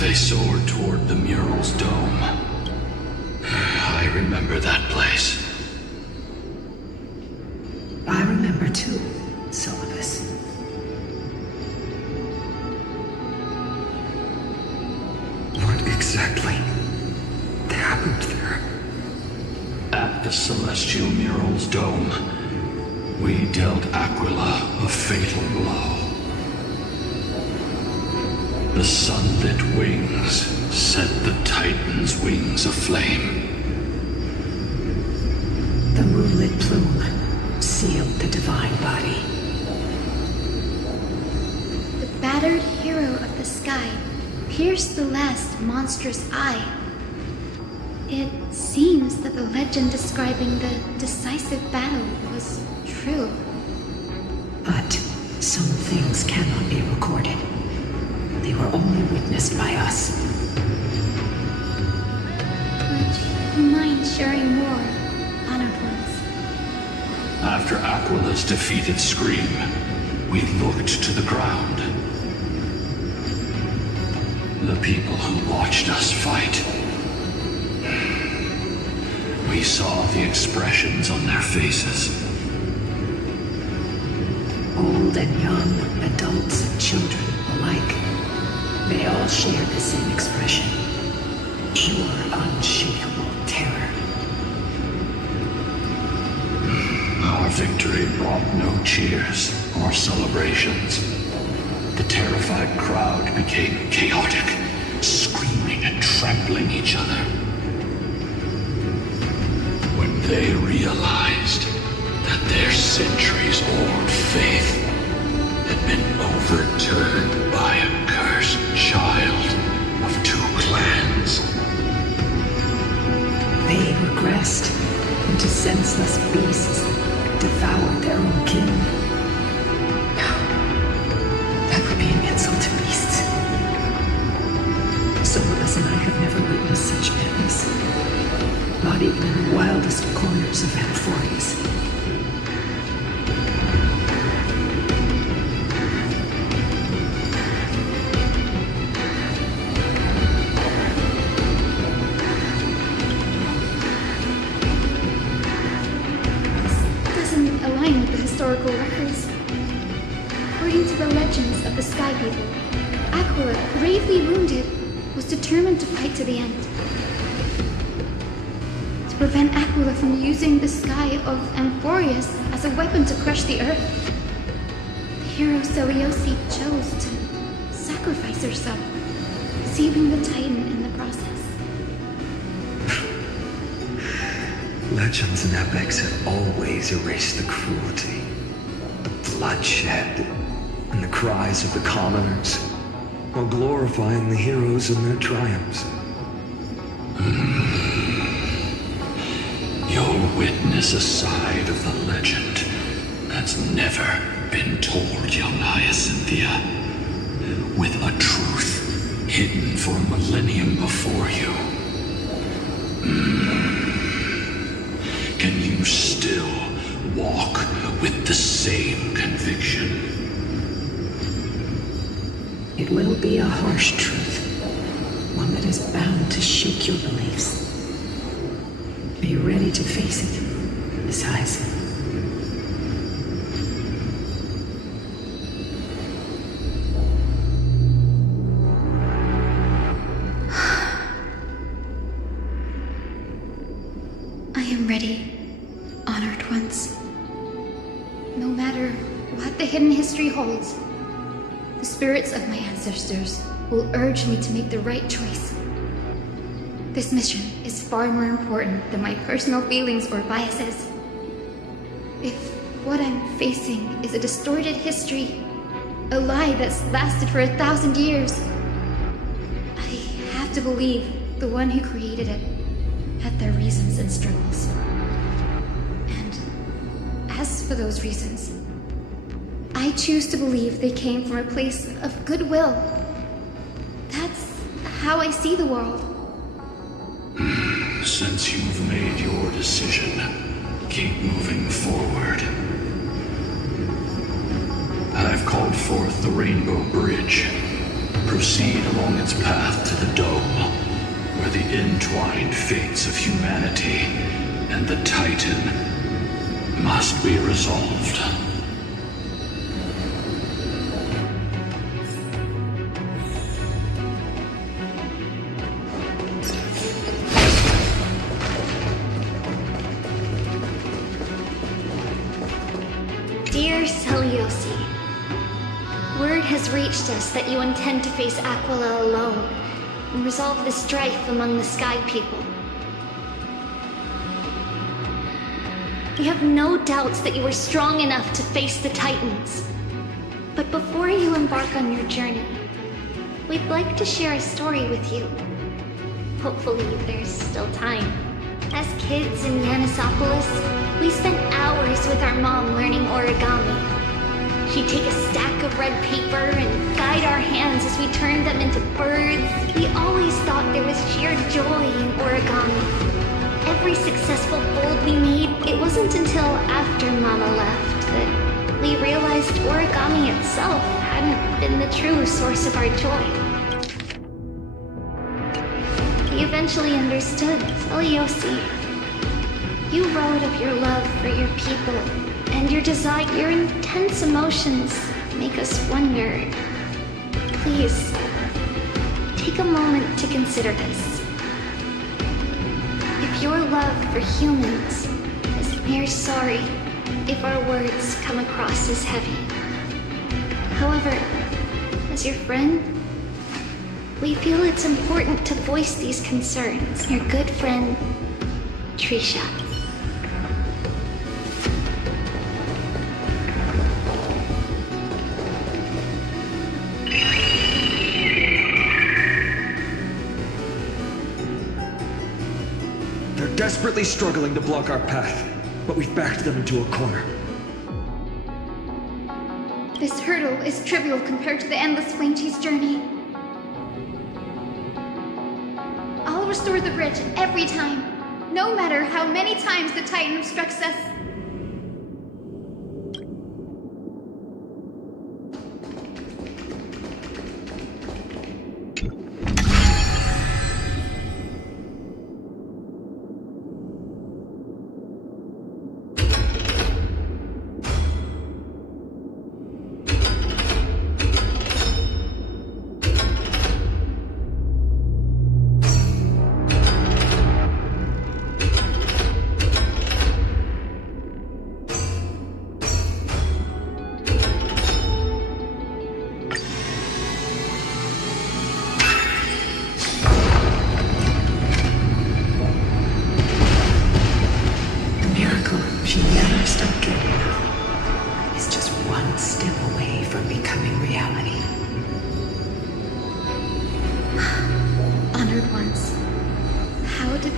They soared toward the mural's dome. I remember that place. I remember too, Syllabus. What exactly happened there? At the celestial mural's dome, we dealt Aquila a fatal blow. The sunlit wings set the Titan's wings aflame. The moonlit plume sealed the divine body. The battered hero of the sky pierced the last monstrous eye. It seems that the legend describing the decisive battle was true. But some things cannot be recorded. They were only witnessed by us. Would you mind sharing more, honored ones? After Aquila's defeated scream, we looked to the ground. The people who watched us fight. We saw the expressions on their faces. Old and young, adults and children alike. They all shared the same expression. Pure, unshakable terror. Our victory brought no cheers or celebrations. The terrified crowd became chaotic, screaming and trampling each other. When they realized that their centuries-old faith had been overturned by a cursed child of two clans. They regressed into senseless beasts that devoured their own kin. That would be an insult to beasts. Syllabus and I have never witnessed such madness. Not even in the wildest corners of Amphorius. Historical records. According to the legends of the Sky People, Aquila, gravely wounded, was determined to fight to the end. To prevent Aquila from using the sky of Amphorius as a weapon to crush the earth, the hero Seleucid chose to sacrifice herself, saving the Titan in the process. Legends and epics have always erased the cruelty, the bloodshed, and the cries of the commoners, while glorifying the heroes and their triumphs. You'll witness a side of the legend that's never been told, young Hyacinthia, with a truth hidden for a millennium before you. Can you still walk with the same conviction? It will be a harsh truth, one that is bound to shake your beliefs. Be ready to face it, Miss Hyacin. I am ready, honored ones. No matter what the hidden history holds, the spirits of my ancestors will urge me to make the right choice. This mission is far more important than my personal feelings or biases. If what I'm facing is a distorted history, a lie that's lasted for 1,000 years, have to believe the one who created it had their reasons and struggles. And as for those reasons, I choose to believe they came from a place of goodwill. That's how I see the world. Since you've made your decision, keep moving forward. I've called forth the Rainbow Bridge. Proceed along its path to the Dome, where the entwined fates of humanity and the Titan must be resolved. Dear Seliosi, word has reached us that you intend to face Aquila alone and resolve the strife among the Sky People. We have no doubts that you are strong enough to face the Titans. But before you embark on your journey, we'd like to share a story with you. Hopefully there's still time. As kids in Yanisopolis, we spent hours with our mom learning origami. She'd take a stack of red paper and guide our hands as we turned them into birds. We always thought there was sheer joy in origami. Every successful fold we made, it wasn't until after Mama left that we realized origami itself hadn't been the true source of our joy. We eventually understood Seliosi. You wrote of your love for your people, and your desire, your intense emotions make us wonder. Please, take a moment to consider this. If your love for humans is mere sorry if our words come across as heavy. However, as your friend, we feel it's important to voice these concerns. Your good friend, Trisha. They're desperately struggling to block our path, but we've backed them into a corner. This hurdle is trivial compared to the endless flame chase journey. I'll restore the bridge every time, no matter how many times the Titan obstructs us.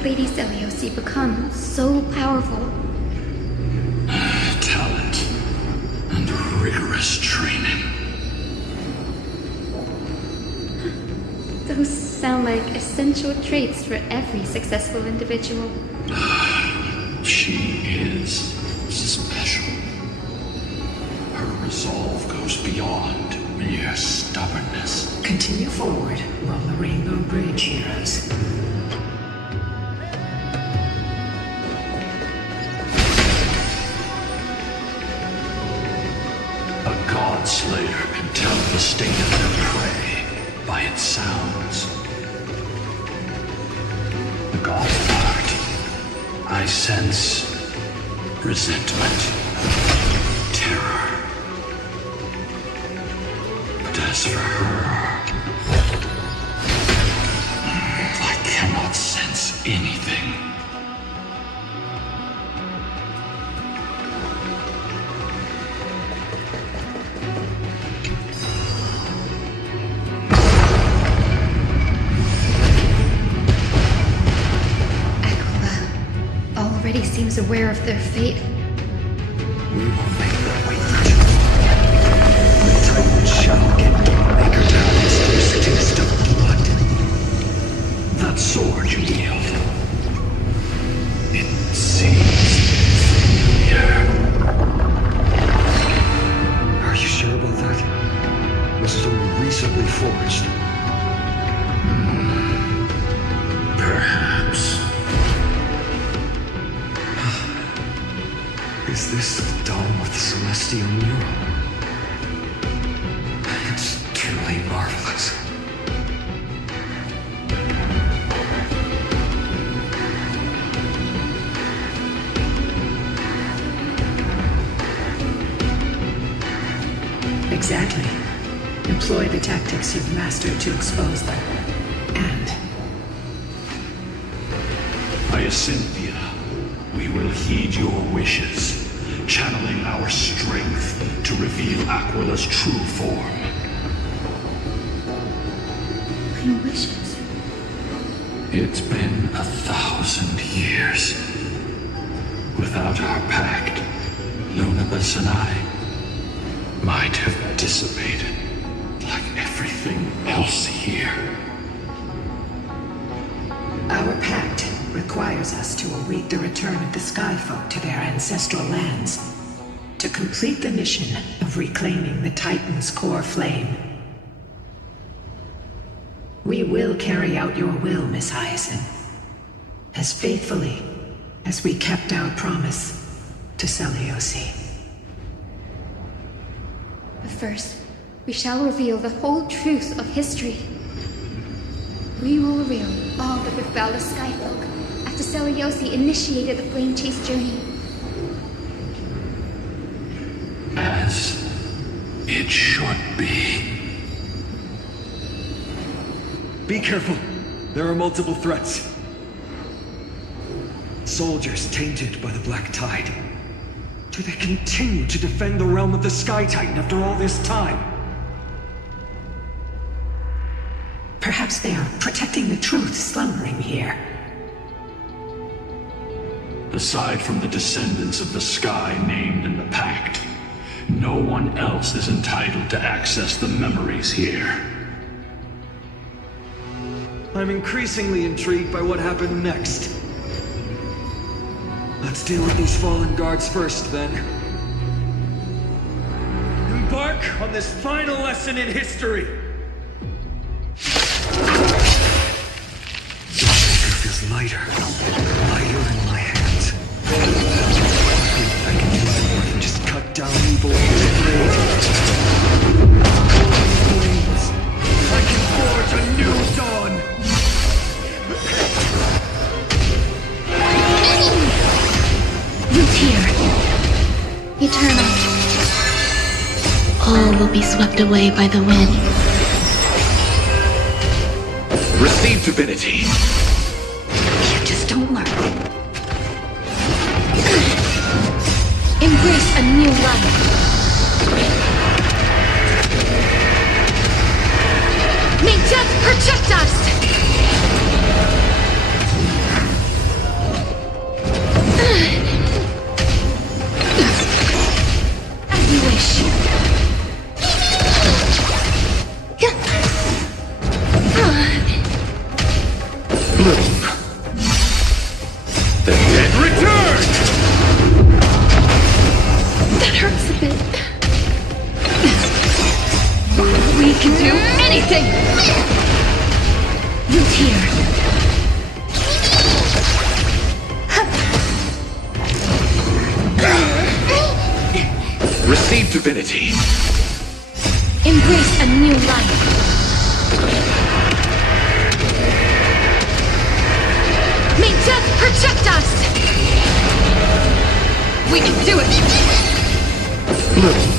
Lady Seliosi become so powerful? Talent and rigorous training. Those sound like essential traits for every successful individual. She is special. Her resolve goes beyond mere stubbornness. Continue forward along the Rainbow Bridge, heroes. Slayer can tell the state of their prey by its sounds. The god's part, I sense resentment, terror. But as for her, I cannot sense anything. aware of their fate. We will make them wait for too long. The Titan shall get Dawnmaker down his taste of blood. That sword you wield. It seems familiar. Are you sure about that? Was it only recently forged? Perhaps. Is this the dome of the celestial mural? It's truly marvelous. Exactly. Employ the tactics you've mastered to expose them. And Hyacinthia, we will heed your wishes, channeling our strength to reveal Aquila's true form. My wishes. It's been 1,000 years. Without our pact, Lunabus and I might have dissipated like everything else here. our pact requires us to await the return of the Skyfolk to their ancestral lands, to complete the mission of reclaiming the Titan's core flame. We will carry out your will, Miss Hyacin, as faithfully as we kept our promise to Seliosi. But first, we shall reveal the whole truth of history. We will reveal all that befell the Skyfolk after Seliosi initiated the Flame Chase journey. As it should be. Be careful. There are multiple threats. Soldiers tainted by the Black Tide. Do they continue to defend the realm of the Sky Titan after all this time? Perhaps they are protecting the truth slumbering here. Aside from the descendants of the sky named in the pact, no one else is entitled to access the memories here. I'm increasingly intrigued by what happened next. Let's deal with these fallen guards first, then. Embark on this final lesson in history! The feels lighter in my hands. I can do more than just cut down evil with a blade. Flames, I can forge a new dawn! Root here. Eternal. All will be swept away by the wind. Receive divinity. You just don't learn. Embrace a new life. May death protect us! As you wish. Bloom. The dead return! That hurts a bit. We can do anything! Root here. Receive divinity. Embrace a new life. May death protect us! We can do it! Bloom.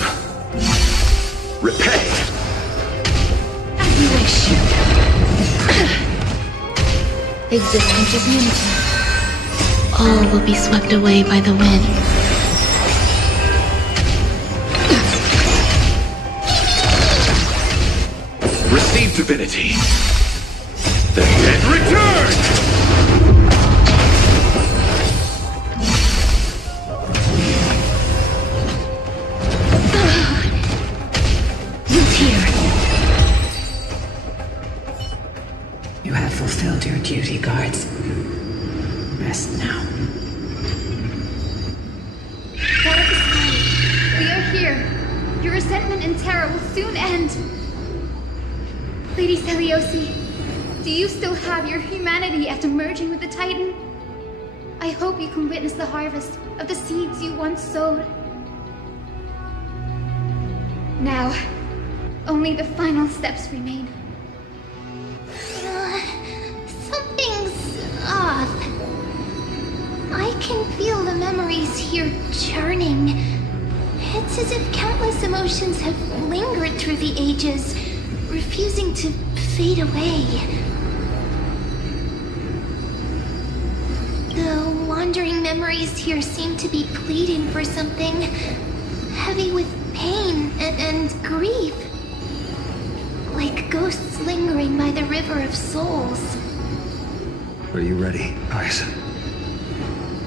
Repay. As you wish. Existence is unity. All will be swept away by the wind. Receive divinity. The dead return! fulfilled your duty, guards. Rest now. God of the sky, we are here. Your resentment and terror will soon end. Lady Celiosi, do you still have your humanity after merging with the Titan? I hope you can witness the harvest of the seeds you once sowed. Now, only the final steps remain. Something's off. I can feel the memories here churning. It's as if countless emotions have lingered through the ages, refusing to fade away. The wandering memories here seem to be pleading for something, heavy with pain and grief. Like ghosts lingering by the river of souls. Are you ready, Hyacin?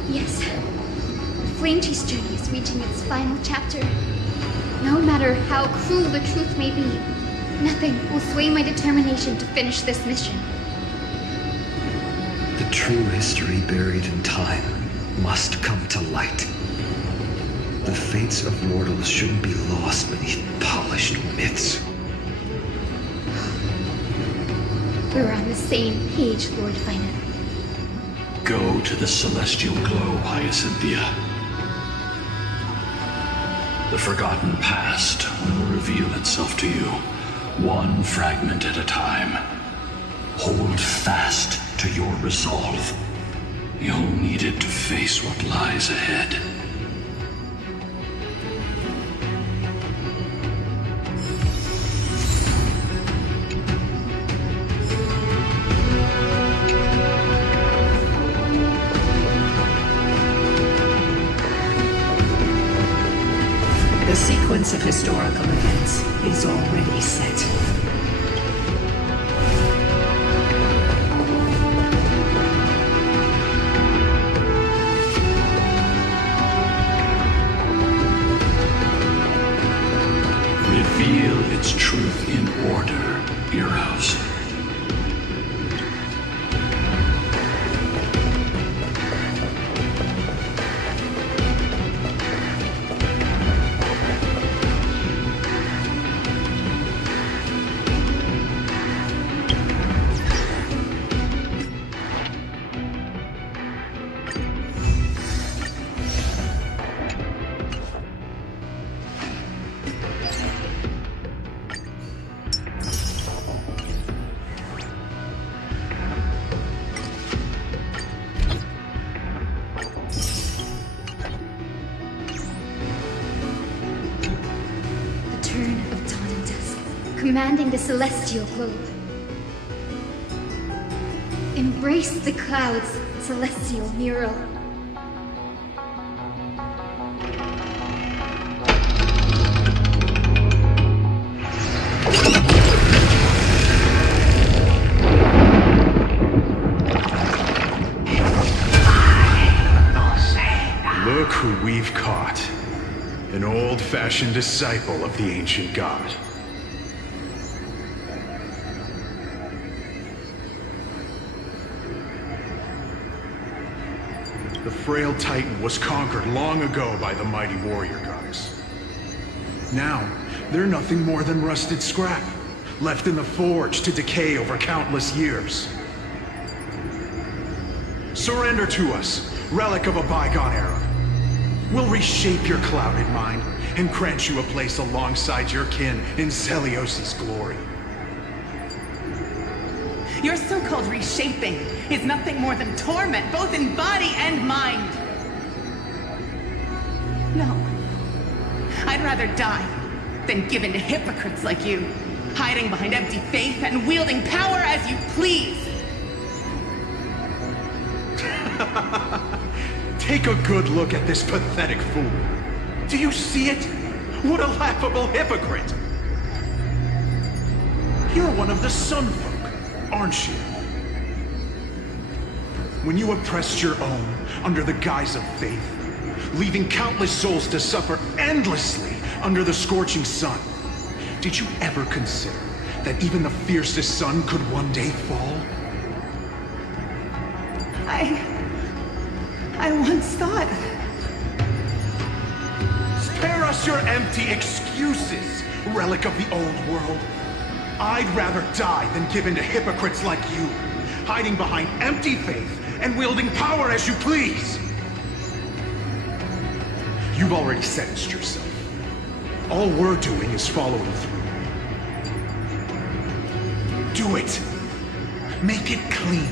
Yes. The Flame Chase journey is reaching its final chapter. No matter how cruel the truth may be, nothing will sway my determination to finish this mission. The true history buried in time must come to light. The fates of mortals shouldn't be lost beneath polished myths. We're on the same page, Lord Finan. Go to the celestial glow, Hyacinthia. The forgotten past will reveal itself to you, one fragment at a time. Hold fast to your resolve. You'll need it to face what lies ahead. The sequence of historical events is already set. Reveal its truth in order, heroes. Commanding the celestial globe. Embrace the clouds, celestial mural. Look who we've caught. An old-fashioned disciple of the ancient god. The frail Titan was conquered long ago by the mighty warrior goddess. Now, they're nothing more than rusted scrap, left in the forge to decay over countless years. Surrender to us, relic of a bygone era. We'll reshape your clouded mind and grant you a place alongside your kin in Celiosi's glory. Your so-called reshaping is nothing more than torment, both in body and mind. No. I'd rather die than give in to hypocrites like you, hiding behind empty faith and wielding power as you please. Take a good look at this pathetic fool. Do you see it? What a laughable hypocrite! You're one of the Sun Folk, aren't you? When you oppressed your own under the guise of faith, leaving countless souls to suffer endlessly under the scorching sun, did you ever consider that even the fiercest sun could one day fall? I once thought... Spare us your empty excuses, relic of the old world. I'd rather die than give in to hypocrites like you, hiding behind empty faith and wielding power as you please. You've already sentenced yourself. All we're doing is following through. Do it. Make it clean.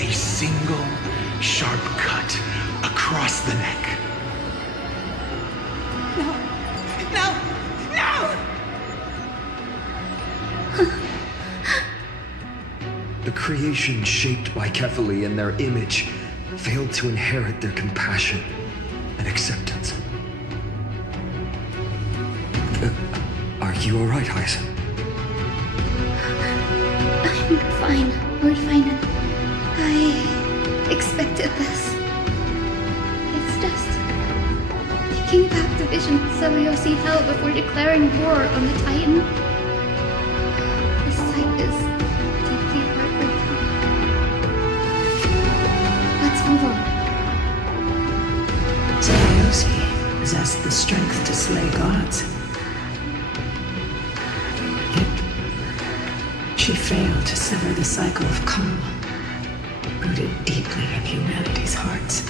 A single sharp cut across the neck. No! No! No! The creation shaped by Kefali in their image failed to inherit their compassion and acceptance. Are you alright, Hyacine? I'm fine, Lord Finan. I expected this. It's just thinking about the vision Seliosi held before declaring war on the Titan. The sight is deeply heartbreaking. Let's move on. Seliosi possessed the strength to slay gods. She failed to sever the cycle of karma, rooted deeply in humanity's hearts.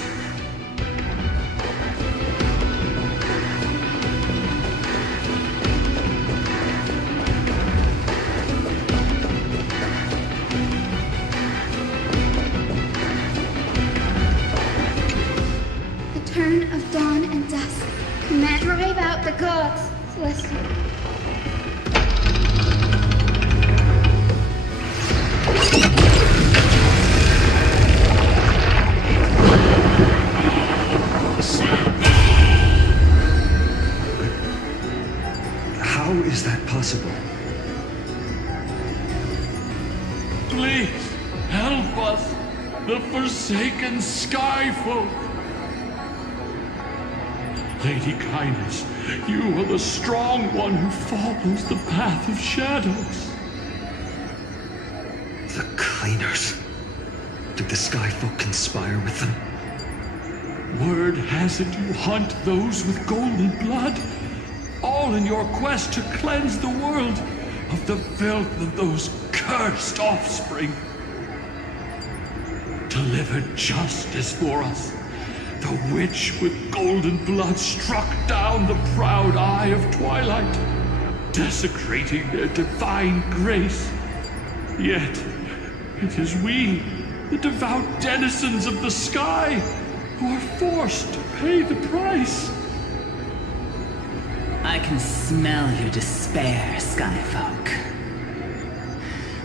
The turn of dawn and dusk. Command drive out the gods, Celestial. How is that possible? Please, help us, the forsaken Skyfolk. Lady Kindness, you are the strong one who follows the path of shadows. The Cleaners. Did the Skyfolk conspire with them? Word has it you hunt those with golden blood, all in your quest to cleanse the world of the filth of those cursed offspring. Deliver justice for us. The witch with golden blood struck down the proud eye of twilight, desecrating their divine grace. Yet, it is we, the devout denizens of the sky, who are forced to pay the price. I can smell your despair, Skyfolk.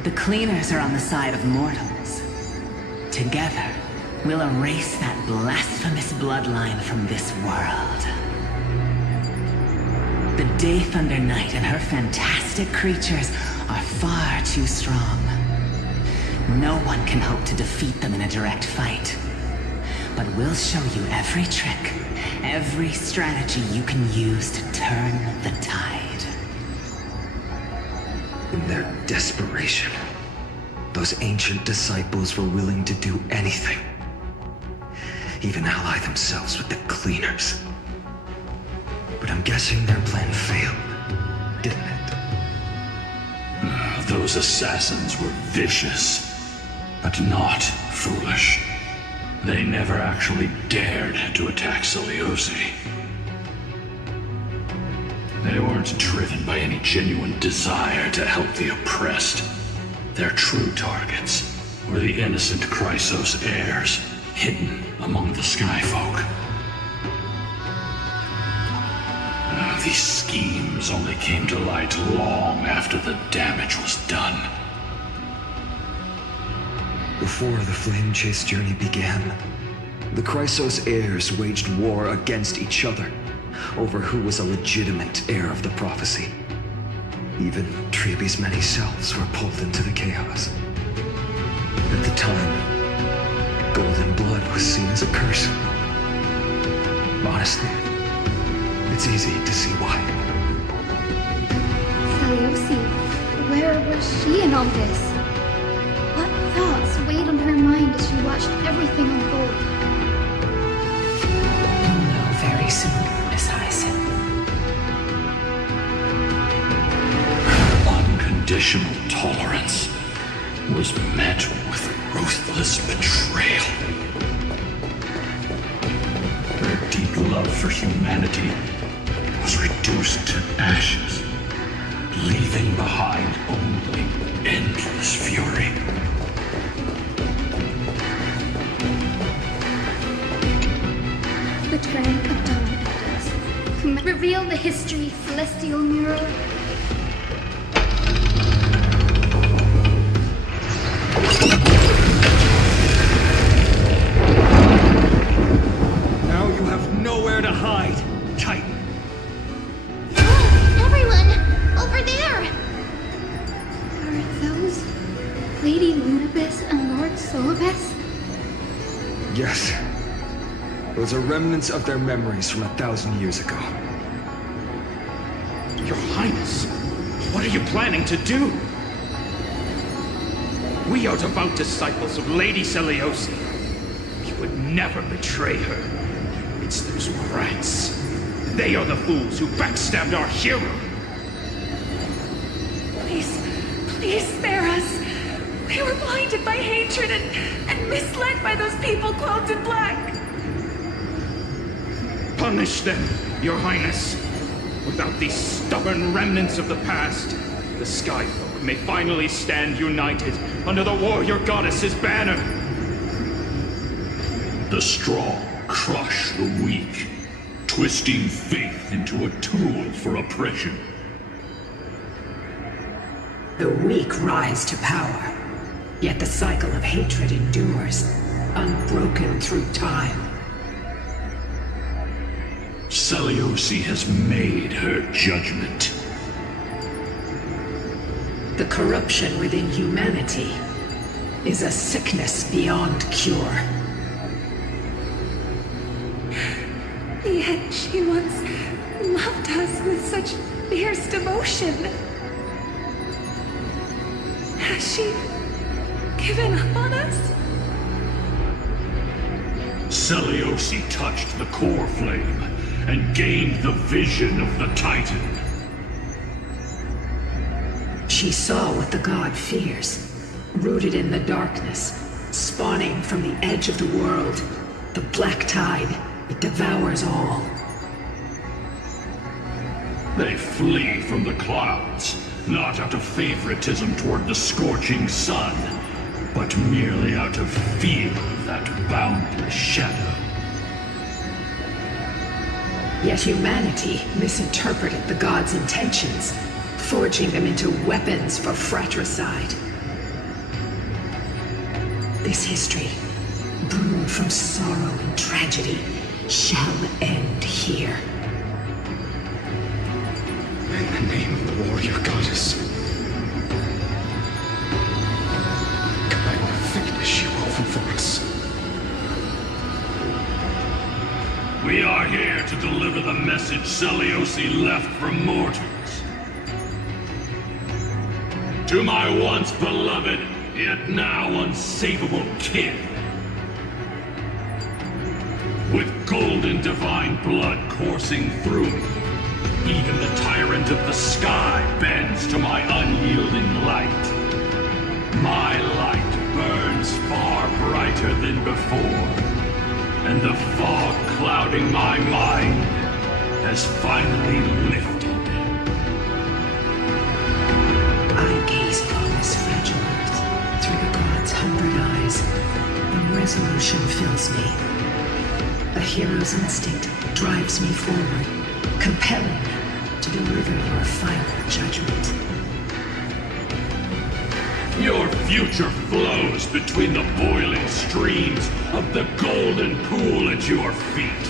The Cleaners are on the side of mortals. Together, we'll erase that blasphemous bloodline from this world. The Day Thunder Knight and her fantastic creatures are far too strong. No one can hope to defeat them in a direct fight. But we'll show you every trick, every strategy you can use to turn the tide. In their desperation, those ancient disciples were willing to do anything. Even ally themselves with the Cleaners. But I'm guessing their plan failed, didn't it? Those assassins were vicious, but not foolish. They never actually dared to attack Seliosi. They weren't driven by any genuine desire to help the oppressed. Their true targets were the innocent Chrysos heirs, hidden among the Skyfolk. These schemes only came to light long after the damage was done. Before the Flame Chase journey began, the Chrysos heirs waged war against each other over who was a legitimate heir of the prophecy. Even Trebi's many selves were pulled into the chaos. At the time, golden blood was seen as a curse. Honestly, it's easy to see why. Seliosi, where was she in all this? What thoughts weighed on her mind as she watched everything unfold. You'll know very soon, Miss Hyacin. Unconditional tolerance was met with ruthless betrayal. Her deep love for humanity was reduced to ashes, leaving behind only endless fury. The turn of dawn echoes. Reveal the history, celestial mirror. Now you have nowhere to hide, Titan. Everyone! Over there! Are those Lady Lunabis and Lord Solibus? Yes. Those are remnants of their memories from 1,000 years ago. Your Highness, what are you planning to do? We are devout disciples of Lady Seliosi. You would never betray her. It's those rats. They are the fools who backstabbed our hero. Please spare us. We were blinded by hatred and misled by those people clothed in black. Punish them, Your Highness. Without these stubborn remnants of the past, the Skyfolk may finally stand united under the warrior goddess's banner. The strong crush the weak, twisting faith into a tool for oppression. The weak rise to power, yet the cycle of hatred endures, unbroken through time. Seliosi has made her judgment. The corruption within humanity is a sickness beyond cure. Yet she once loved us with such fierce devotion. Has she given up on us? Seliosi touched the core flame and gained the vision of the Titan. She saw what the god fears, rooted in the darkness, spawning from the edge of the world. The black tide, it devours all. They flee from the clouds, not out of favoritism toward the scorching sun, but merely out of fear of that boundless shadow. Yet humanity misinterpreted the gods' intentions, forging them into weapons for fratricide. This history, brewed from sorrow and tragedy, shall end here. In the name of the warrior goddess, guide the thickness you woven for us. We are here to deliver the message Seliosi left for mortals. To my once beloved, yet now unsavable kin. With golden divine blood coursing through me, even the tyrant of the sky bends to my unyielding light. My light burns far brighter than before, and the fog clouding my mind has finally lifted. I gaze upon this fragile earth through the gods' 100 eyes, and resolution fills me. A hero's instinct drives me forward, compelling me to deliver your final judgment. Your future flows between the boiling streams of the golden pool at your feet.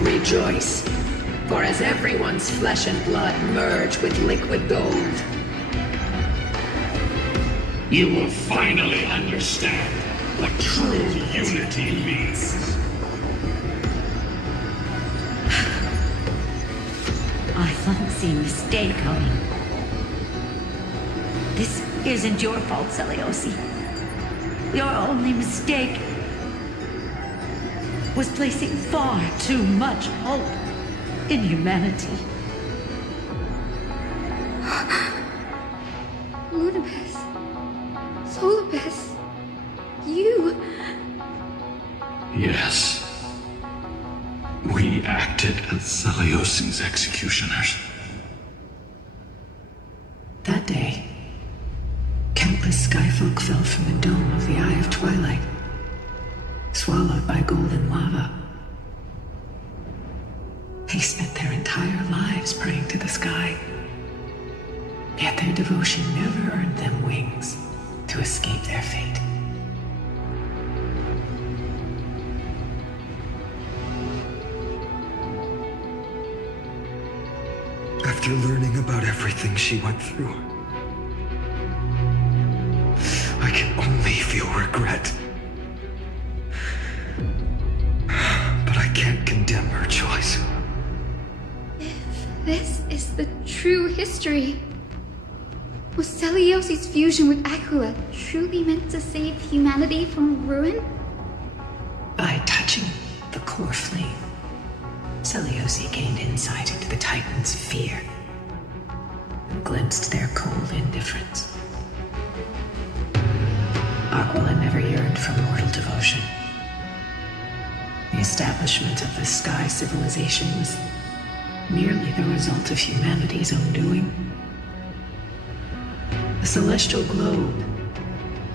Rejoice, for as everyone's flesh and blood merge with liquid gold, You will finally understand what true unity means. I fancy a mistake coming. This isn't your fault, Seliosi. Your only mistake was placing far too much hope in humanity. Lunabis. Solibus. You... Yes. We acted as Seliosi's executioners. That day, countless skyfolk fell from the dome of the Eye of Twilight, swallowed by golden lava. They spent their entire lives praying to the sky, yet their devotion never earned them wings to escape their fate. After learning about everything she went through, I can only feel regret. But I can't condemn her choice. If this is the true history, was Seliosi's fusion with Aquila truly meant to save humanity from ruin? By touching the core flame, Seliosi gained insight into the Titans' fear and glimpsed their cold indifference. Aquila never yearned for mortal devotion. The establishment of the Sky Civilization was merely the result of humanity's own doing. The celestial globe,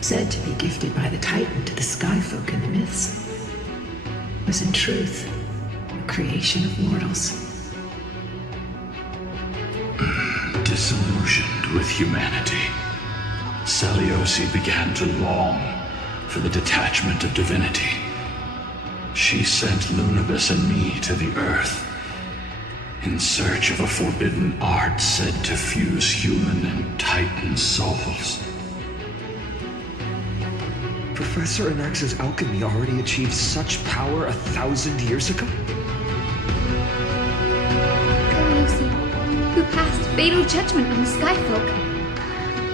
said to be gifted by the Titan to the Skyfolk in the myths, was in truth a creation of mortals. Disillusioned with humanity, Seliosi began to long for the detachment of divinity. She sent Lunabis and me to the Earth in search of a forbidden art said to fuse human and Titan souls. Professor Anax's alchemy already achieved such power 1,000 years ago? Seliosi, who passed fatal judgment on the Skyfolk,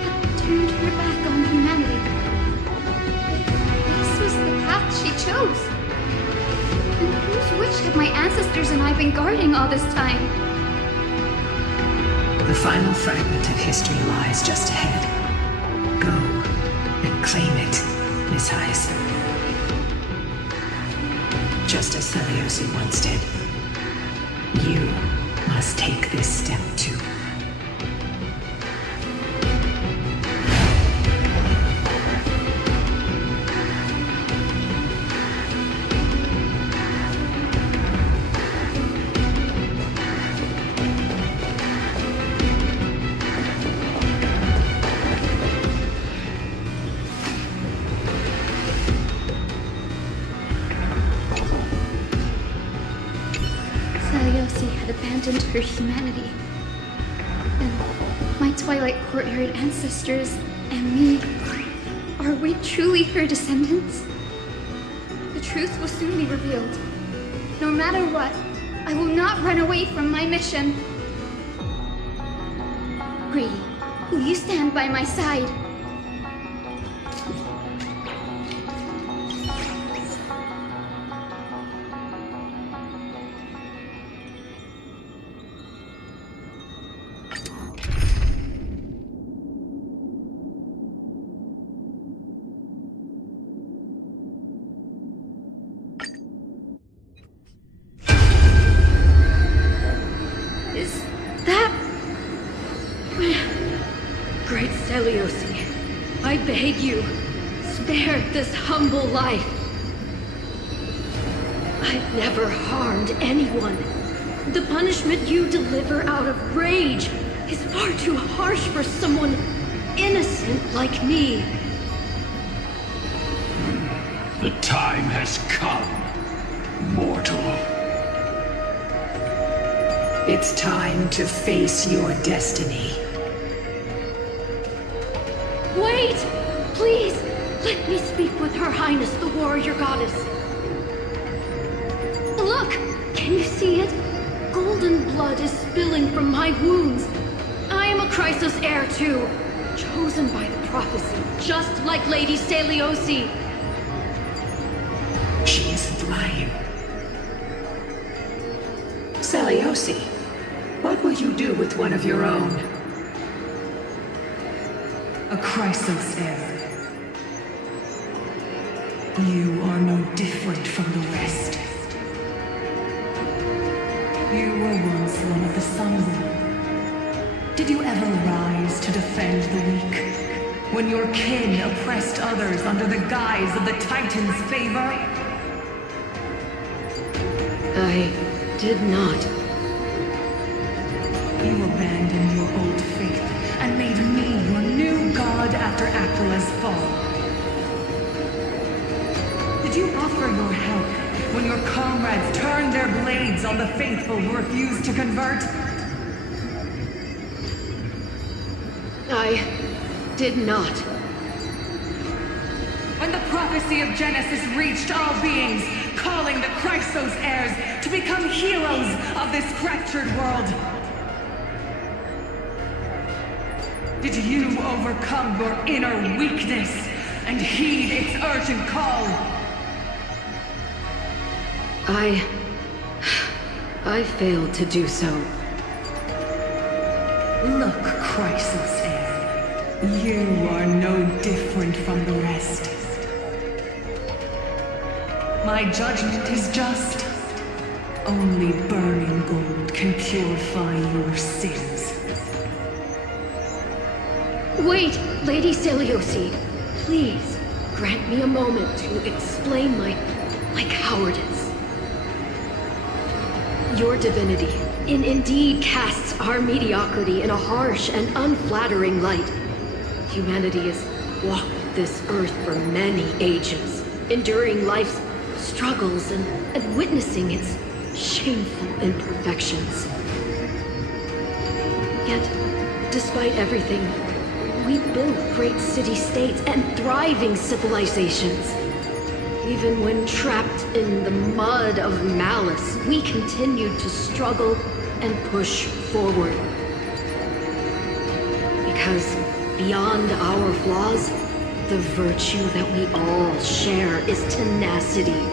had turned her back on humanity. This was the path she chose. And whose wish have my ancestors and I been guarding all this time? The final fragment of history lies just ahead. Go and claim it, Miss Hyacin. Just as Seliosi once did, you must take this step too. Seliosi had abandoned her humanity. And my Twilight Courtyard ancestors and me, are we truly her descendants? The truth will soon be revealed. No matter what, I will not run away from my mission. Grady, will you stand by my side? Is that... Great Seliosi, I beg you, spare this humble life. I've never harmed anyone. The punishment you deliver out of rage is far too harsh for someone innocent like me. The time has come, mortal. It's time to face your destiny. Wait! Please, let me speak with Her Highness, the warrior goddess. Look! Can you see it? Golden blood is spilling from my wounds. I am a Chrysos heir too. chosen by the prophecy, just like Lady Seliosi. She isn't lying. Seliosi, what would you do with one of your own? A Chrysos heir. You are no different from the rest. You were once one of the Sunborn. Did you ever rise to defend the weak? When your kin oppressed others under the guise of the Titan's favor? I did not. You abandoned your old faith and made me your new god after Aquila's fall. Did you offer your help when your comrades turned their blades on the faithful who refused to convert? I did not. When the prophecy of Genesis reached all beings, calling the Chrysos heirs to become heroes of this fractured world, did you overcome your inner weakness and heed its urgent call? I failed to do so. Look, Chrysos heir, you are no different from the rest. My judgment is just. Only burning gold can purify your sins. Wait, Lady Seliosi. Please, grant me a moment to explain my cowardice. Your divinity indeed casts our mediocrity in a harsh and unflattering light. Humanity has walked this earth for many ages, enduring life's struggles and witnessing its shameful imperfections. Yet, despite everything, we built great city-states and thriving civilizations. Even when trapped in the mud of malice, we continued to struggle and push forward. Because beyond our flaws, the virtue that we all share is tenacity.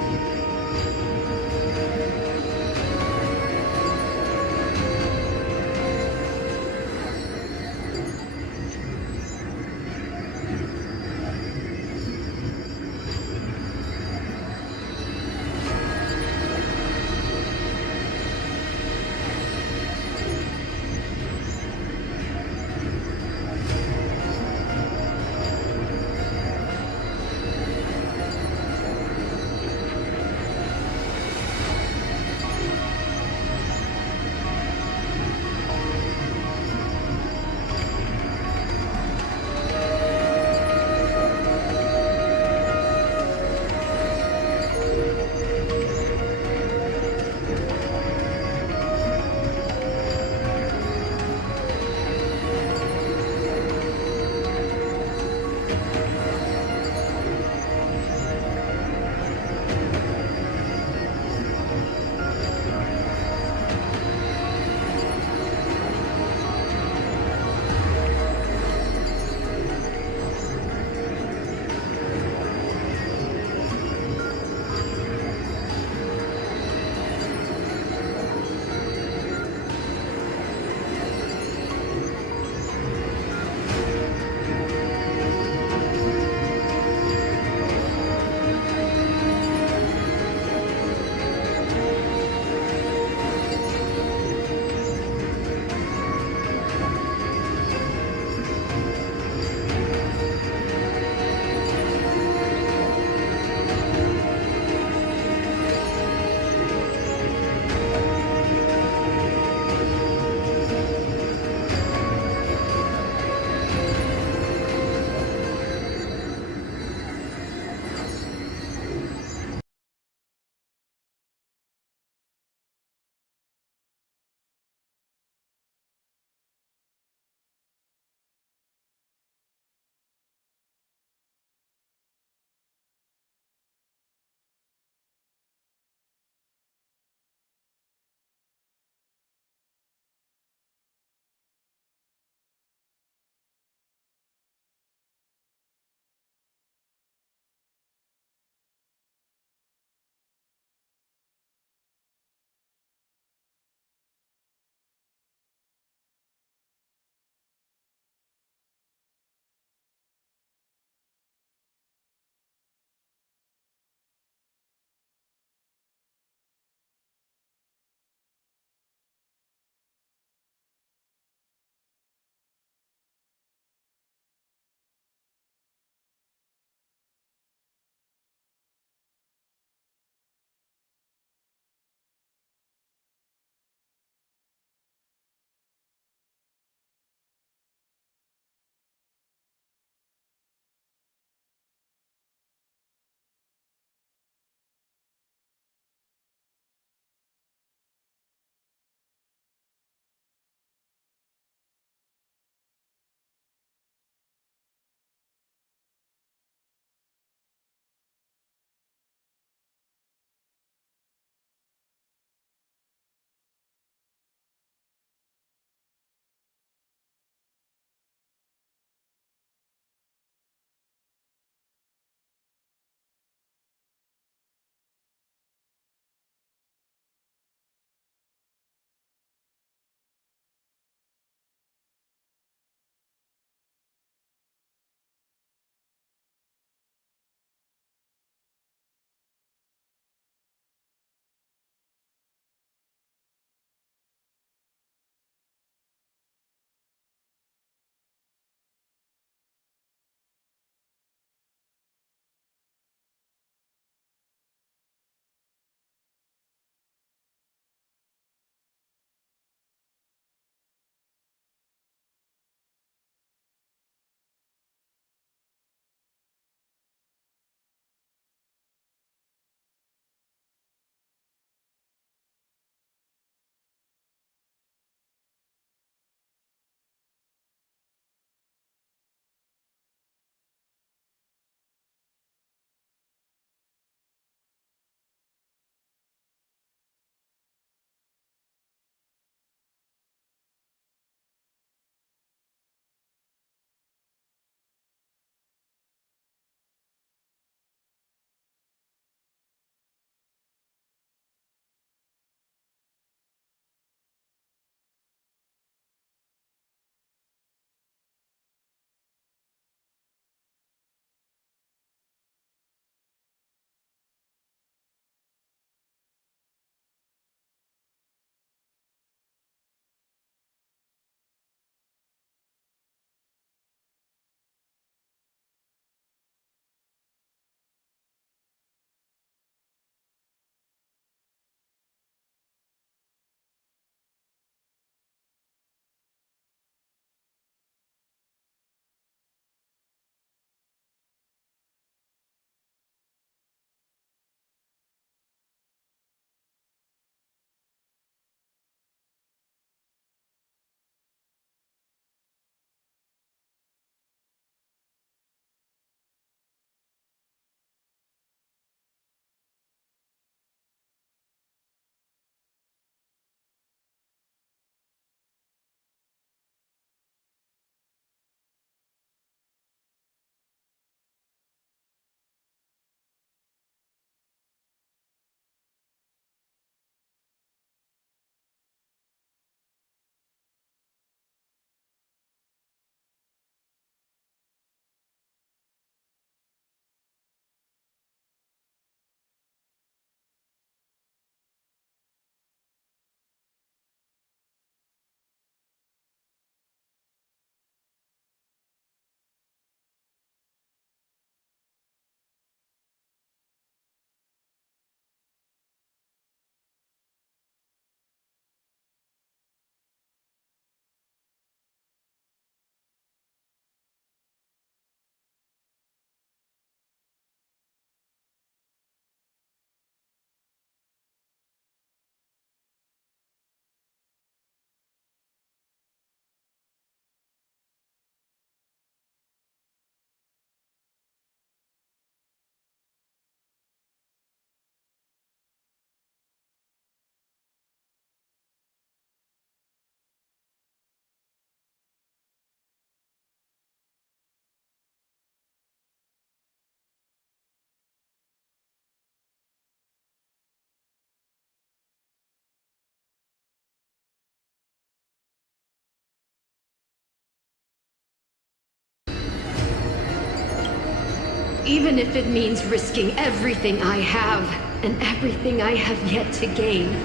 Even if it means risking everything I have and everything I have yet to gain.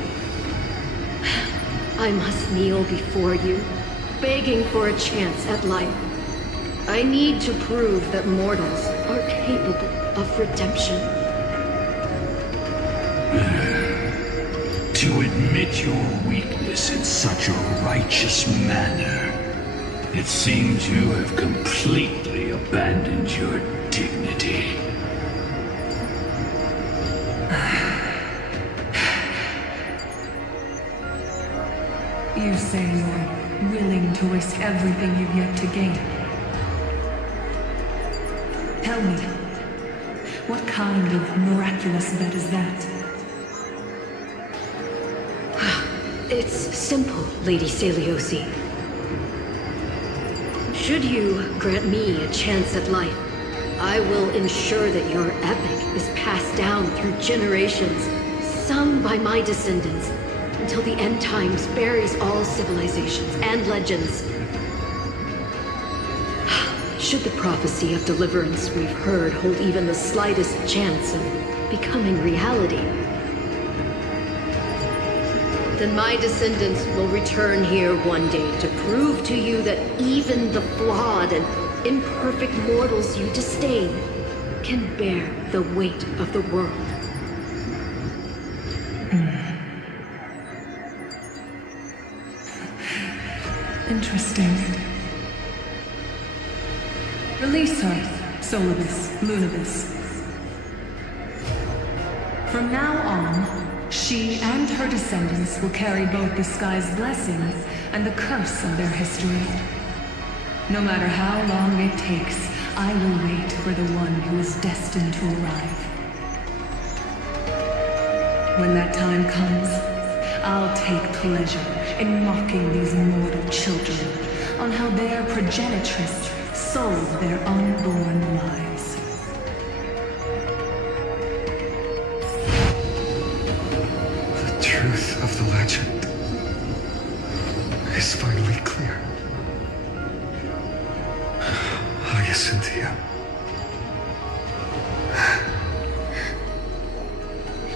I must kneel before you, begging for a chance at life. I need to prove that mortals are capable of redemption. To admit your weakness in such a righteous manner, it seems you have completely abandoned your dignity. You say you're willing to risk everything you've yet to gain. Tell me, what kind of miraculous bet is that? It's simple, Lady Celiosi. Should you grant me a chance at life, I will ensure that your epic is passed down through generations, sung by my descendants, until the end times buries all civilizations and legends. Should the prophecy of deliverance we've heard hold even the slightest chance of becoming reality, then my descendants will return here one day to prove to you that even the flawed and imperfect mortals you disdain can bear the weight of the world. Interesting. Release her, Solibus, Lunibus. From now on, she and her descendants will carry both the sky's blessings and the curse of their history. No matter how long it takes, I will wait for the one who is destined to arrive. When that time comes, I'll take pleasure in mocking these mortal children on how their progenitress sold their unborn lives. The truth of the legend is finally clear. Hyacinthia.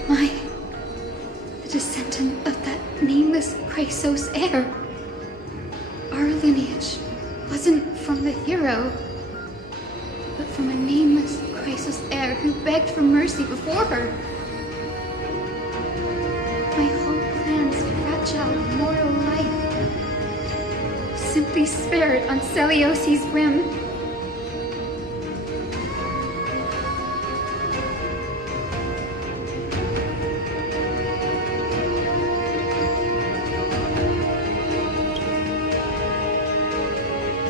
Am I the descendant of that nameless Chrysos heir? Our lineage wasn't from the hero, but from a nameless Chrysos heir who begged for mercy before her. My whole plan's fragile mortal life simply spared on Celiosi's whim.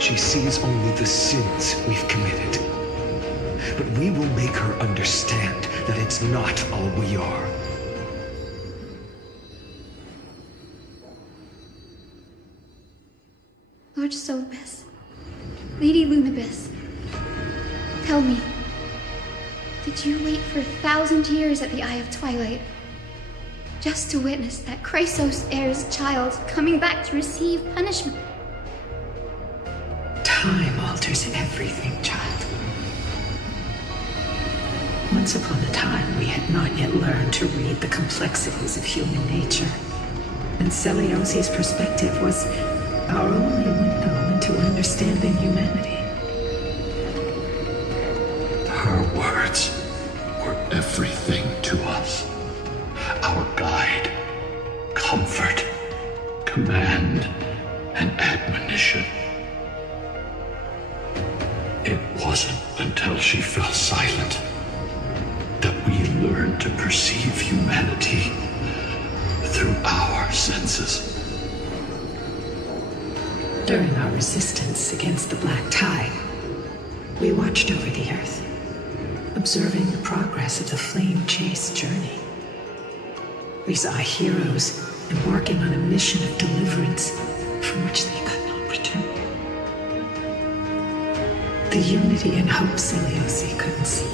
She sees only the sins we've committed. But we will make her understand that it's not all we are. Lord Solibus, Lady Lunibus, tell me, did you wait for 1,000 years at the Eye of Twilight just to witness that Chrysos heir's child coming back to receive punishment? Time alters everything, child. Once upon a time, we had not yet learned to read the complexities of human nature, and Celiosi's perspective was our only window into understanding humanity. Her words were everything to us. Our guide, comfort, command, and admonition. It wasn't until she fell silent that we learned to perceive humanity through our senses. During our resistance against the Black Tide, we watched over the Earth, observing the progress of the Flame Chase journey. We saw heroes embarking on a mission of deliverance from which they could not return. The unity and hope Celiosi couldn't see,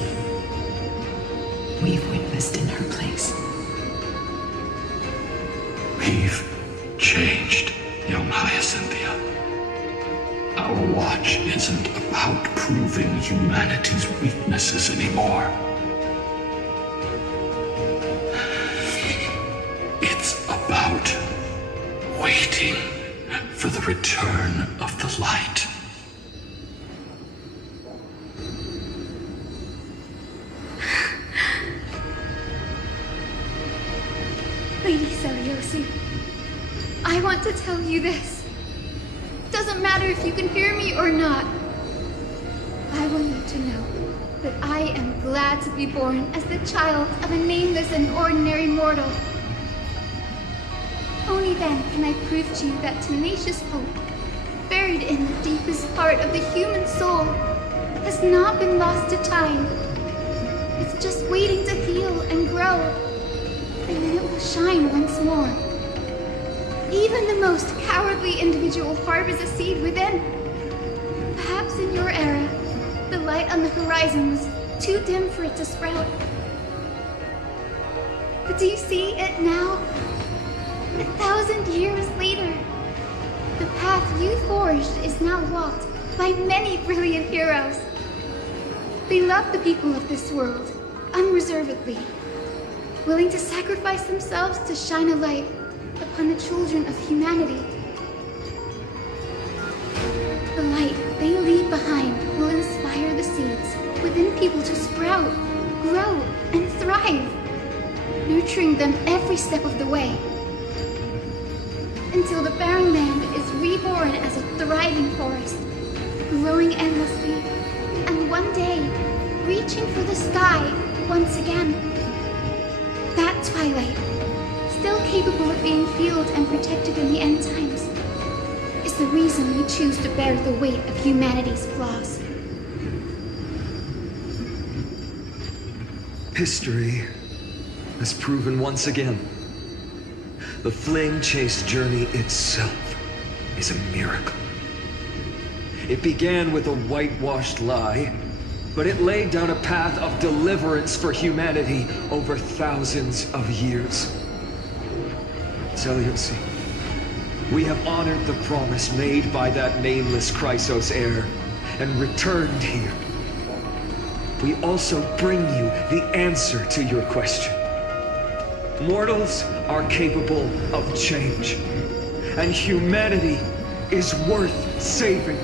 we've witnessed in her place. We've changed, young Hyacinthia. Our watch isn't about proving humanity's weaknesses anymore. It's about waiting for the return of the light. Lady Seliosi, I want to tell you this. Doesn't matter if you can hear me or not. I want you to know that I am glad to be born as the child of a nameless and ordinary mortal. Only then can I prove to you that tenacious hope, buried in the deepest part of the human soul, has not been lost to time. It's just waiting to heal and grow, and then it will shine once more. Even the most cowardly individual harbors a seed within. Perhaps in your era, the light on the horizon was too dim for it to sprout. But do you see it now? 1,000 years later, the path you forged is now walked by many brilliant heroes. They love the people of this world, unreservedly, willing to sacrifice themselves to shine a light upon the children of humanity. The light they leave behind will inspire the seeds within people to sprout, grow, and thrive, nurturing them every step of the way, until the barren land is reborn as a thriving forest, growing endlessly, and one day reaching for the sky once again. That twilight, still capable of being fueled and protected in the end times, is the reason we choose to bear the weight of humanity's flaws. History has proven once again, the Fling Chase journey itself is a miracle. It began with a whitewashed lie, but it laid down a path of deliverance for humanity over thousands of years. Seliosi, we have honored the promise made by that nameless Chrysos heir and returned here. We also bring you the answer to your question. Mortals are capable of change, and humanity is worth saving.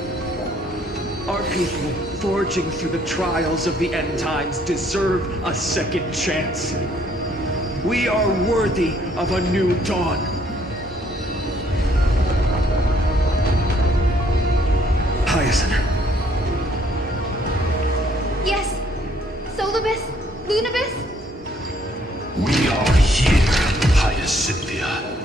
Our people, forging through the trials of the end times, deserve a second chance. We are worthy of a new dawn. Hyacine. Yes! Solibus? Lunibus? We are here, Hyacinthia.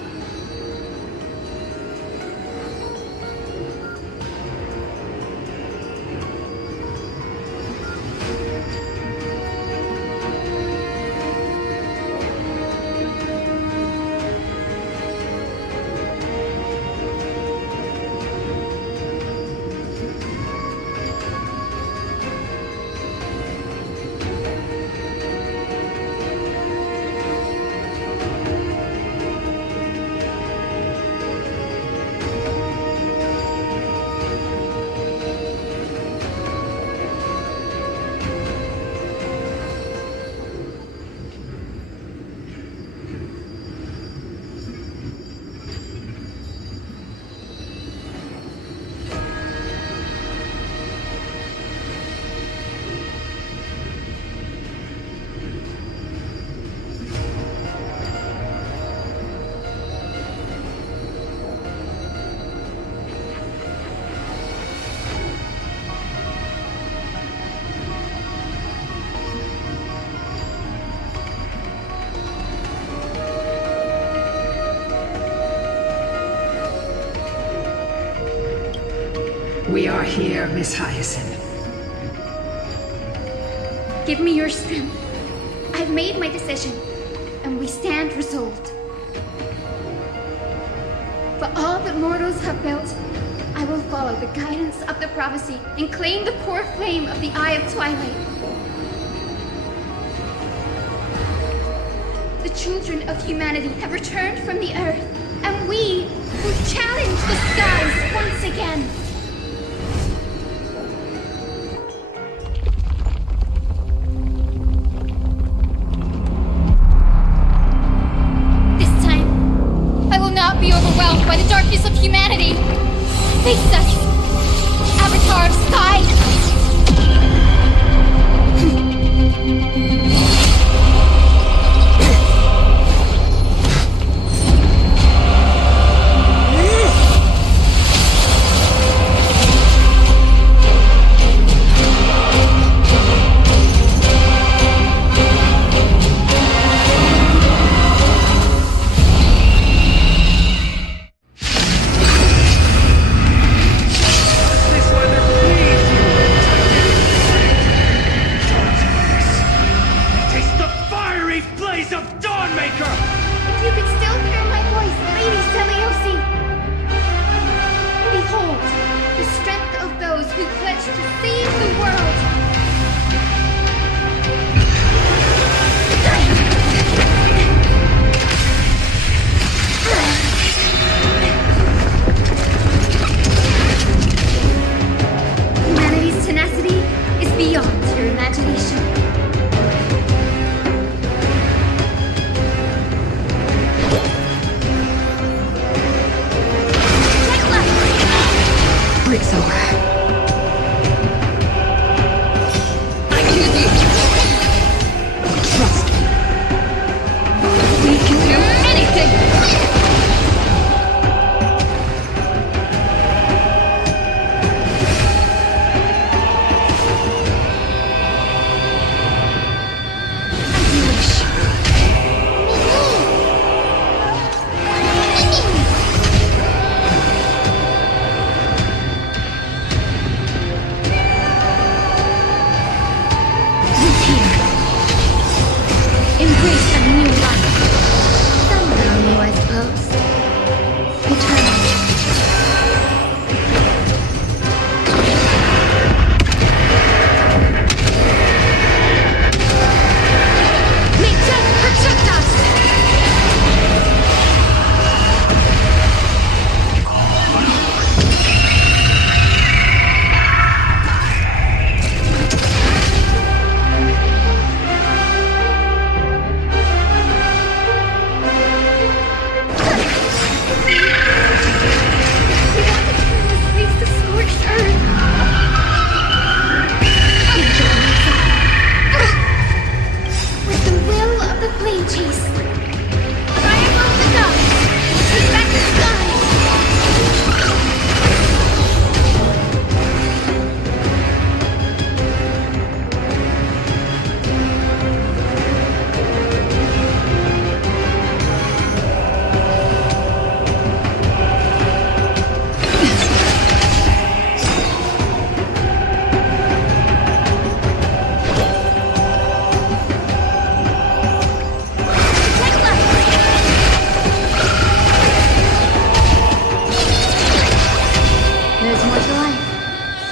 We are here, Miss Hyacine. Give me your strength. I've made my decision, and we stand resolved. For all that mortals have built, I will follow the guidance of the prophecy and claim the core flame of the Eye of Twilight. The children of humanity have returned from the earth, and we will challenge the skies once again. Face us! Avatar of Sky!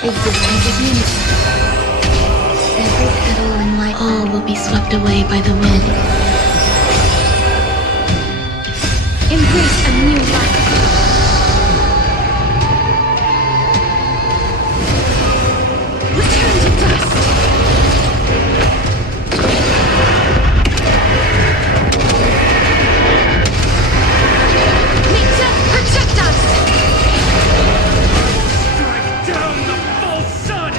Existence is unity. Every petal and light, all will be swept away by the wind. Embrace a new life. Return to dust. May death protect us. Strike down the false sun!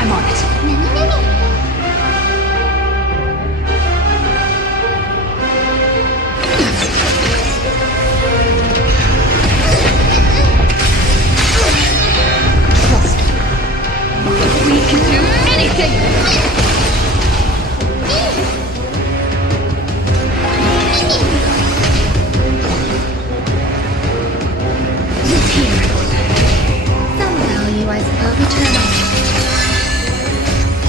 I'm on it. Trust me. We can do anything! Look here. Some value, I suppose. Eternal.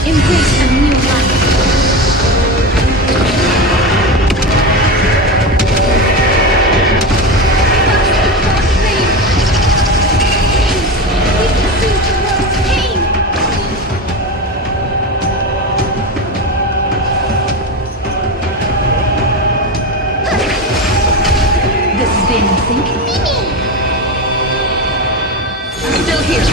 Embrace a new life. We pursue towards pain. This is being in sync. Mimi! Still here.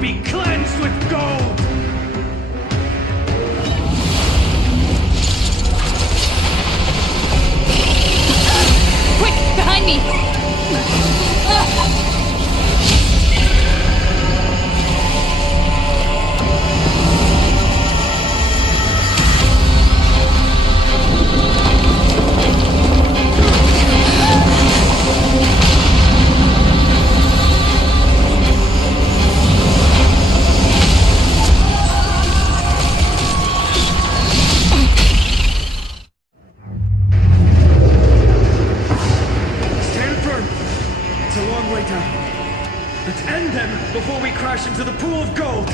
be cleansed with gold! Quick, behind me! Let's end them before we crash into the pool of gold!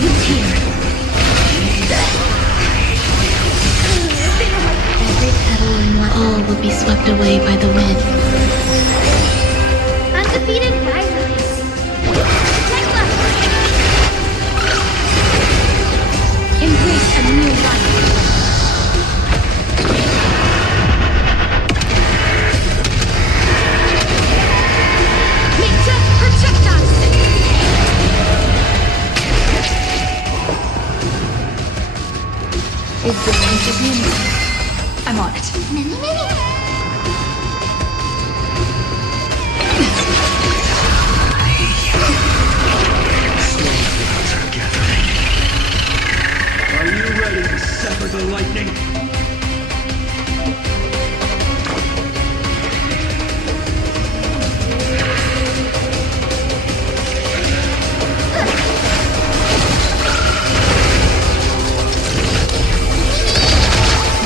Look here. Every petal and all will be swept away by the wind. Undefeated rivalries. Embrace a new life. Nature, protect us! Existence is unity. I'm on it. Are you ready to sever the lightning?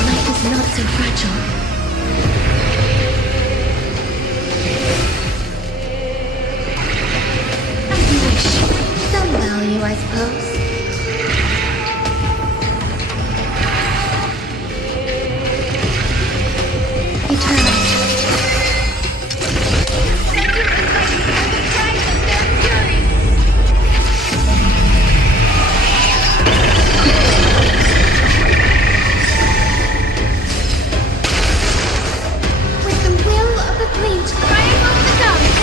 Life is not so fragile. As you wish. Some value, I suppose. Eternal. With the will of the flame to triumph over the gods,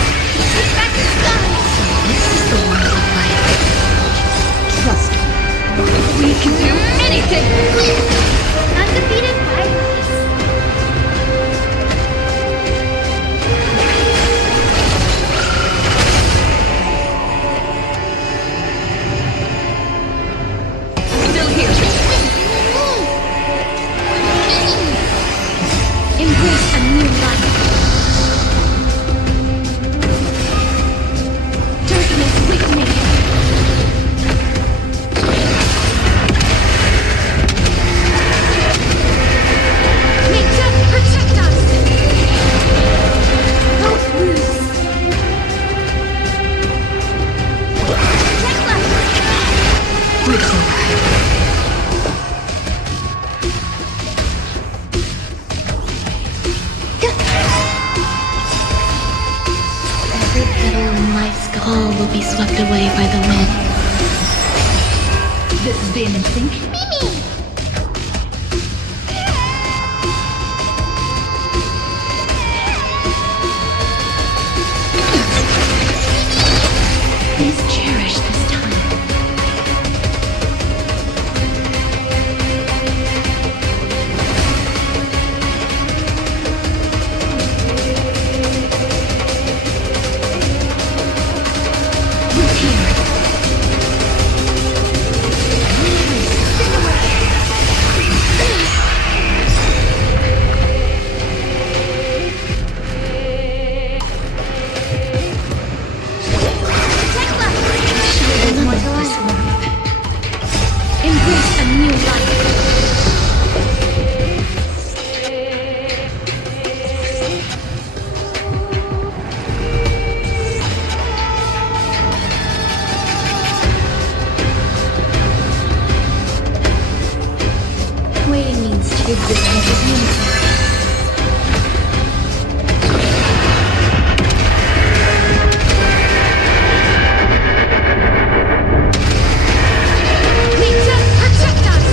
respect the skies. This is the one of life. Trust me. We can do anything. Undefeated rivalries. Still here. Embrace a new life. Darkness with me. Nature, protect us. Don't lose. Protect us. Quicksilver. Every petal in life's all will be swept away by the wind. This is being in sync. Mimi! Please cherish this time. Look here. Embrace a new life. Waiting means existence is unity. Nature, protect us!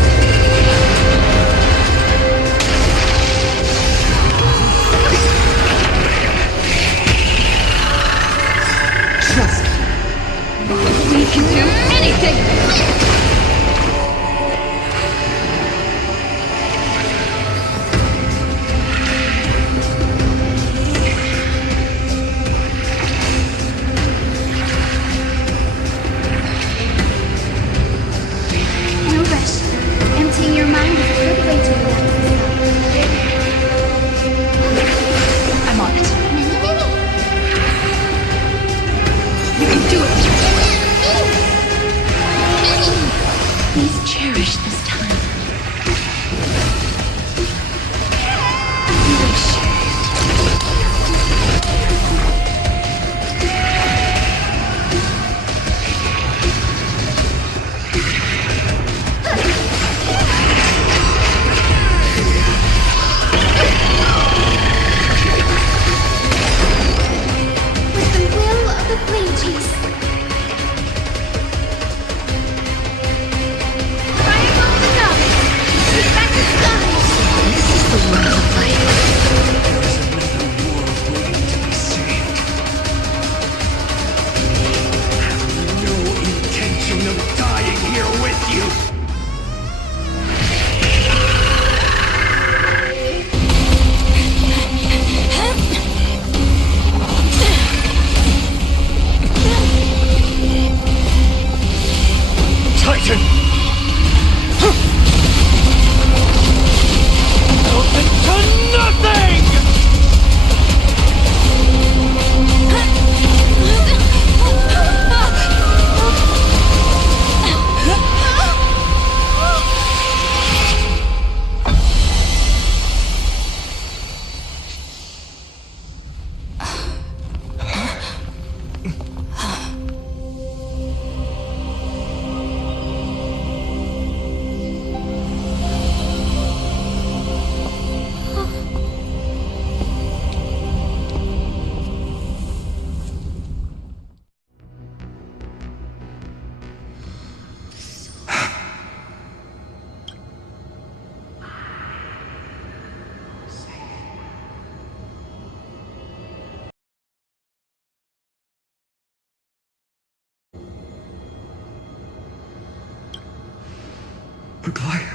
Aglaya?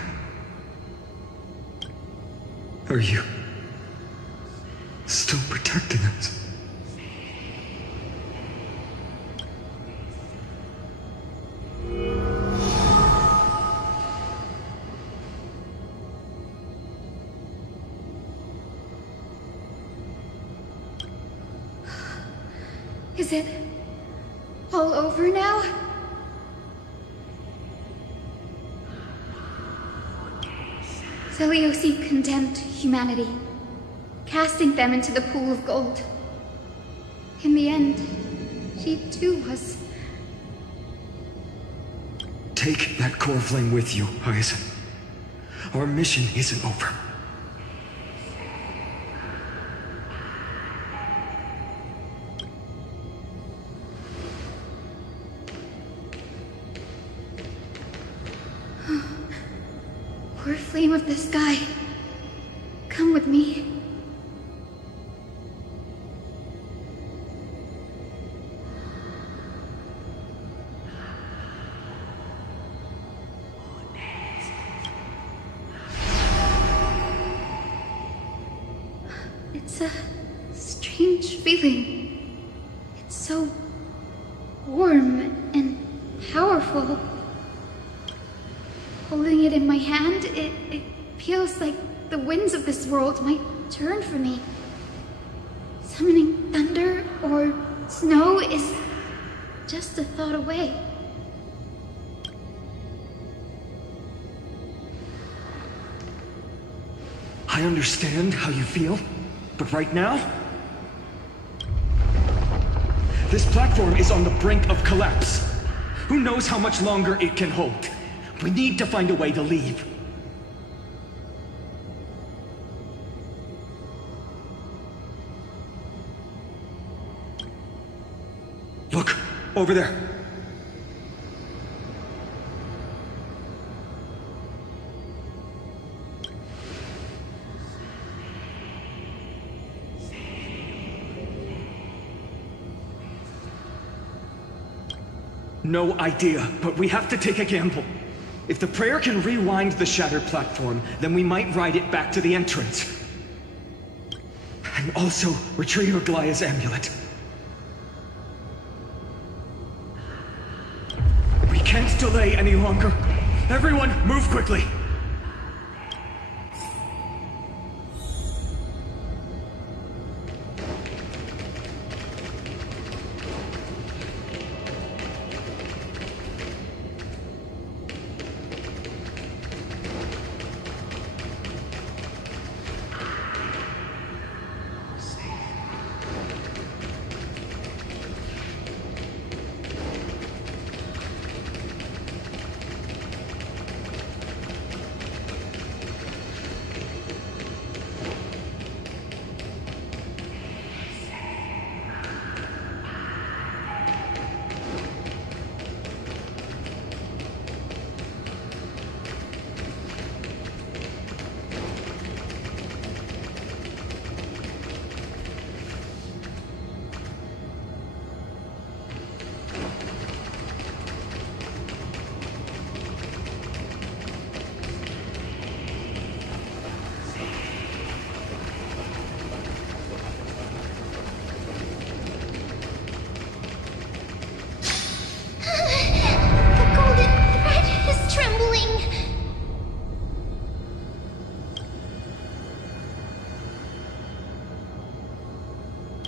Are you still protecting us? Is it all over now? Zeliosi condemned humanity, casting them into the pool of gold. In the end, she too was... Take that core flame with you, Hyacine. Our mission isn't over. Core flame of the sky, come with me. It's a strange feeling. It's so warm and powerful. Holding it in my hand, it feels like the winds of this world might turn for me. Summoning thunder or snow is just a thought away. I understand how you feel, but right now, this platform is on the brink of collapse. Who knows how much longer it can hold? We need to find a way to leave. Look, over there. No idea, but we have to take a gamble. If the prayer can rewind the shattered platform, then we might ride it back to the entrance. And also retrieve Aglaya's amulet. We can't delay any longer. Everyone, move quickly.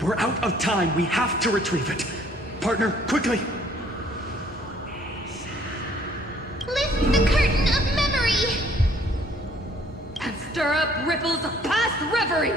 We're out of time. We have to retrieve it. Partner, quickly! Lift the curtain of memory! And stir up ripples of past reverie!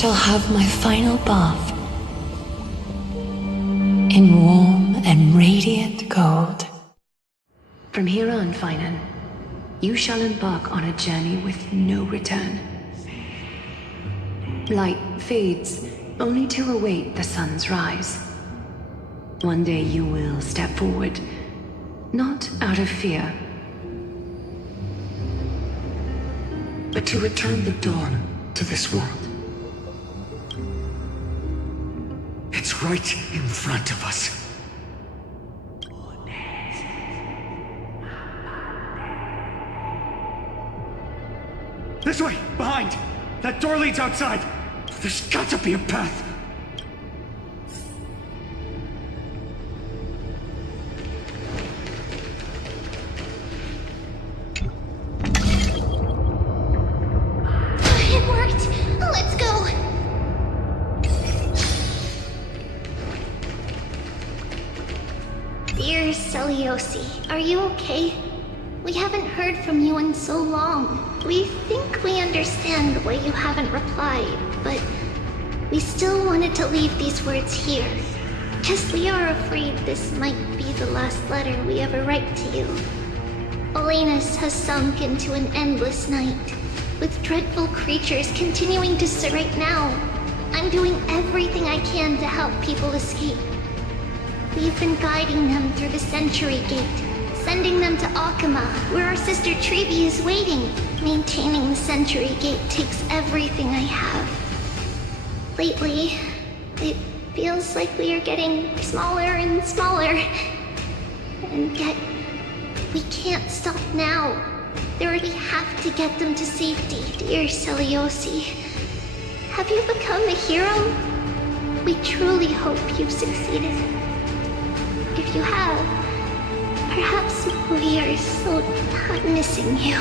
shall have my final bath in warm and radiant gold. From here on, Finan, you shall embark on a journey with no return. Light fades, only to await the sun's rise. One day you will step forward, not out of fear, but to return the dawn to this world. It's right in front of us. This way! Behind! That door leads outside! There's got to be a path! It worked! Let's go! Dear Seliosi, are you okay? We haven't heard from you in so long. We think we understand why you haven't replied, but we still wanted to leave these words here. Because we are afraid this might be the last letter we ever write to you. Olenus has sunk into an endless night, with dreadful creatures continuing to right now. I'm doing everything I can to help people escape. We've been guiding them through the Century Gate, sending them to Akama, where our sister Trevi is waiting. Maintaining the Century Gate takes everything I have. Lately, it feels like we are getting smaller and smaller. And yet, we can't stop now. We have to get them to safety. Dear Seliosi, have you become a hero? We truly hope you've succeeded. If you have, perhaps we are so missing you.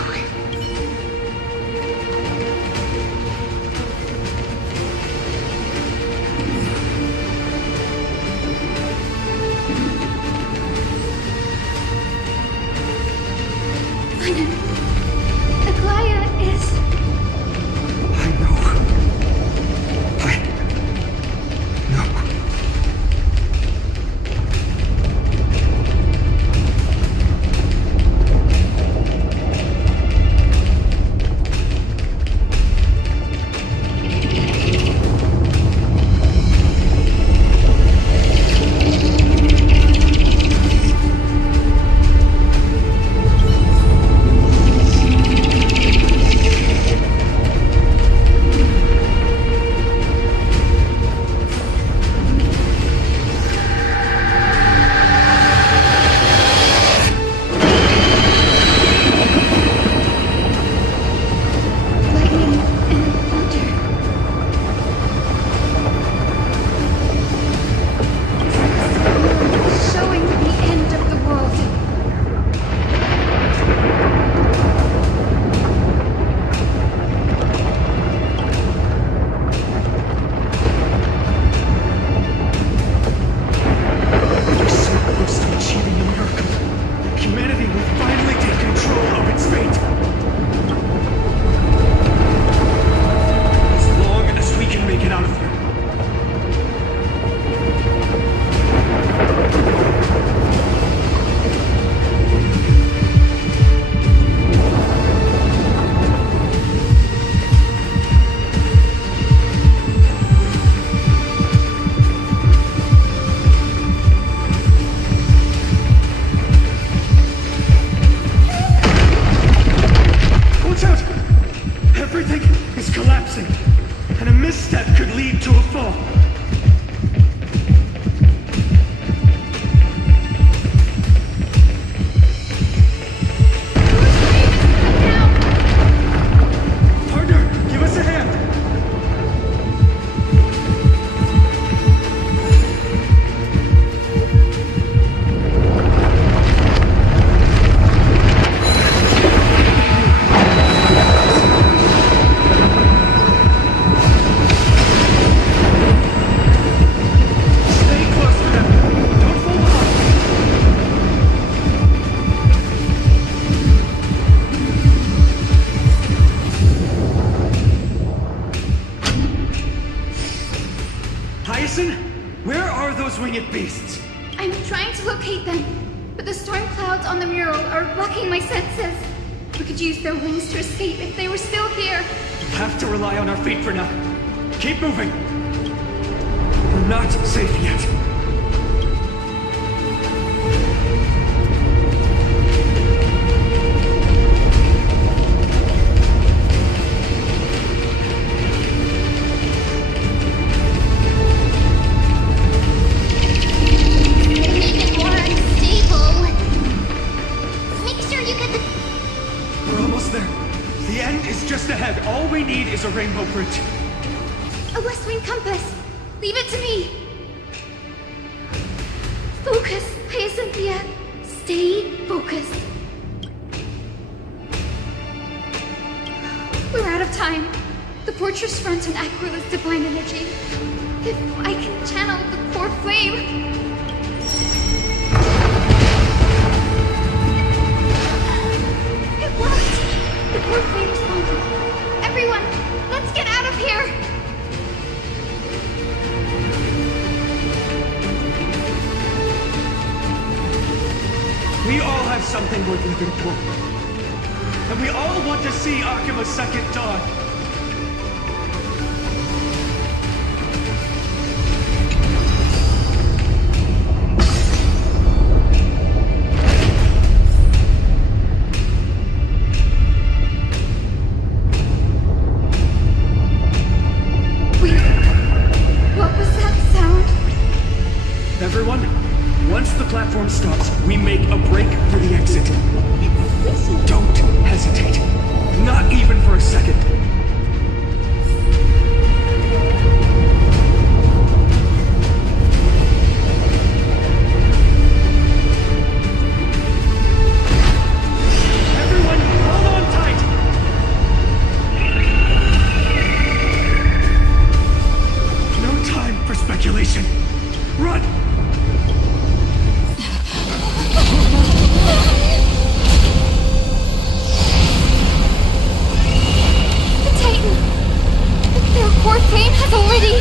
Hyacine? Where are those winged beasts? I'm trying to locate them, but the storm clouds on the mural are blocking my senses. We could use their wings to escape if they were still here. We have to rely on our feet for now. Keep moving. We're not safe yet. Ahead, all we need is a rainbow bridge. A West Wing compass. Leave it to me. Focus, Hyacinthia. Stay focused. We're out of time. The fortress front on Aquila's divine energy. If I can channel the core flame. It worked! The core flame responded. Everyone, let's get out of here! We all have something worth living for. And we all want to see Akima's second dawn. Platform stops, we make a break for the exit. Don't hesitate. Not even for a second. Everyone, hold on tight! No time for speculation. Run! Core flame has already...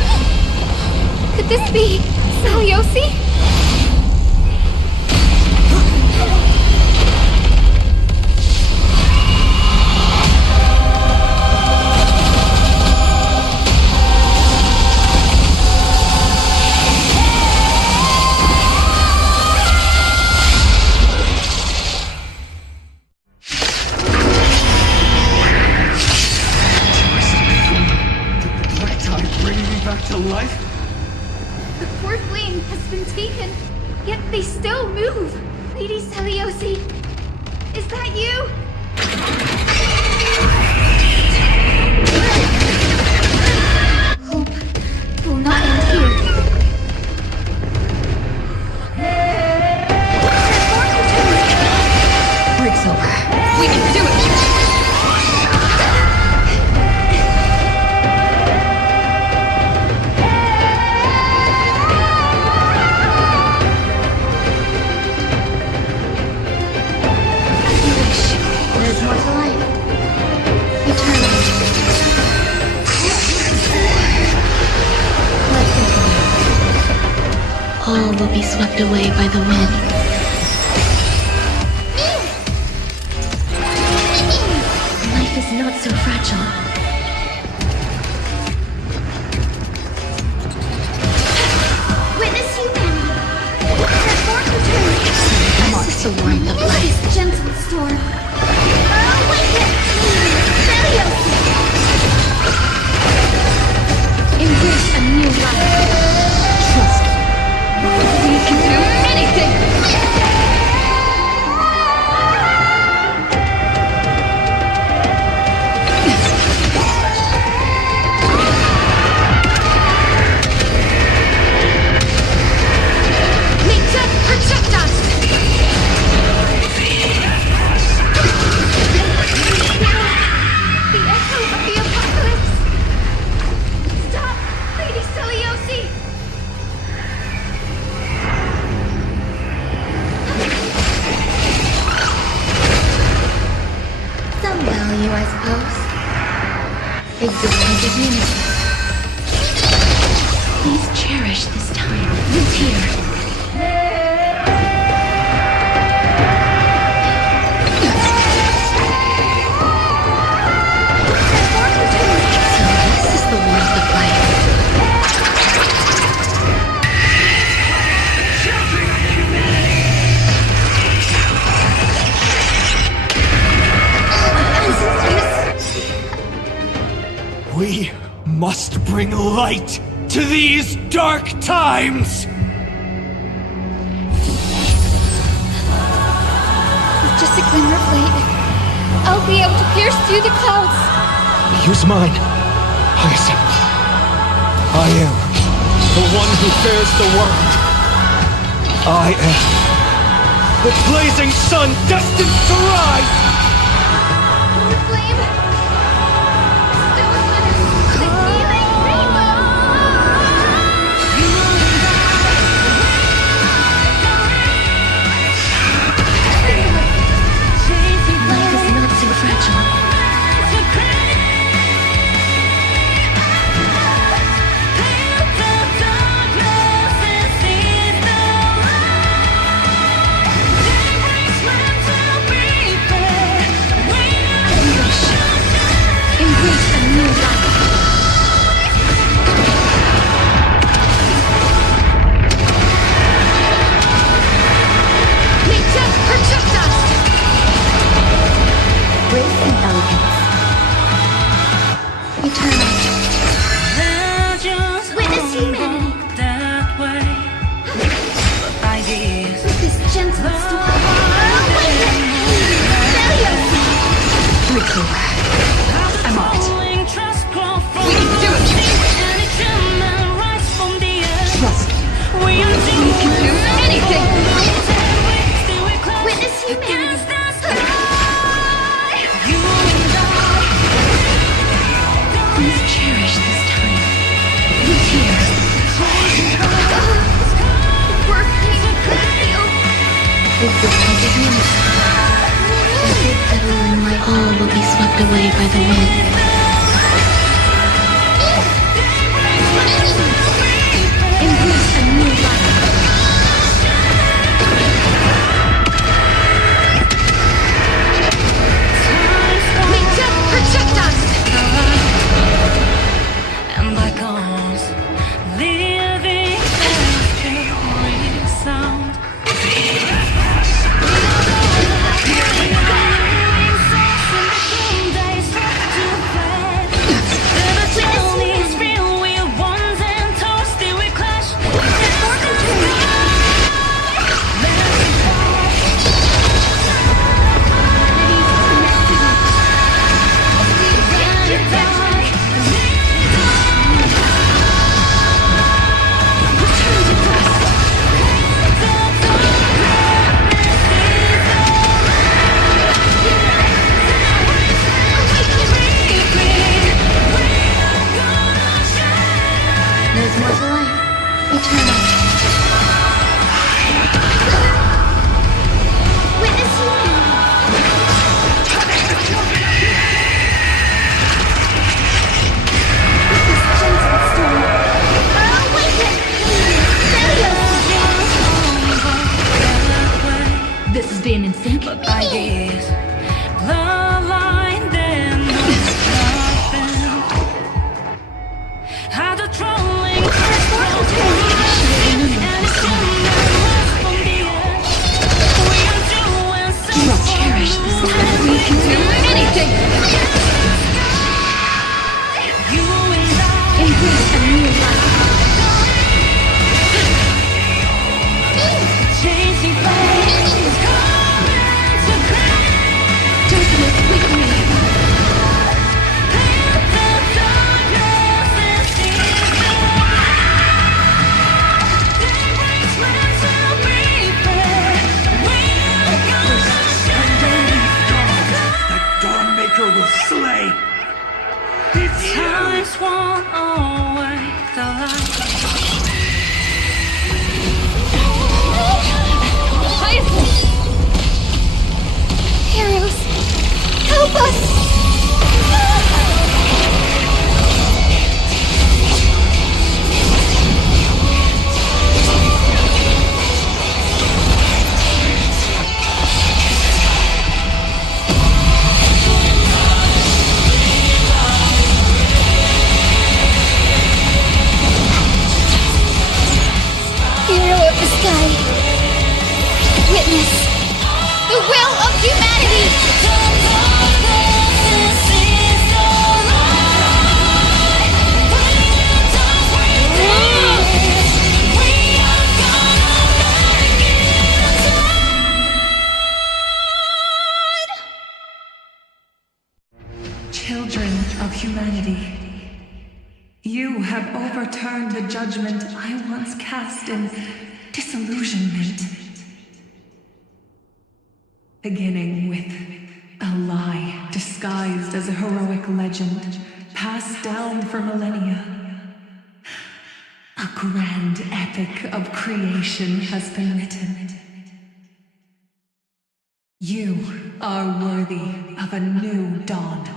Could this be Saliosi? All will be swept away by the wind. Life is not so fragile. Witness humanity. Transform return. Amongst the warmth of life. This gentle storm. Awaken! Celiosi! Embrace a new life. Trust me. We can do anything! Existence is unity. These cherished cherish this time. Who's here? The worth of life. We must bring light to these dark times! With just a glimmer of light, I'll be able to pierce through the clouds. Use mine, Hyacinth. I am the one who bears the world. I am the blazing sun destined to rise! The flame still glitters, the healing rainbow. Life is not so fragile. Embrace a new life. Nature, protect us! Grace and elegance. Eternal. Witness humanity. With this gentle storm. Ritual. I'm on it. We can do it! Trust me. We can do anything! Witness humanity. Please cherish this time. Who's here? Working. With this continuity, every petal in my all will be swept away by the wind. Embrace a new life. Nature, protect us! And icons living every sound. There's more to life. Eternal. Witness humanity. With this gentle storm. Awaken! This is being in sync. But by years, the line then was nothing. Had a trolling darkness. The will of humanity. Children of humanity, you have overturned the judgment I once cast in disillusionment. Beginning with a lie disguised as a heroic legend, passed down for millennia. A grand epic of creation has been written. You are worthy of a new dawn.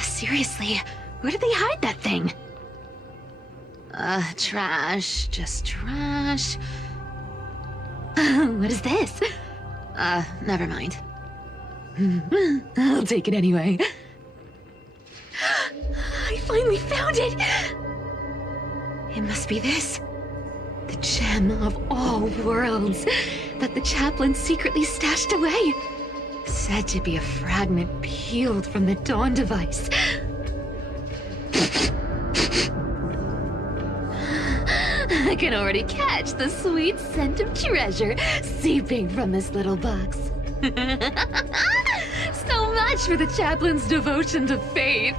Seriously, where did they hide that thing? Trash. Just trash. What is this? Never mind. I'll take it anyway. I finally found it! It must be this. The gem of all worlds that the chaplain secretly stashed away. Said to be a fragment peeled from the Dawn device. I can already catch the sweet scent of treasure seeping from this little box. So much for the chaplain's devotion to faith.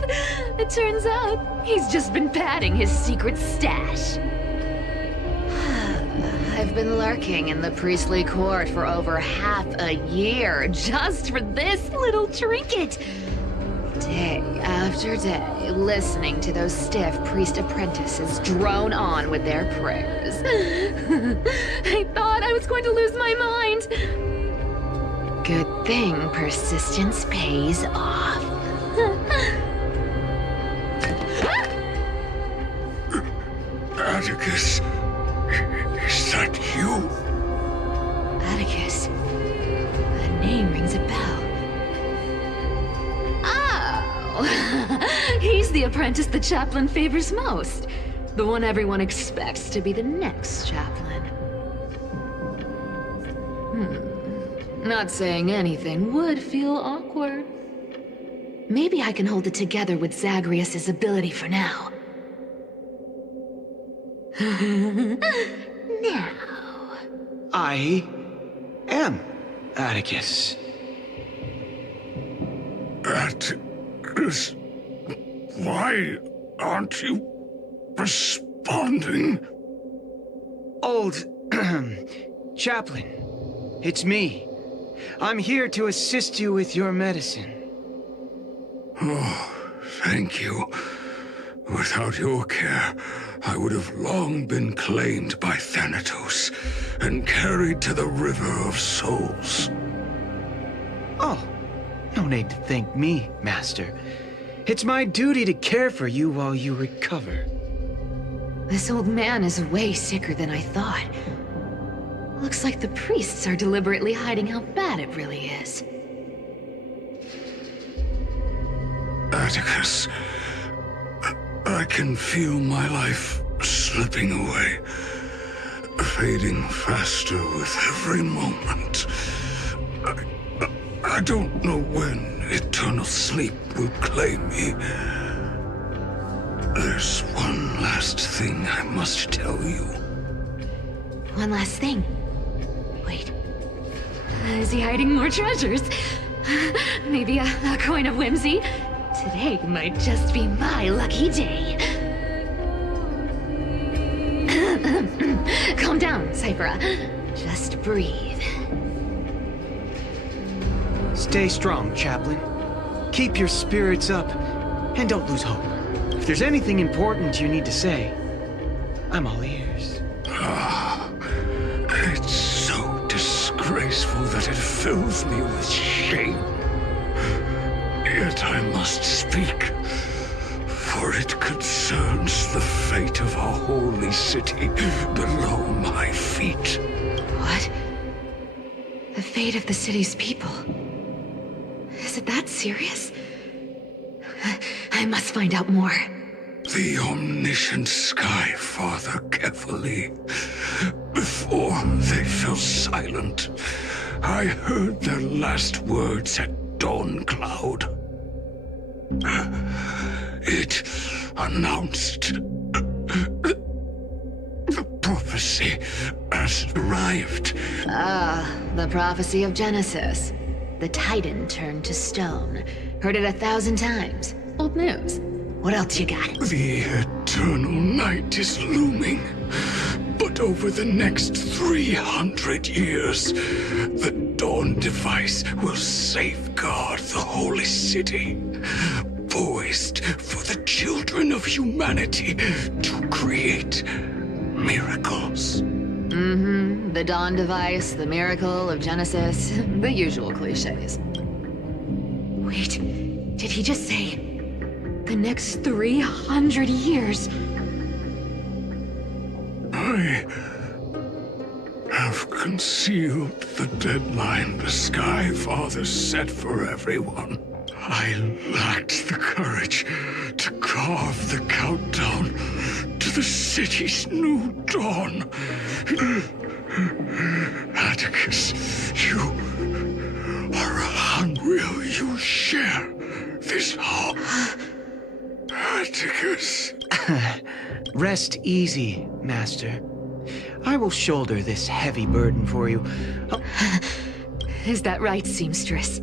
It turns out he's just been padding his secret stash. I've been lurking in the priestly court for over half a year just for this little trinket. Day after day, listening to those stiff priest apprentices drone on with their prayers. I thought I was going to lose my mind. Good thing persistence pays off. Atticus, is that you? Atticus. The name rings a bell. Oh! He's the apprentice the chaplain favors most. The one everyone expects to be the next chaplain. Not saying anything would feel awkward. Maybe I can hold it together with Zagreus' ability for now. Now. I am Atticus. Atticus, why aren't you responding? Old chaplain, it's me. I'm here to assist you with your medicine. Oh, thank you. Without your care, I would have long been claimed by Thanatos and carried to the River of Souls. Oh, no need to thank me, Master. It's my duty to care for you while you recover. This old man is way sicker than I thought. Looks like the priests are deliberately hiding how bad it really is. Atticus, I can feel my life slipping away, fading faster with every moment. I don't know when eternal sleep will claim me. There's one last thing I must tell you. One last thing. Wait. Is he hiding more treasures? Maybe a coin of whimsy? Today might just be my lucky day. Calm down, Cyphera. Just breathe. Stay strong, Chaplain. Keep your spirits up, and don't lose hope. If there's anything important you need to say, I'm all ears. It's so disgraceful that it fills me with shame. Yet I must speak, for it concerns the fate of our holy city below my feet. fate of the city's people. Is it that serious? I must find out more. The omniscient Sky Father carefully. Before they fell silent, I heard their last words at Dawn Cloud. It announced the prophecy has arrived. The prophecy of Genesis. The Titan turned to stone. Heard it 1,000 times. Old news. What else you got? The eternal night is looming. But over the next 300 years, the Dawn device will safeguard the holy city, poised for the children of humanity to create miracles. The Dawn device, the miracle of Genesis, the usual cliches. Wait, did he just say the next 300 years? I have concealed the deadline the Sky Father set for everyone. I lacked the courage to carve the countdown to the city's new dawn. Atticus, you are unreal. You share this hope. Atticus. Rest easy, Master. I will shoulder this heavy burden for you. Oh. Is that right, seamstress?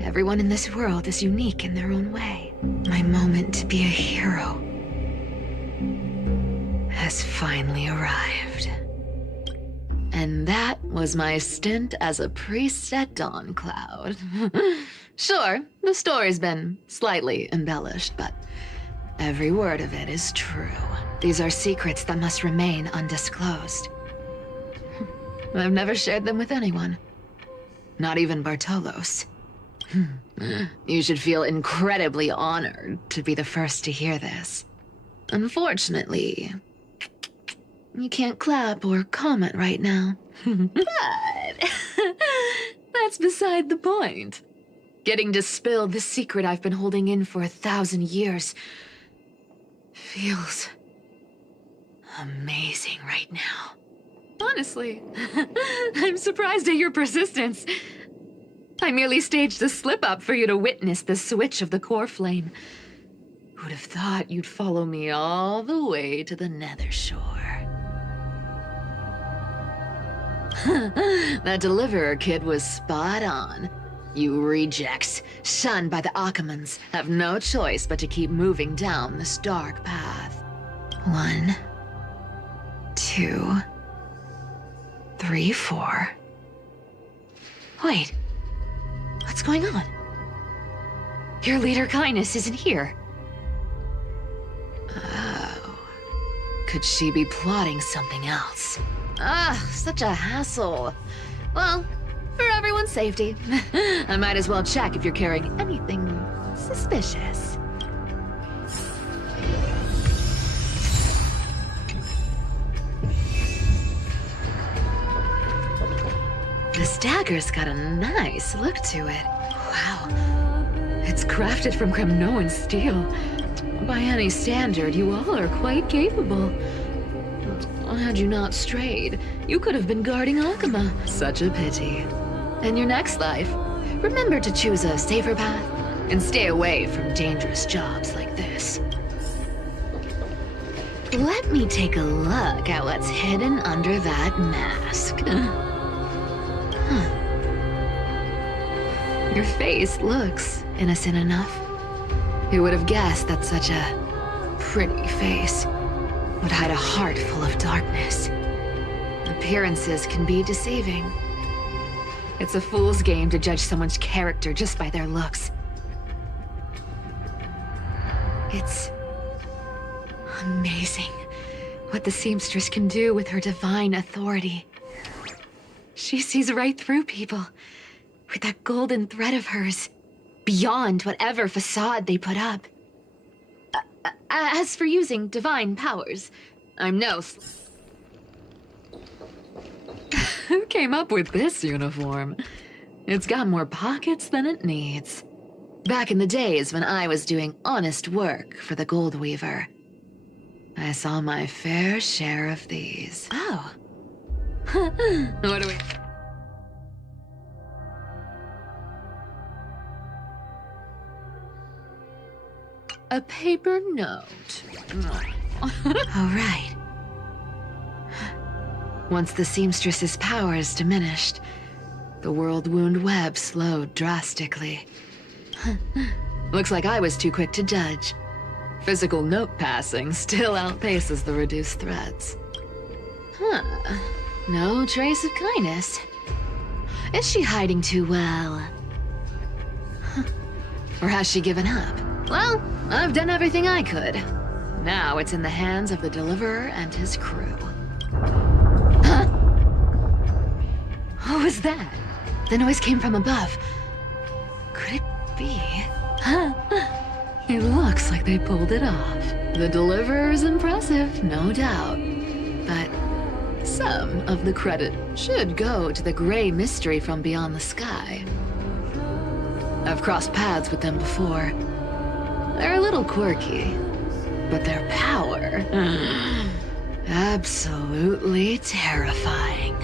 Everyone in this world is unique in their own way. My moment to be a hero has finally arrived. And that was my stint as a priest at Dawn Cloud. Sure, the story's been slightly embellished, but every word of it is true. These are secrets that must remain undisclosed. I've never shared them with anyone. Not even Bartolos. You should feel incredibly honored to be the first to hear this. Unfortunately, you can't clap or comment right now. But that's beside the point. Getting to spill the secret I've been holding in for 1,000 years feels amazing right now. Honestly, I'm surprised at your persistence. I merely staged a slip-up for you to witness the switch of the core flame. Who'd have thought you'd follow me all the way to the Nether Shore? That deliverer kid was spot on. You rejects, shunned by the Akamans, have no choice but to keep moving down this dark path. 1, 2, 3, 4. Wait, what's going on? Your leader Kindness isn't here. Oh, could she be plotting something else? Such a hassle. Well, for everyone's safety, I might as well check if you're carrying anything suspicious. This dagger's got a nice look to it. Wow. It's crafted from Kremnoan steel. By any standard, you all are quite capable. Had you not strayed, you could have been guarding Akama. Such a pity. In your next life, remember to choose a safer path and stay away from dangerous jobs like this. Let me take a look at what's hidden under that mask. Your face looks innocent enough. Who would have guessed that such a pretty face would hide a heart full of darkness? Appearances can be deceiving. It's a fool's game to judge someone's character just by their looks. It's amazing what the seamstress can do with her divine authority. She sees right through people with that golden thread of hers, beyond whatever facade they put up. As for using divine powers, I'm no... Who came up with this uniform? It's got more pockets than it needs. Back in the days when I was doing honest work for the Gold Weaver, I saw my fair share of these. Oh. What do we... A paper note. All right. Once the seamstress's powers diminished, the world wound web slowed drastically. Looks like I was too quick to judge. Physical note passing still outpaces the reduced threads. No trace of kindness. Is she hiding too well? Or has she given up? Well, I've done everything I could. Now it's in the hands of the Deliverer and his crew. Huh? What was that? The noise came from above. Could it be? It looks like they pulled it off. The Deliverer's impressive, no doubt. But some of the credit should go to the gray mystery from beyond the sky. I've crossed paths with them before. They're a little quirky, but their power... absolutely terrifying.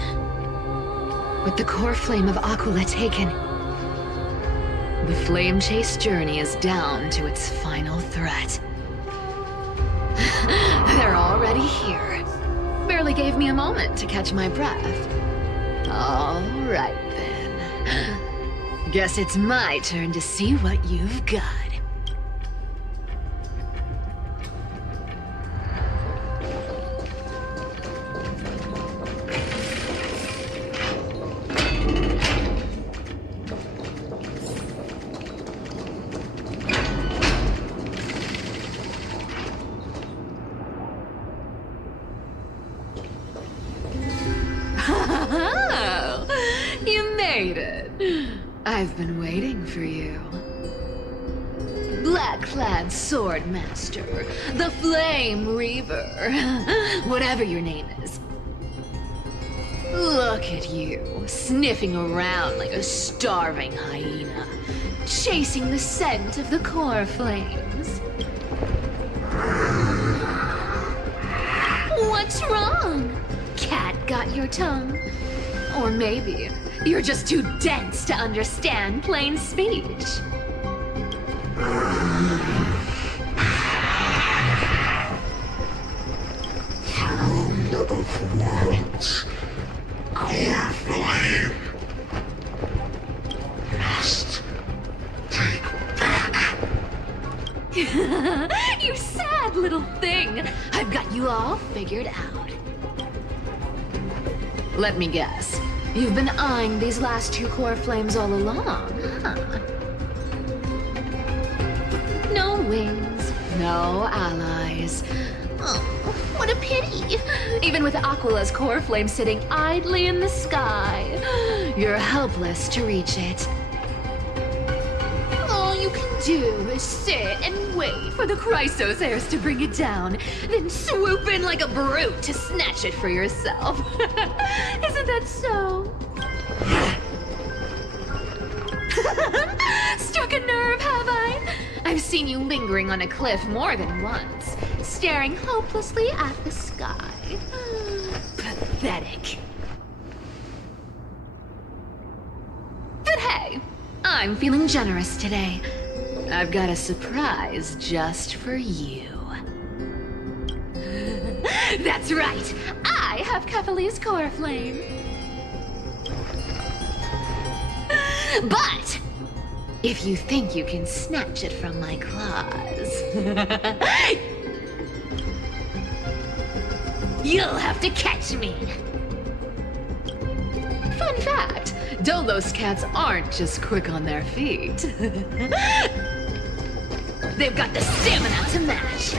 With the core flame of Aquila taken, the flame chase journey is down to its final threat. They're already here. Barely gave me a moment to catch my breath. All right then. Guess it's my turn to see what you've got. I've been waiting for you. Black-clad sword master, the Flame Reaver, whatever your name is. Look at you, sniffing around like a starving hyena, chasing the scent of the core flames. What's wrong? Cat got your tongue? Or maybe you're just too dense to understand plain speech. Throne of worlds, core flame. Must take back. You sad little thing. I've got you all figured out. Let me guess. You've been eyeing these last two core flames all along, huh? No wings, no allies. Oh, what a pity. Even with Aquila's core flame sitting idly in the sky, you're helpless to reach it. All you can do is sit and wait for the Chrysos heirs to bring it down, then swoop in like a brute to snatch it for yourself. Isn't that so? Struck a nerve, have I? I've seen you lingering on a cliff more than once, staring hopelessly at the sky. Pathetic. But hey, I'm feeling generous today. I've got a surprise just for you. That's right, I have Kefali's core flame. But if you think you can snatch it from my claws, you'll have to catch me. Fun fact, Dolos cats aren't just quick on their feet. They've got the stamina to match.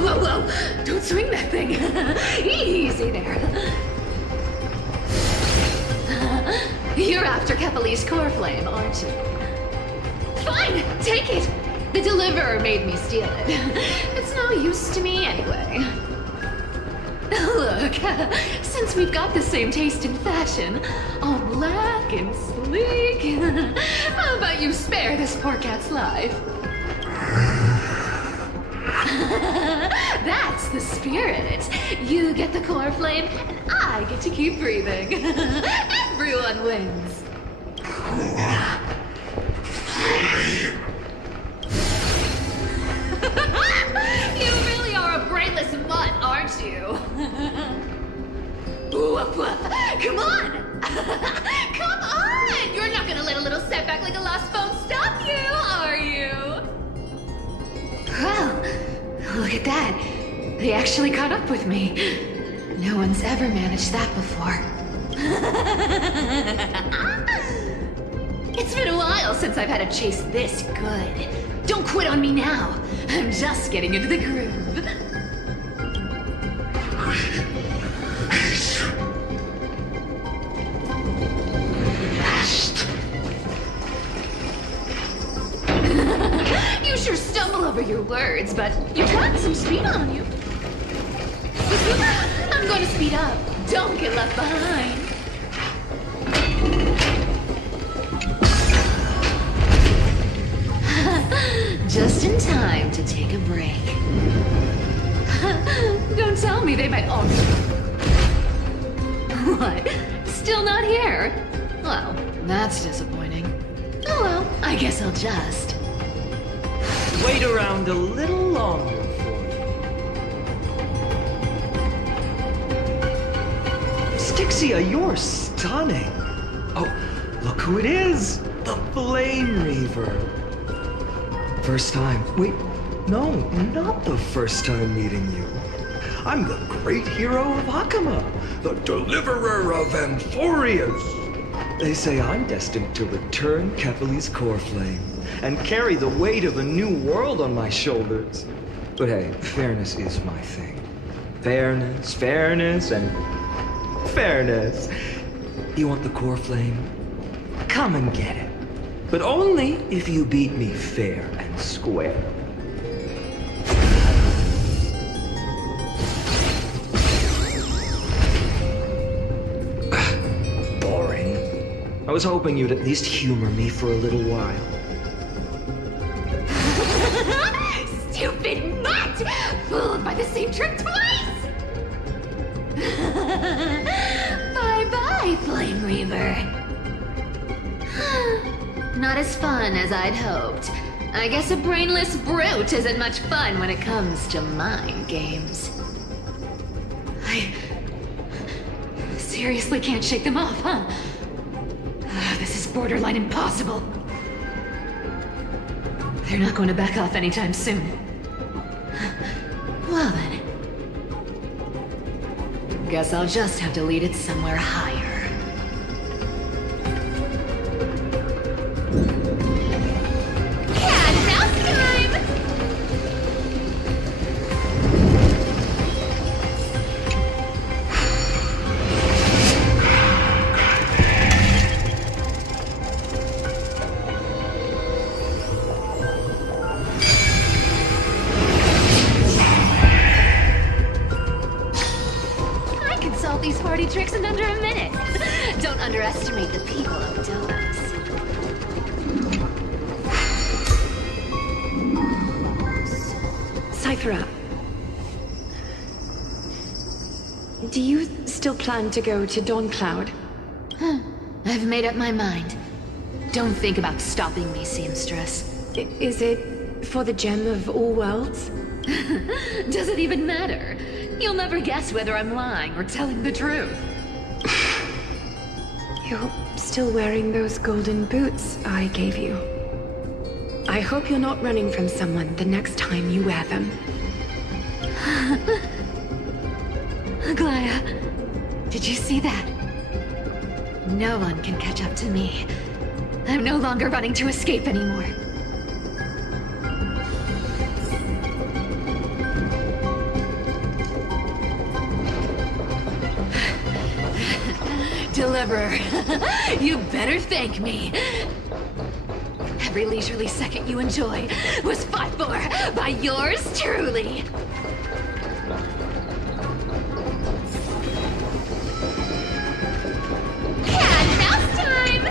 Whoa, whoa, whoa! Don't swing that thing! Easy there. You're after Kepali's core flame, aren't you? Fine, take it! The deliverer made me steal it. It's no use to me anyway. Look, since we've got the same taste in fashion, all black and sleek, how about you spare this poor cat's life? That's the spirit. You get the core flame, and I get to keep breathing. Everyone wins. You really are a brainless mutt, aren't you? Woof, woof. Come on! Come on! You're not gonna let a little setback like a lost phone stop you, are you? Well, look at that. They actually caught up with me. No one's ever managed that before. It's been a while since I've had a chase this good. Don't quit on me now. I'm just getting into the groove. You sure stumble over your words, but you've got some speed on you. I'm going to speed up. Don't get left behind. Just in time to take a break. Don't tell me they might also... What? Still not here? Well, that's disappointing. Oh well, I guess I'll just... Wait around a little longer for you. Styxia, you're stunning. Oh, look who it is. The Flame Reaver. First time. Wait, no, not the first time meeting you. I'm the great hero of Hakama, the deliverer of Amphorius. They say I'm destined to return Kepali's core flame and carry the weight of a new world on my shoulders. But hey, fairness is my thing. Fairness, and fairness. You want the core flame? Come and get it. But only if you beat me fair and square. Boring. I was hoping you'd at least humor me for a little while. Stupid mutt! Fooled by the same trick twice! Bye-bye, Flame Reaver. Not as fun as I'd hoped. I guess a brainless brute isn't much fun when it comes to mind games. I seriously can't shake them off, huh? This is borderline impossible. They're not going to back off anytime soon. Well then. Guess I'll just have to lead it somewhere higher. Tricks in under a minute. Don't underestimate the people of Delos. Cythera, do you still plan to go to Dawncloud? I've made up my mind. Don't think about stopping me, seamstress. Is it for the gem of all worlds? Does it even matter? You'll never guess whether I'm lying or telling the truth. You're still wearing those golden boots I gave you. I hope you're not running from someone the next time you wear them. Glaya, did you see that? No one can catch up to me. I'm no longer running to escape anymore. deliverer. You better thank me. Every leisurely second you enjoy was fought for by yours truly. Cat and mouse time!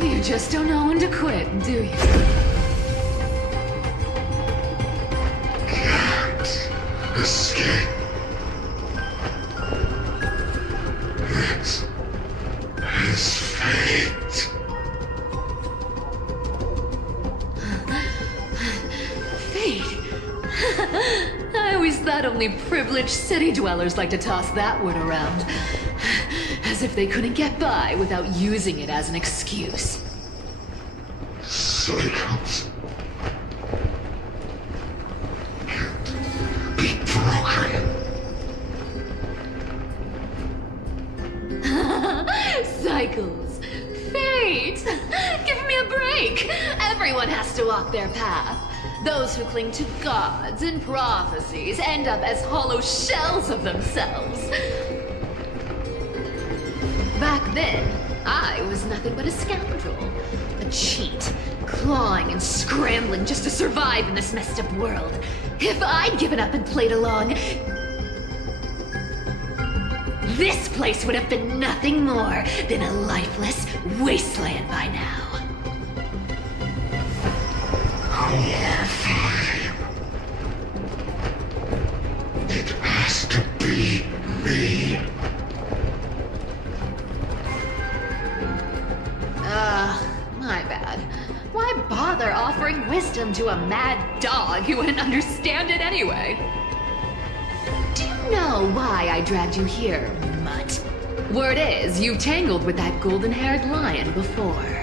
You just don't know when to quit, do you? Can't escape. It is fate. Fate? I always thought only privileged city dwellers like to toss that word around. As if they couldn't get by without using it as an excuse. Cycles can't be broken. Cycles. Fate! Give me a break! Everyone has to walk their path. Those who cling to gods and prophecies end up as hollow shells of themselves. Back then, I was nothing but a scoundrel. A cheat, clawing and scrambling just to survive in this messed up world. If I'd given up and played along, this place would have been nothing more than a lifeless wasteland by now. Horrifying. It has to be me. My bad. Why bother offering wisdom to a mad dog who wouldn't understand it anyway? Do you know why I dragged you here, mutt? Word is, you tangled with that golden-haired lion before.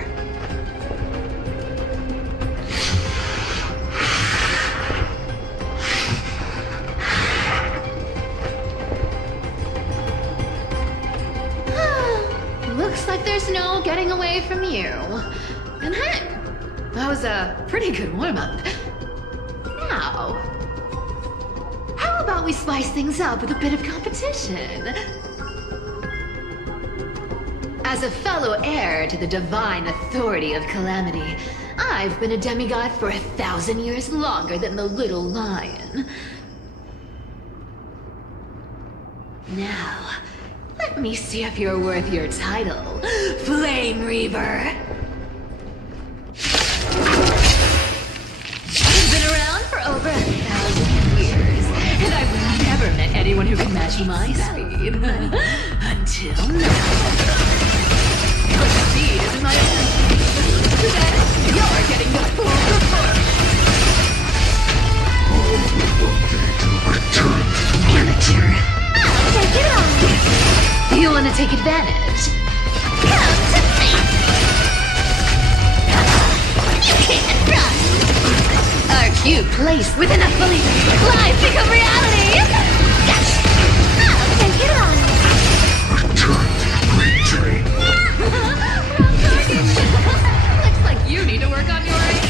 Looks like there's no getting away from you. And hey, that was a pretty good warm-up. Now, how about we spice things up with a bit of competition? As a fellow heir to the divine authority of calamity, I've been a demigod for 1,000 years longer than the little lion. Now, let me see if you're worth your title, Flame Reaver. I've been around for over 1,000 years, and I've never met anyone who can match my speed. Until now. But speed isn't my own. Then you're getting the full performance. Return later. I'll take it on. You want to take advantage? Come to me. You can't run. Our cute place with enough belief. Life become reality. Yes. I'll take it on. Return retreat. Wrong target. Looks like you need to work on your aim.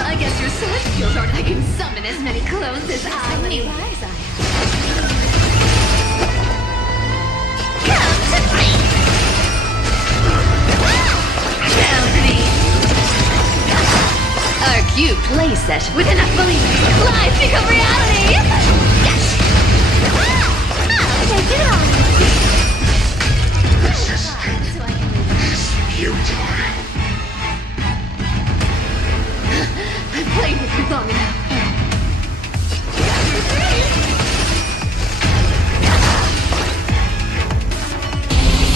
I guess your sword skills aren't. I can summon as many clones as how many lives I have. Come to me. Bounty. Our cute playset with enough belief. Life become reality. Yes. I'll take it on. Resistance is futile. I've played with you long enough.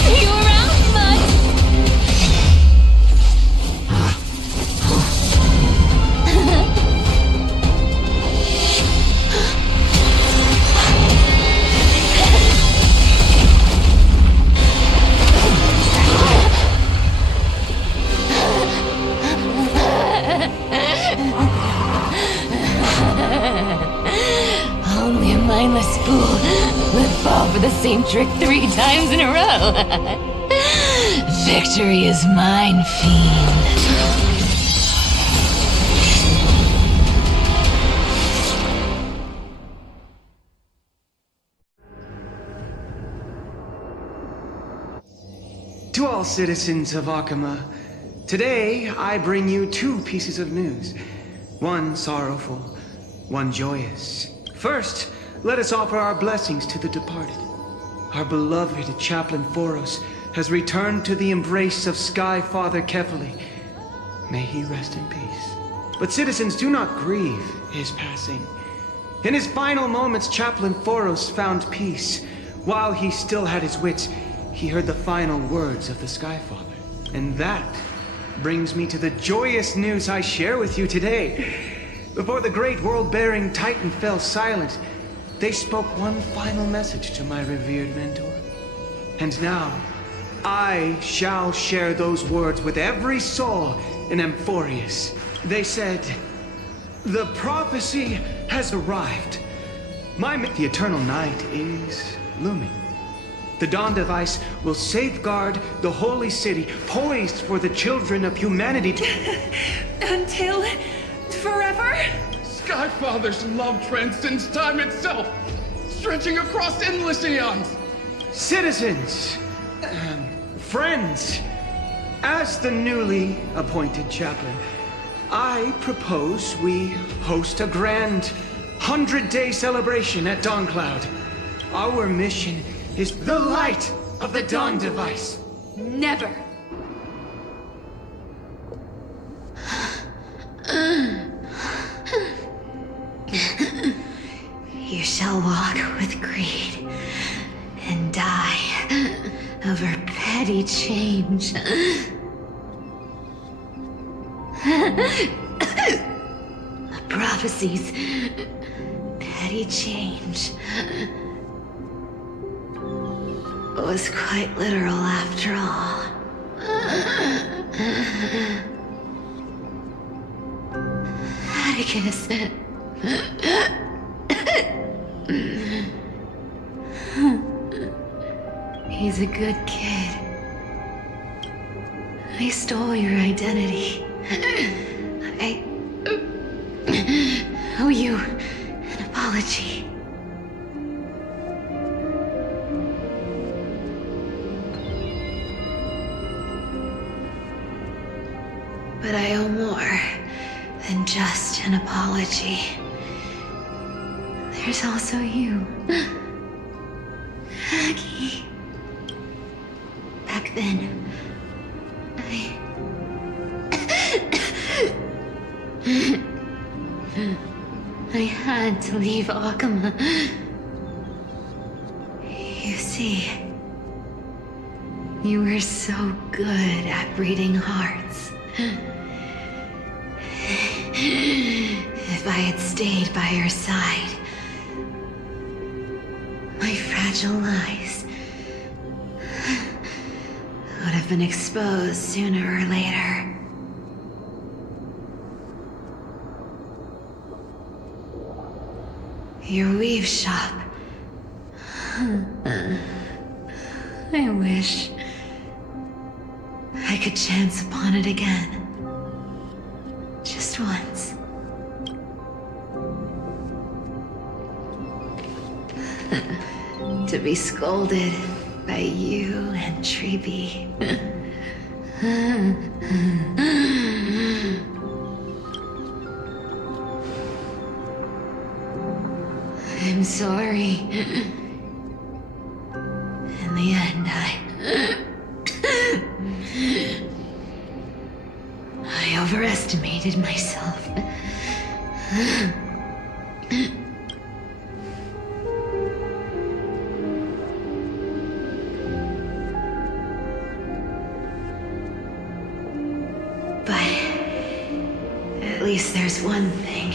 See you around, bud. Only a mindless fool would fall for the same trick 3 times in a row. Victory is mine, fiend. To all citizens of Akama, today I bring you 2 pieces of news. One sorrowful, one joyous. First, let us offer our blessings to the departed. Our beloved Chaplain Foros has returned to the embrace of Sky Father Kefali. May he rest in peace. But citizens, do not grieve his passing. In his final moments, Chaplain Foros found peace. While he still had his wits, he heard the final words of the Sky Father. And that brings me to the joyous news I share with you today. Before the great world-bearing Titan fell silent, they spoke one final message to my revered mentor. And now, I shall share those words with every soul in Amphorius. They said, the prophecy has arrived. The eternal night is looming. The Dawn device will safeguard the holy city, poised for the children of humanity Until forever? Skyfather's love transcends time itself, stretching across endless eons. Citizens, friends, as the newly appointed chaplain, I propose we host a grand 100-day celebration at Dawncloud. Our mission is the light of the Dawn device. Never. You shall walk with greed and die over petty change. The prophecies, petty change, was quite literal after all. Atticus. He's a good kid. I stole your identity. I owe you an apology. But I owe more than just an apology. There's also you, Aggie. Back then, I had to leave Akama. You see, you were so good at reading hearts. If I had stayed by your side, my fragile lies would have been exposed sooner or later. Your weave shop. I wish I could chance upon it again. Just once. To be scolded by you and Treeby. I'm sorry. In the end, I overestimated myself. But at least there's one thing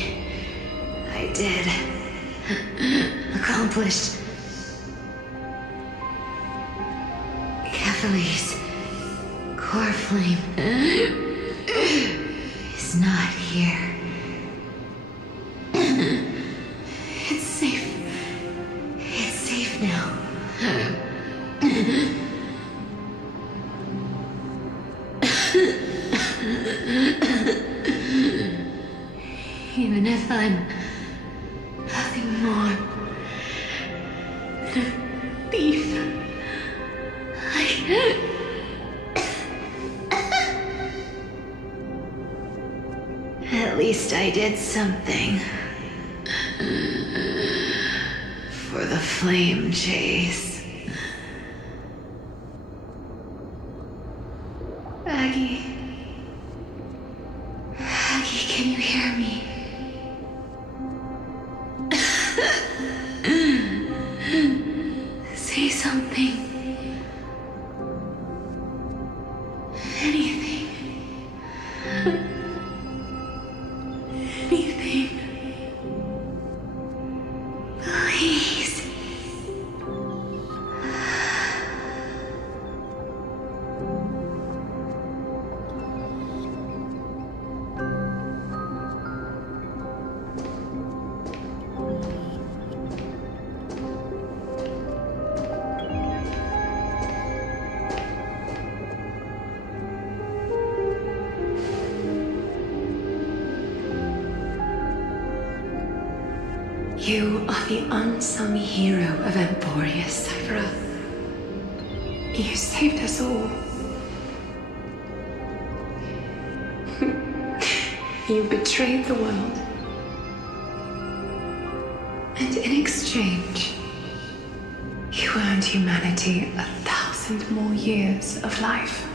I did accomplish. Kefali's core flame is not here. It's safe. It's safe now. Even if I'm nothing more than a thief, at least I did something for the flame chase. Aggie, can you hear me? Say something. Anything. Anything. Please. You are the unsung hero of Emporia, Cypher. You saved us all. You betrayed the world. And in exchange, you earned humanity 1,000 more years of life.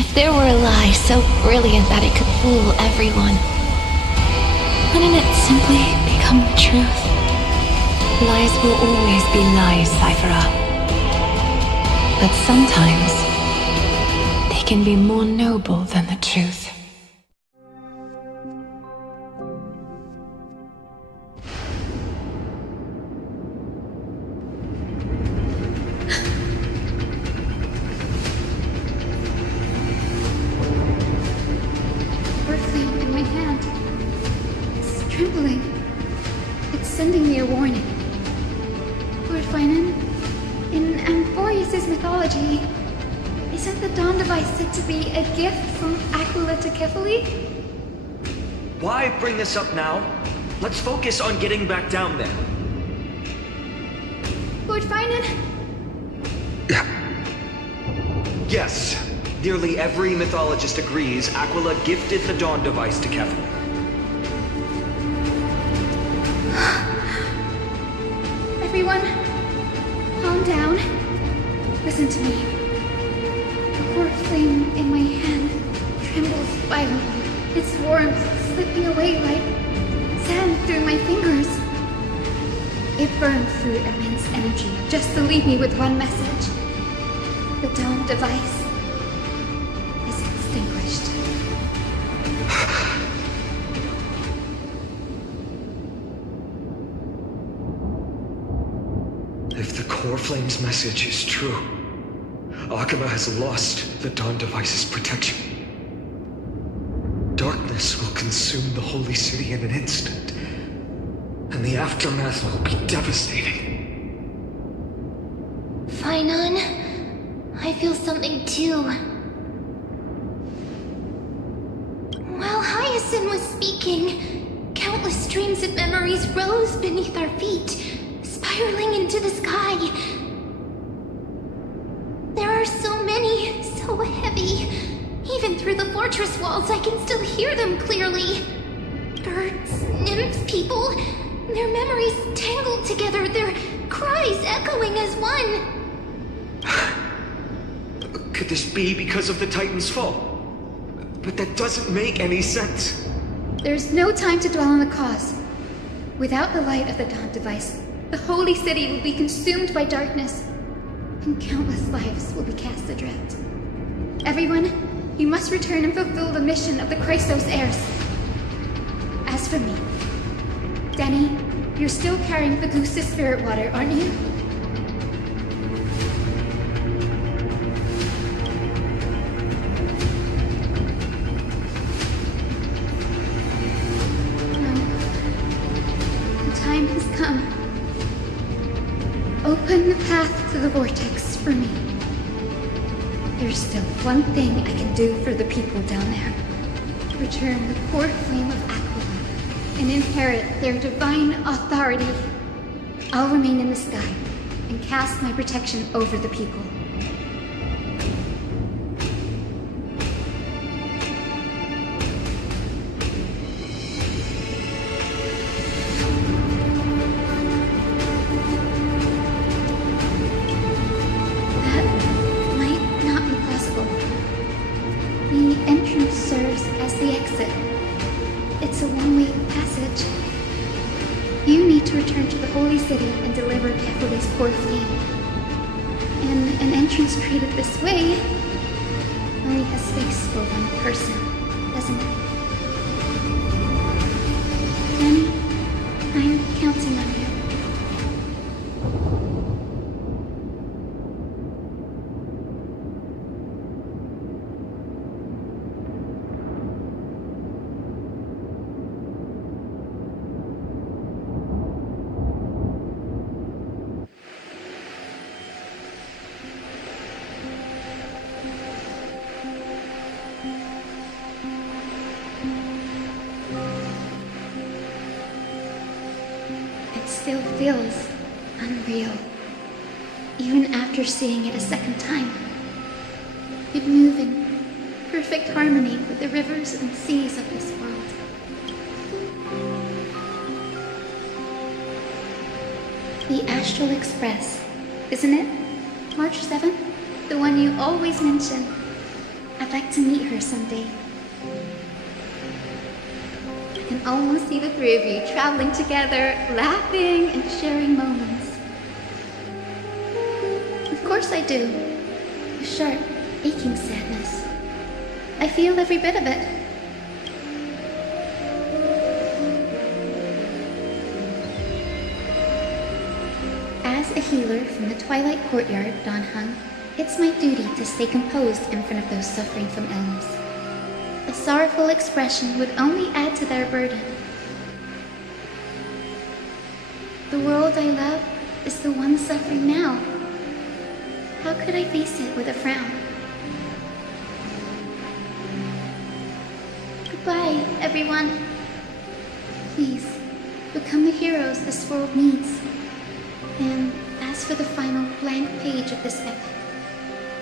If there were a lie so brilliant that it could fool everyone, wouldn't it simply become the truth? Lies will always be lies, Cypher. But sometimes, they can be more noble than the truth. It's sending me a warning. Lord Finan, in Amphorius' mythology, isn't the Dawn device said to be a gift from Aquila to Kefali? Why bring this up now? Let's focus on getting back down there. Lord Finan? Yes. Nearly every mythologist agrees Aquila gifted the Dawn device to Kefali. Everyone, calm down. Listen to me. The core flame in my hand trembles violently. Its warmth slipping away like sand through my fingers. It burned through immense energy just to leave me with one message. The Dawn device is extinguished. If the core flame's message is true, Akama has lost the Dawn device's protection. Darkness will consume the holy city in an instant, and the aftermath will be devastating. Finan, I feel something too. While Hyacine was speaking, countless streams of memories rose beneath our feet, spiraling into the sky. There are so many, so heavy. Even through the fortress walls, I can still hear them clearly. Birds, nymphs, people, their memories tangled together, their cries echoing as one. Could this be because of the Titan's fall? But that doesn't make any sense. There's no time to dwell on the cause. Without the light of the Dawn device, the holy city will be consumed by darkness, and countless lives will be cast adrift. Everyone, you must return and fulfill the mission of the Christos heirs. request from me. Danny, you're still carrying Fagusta's spirit water, aren't you? No. The time has come. Open the path to the vortex for me. There's still one thing I can do for the people down there. Return the core flame of Aquila and inherit their divine authority. I'll remain in the sky and cast my protection over the people. That might not be possible. The entrance serves as the exit. It's a one-way passage. You need to return to the holy city and deliver Kephali's core flame. And an entrance created this way only has space for one person, doesn't it? Danny, I'm counting on you. Still feels unreal, even after seeing it a second time. You'd move in perfect harmony with the rivers and seas of this world. The Astral Express, isn't it? March 7th? The one you always mention. I'd like to meet her someday. I can almost see the three of you traveling together, laughing and sharing moments. Of course I do. A sharp, aching sadness. I feel every bit of it. As a healer from the Twilight Courtyard, Don Hung, it's my duty to stay composed in front of those suffering from illness. A sorrowful expression would only add to their burden. The world I love is the one suffering now. How could I face it with a frown? Goodbye, everyone. Please, become the heroes this world needs. And as for the final blank page of this epic,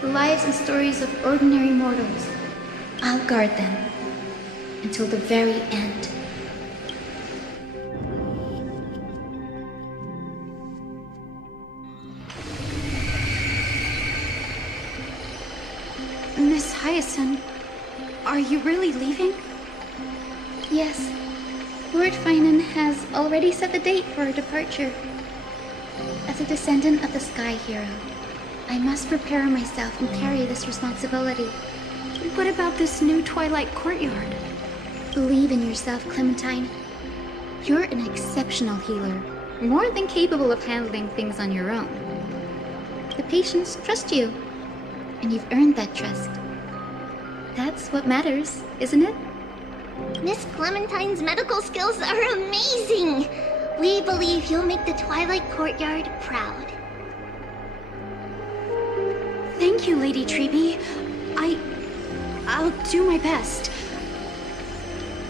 the lives and stories of ordinary mortals, I'll guard them until the very end. Miss Hyacin, are you really leaving? Yes. Lord Finan has already set the date for our departure. As a descendant of the Sky Hero, I must prepare myself and carry this responsibility. What about this new Twilight Courtyard? Believe in yourself, Clementine. You're an exceptional healer, more than capable of handling things on your own. The patients trust you, and you've earned that trust. That's what matters, isn't it? Miss Clementine's medical skills are amazing! We believe you'll make the Twilight Courtyard proud. Thank you, Lady Treeby. I'll do my best.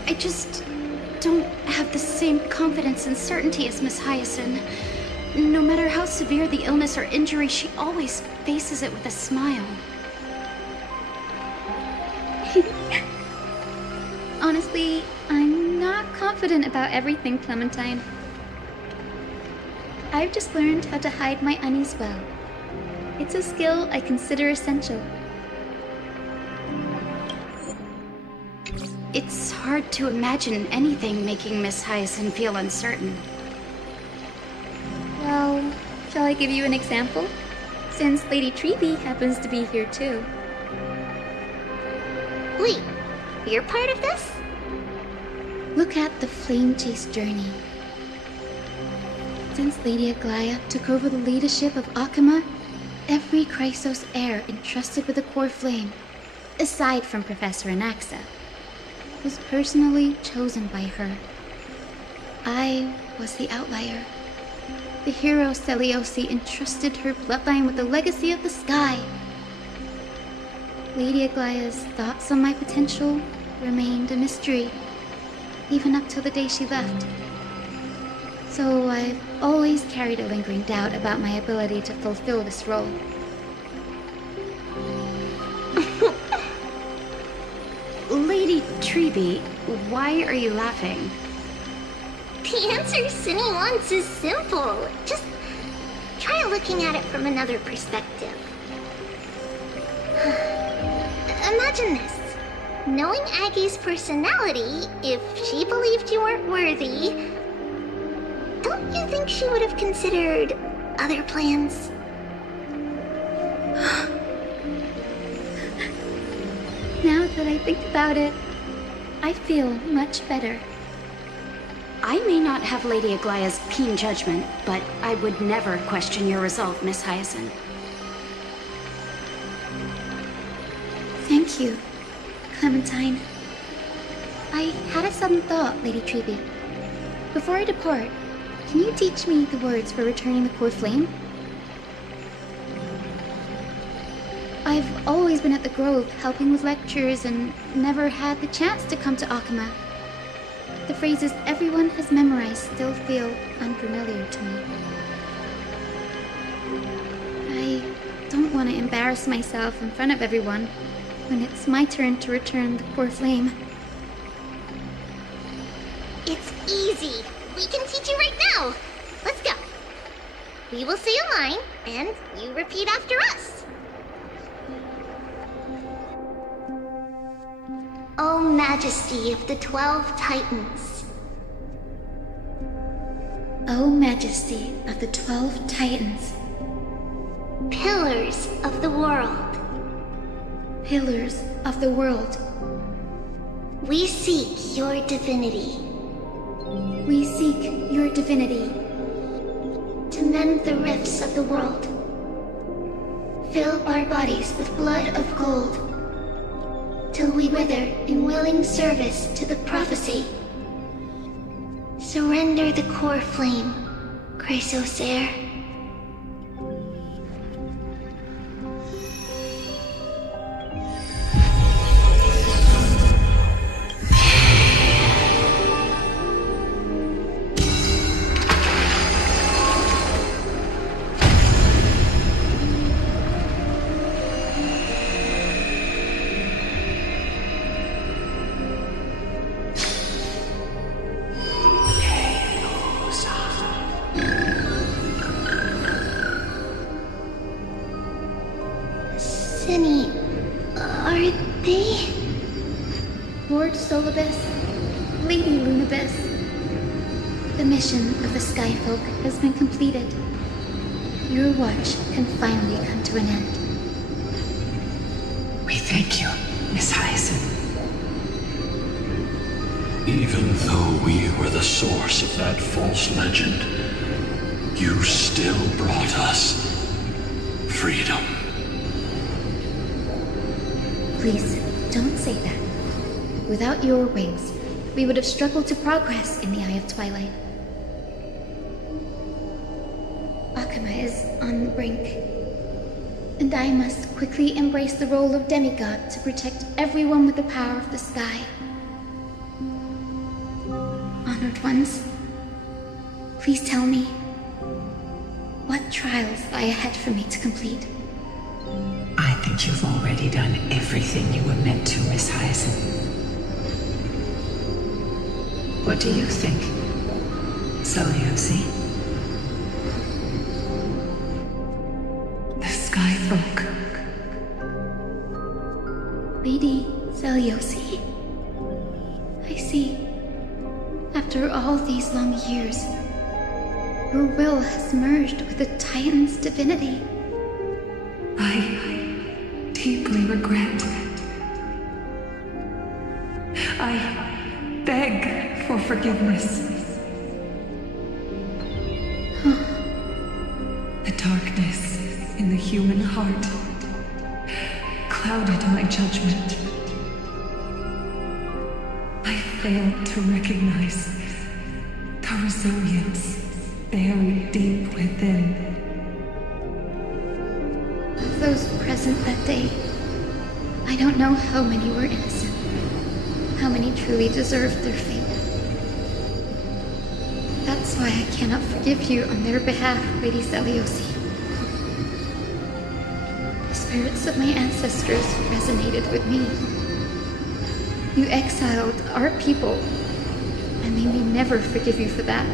I just don't have the same confidence and certainty as Miss Hyacin. No matter how severe the illness or injury, she always faces it with a smile. Honestly, I'm not confident about everything, Clementine. I've just learned how to hide my unease well. It's a skill I consider essential. It's hard to imagine anything making Miss Hyacin feel uncertain. Well, shall I give you an example? Since Lady Treeby happens to be here too. Wait, you're part of this? Look at the flame chase journey. Since Lady Aglaya took over the leadership of Akama, every Chrysos heir entrusted with the core flame, aside from Professor Anaxa, was personally chosen by her. I was the outlier. The hero Seliosi entrusted her bloodline with the legacy of the sky. Lady Aglaya's thoughts on my potential remained a mystery, even up till the day she left. So I've always carried a lingering doubt about my ability to fulfill this role. Lady Treby, why are you laughing? The answer Cindy wants is simple. Just try looking at it from another perspective. Imagine this. Knowing Aggie's personality, if she believed you weren't worthy, don't you think she would have considered other plans? Now that I think about it, I feel much better. I may not have Lady Aglaya's keen judgment, but I would never question your resolve, Miss Hyacin. Thank you, Clementine. I had a sudden thought, Lady Treby. Before I depart, can you teach me the words for returning the core flame? I've always been at the Grove helping with lectures and never had the chance to come to Akama. The phrases everyone has memorized still feel unfamiliar to me. I don't want to embarrass myself in front of everyone when it's my turn to return the core flame. It's easy. We can teach you right now. Let's go. We will say a line, and you repeat after us. O Majesty of the 12 Titans. O Majesty of the 12 Titans. Pillars of the world. Pillars of the world. We seek your divinity. We seek your divinity. To mend the rifts of the world. Fill our bodies with blood of gold. Till we wither in willing service to the prophecy. Surrender the core flame, Chrysos heir. Cindy, are they? Lord Solibus, Lady Lunabis, the mission of the Skyfolk has been completed. Your watch can finally come to an end. We thank you, Miss Hyacin. Even though we were the source of that false legend, you still brought us freedom. Please, don't say that. Without your wings, we would have struggled to progress in the Eye of Twilight. Akama is on the brink, and I must quickly embrace the role of demigod to protect everyone with the power of the sky. Honored ones, please tell me, what trials lie ahead for me to complete? I think you've already done everything you were meant to, Miss Hyacin. What do you think, Seliosi? The Skyfolk. Lady Seliosi. I see. After all these long years, your will has merged with the Titan's divinity. I deeply regret. I beg for forgiveness. The darkness in the human heart clouded my judgment. I failed to recognize the resilience buried deep within. Of those present that day, I don't know how many were innocent, how many truly deserved their fate. That's why I cannot forgive you on their behalf, Lady Seliosi. The spirits of my ancestors resonated with me. You exiled our people, and they may never forgive you for that.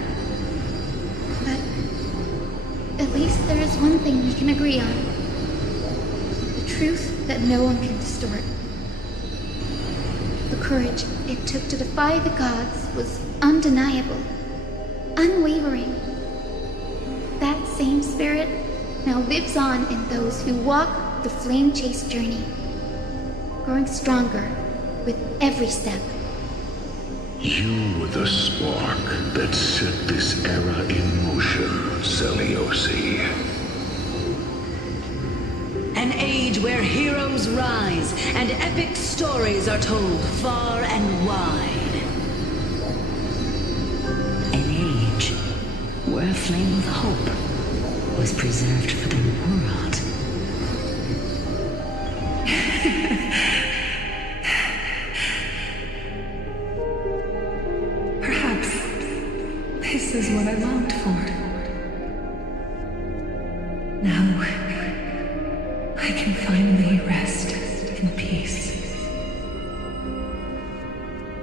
But at least there is one thing we can agree on. The truth that no one can distort. The courage it took to defy the gods was undeniable, unwavering. That same spirit now lives on in those who walk the flame-chased journey, growing stronger with every step. You were the spark that set this era in motion, Seliosi. An age where heroes rise and epic stories are told far and wide. An age where a flame of hope was preserved for the world. Perhaps this is what I longed for. Now, I can finally rest in peace.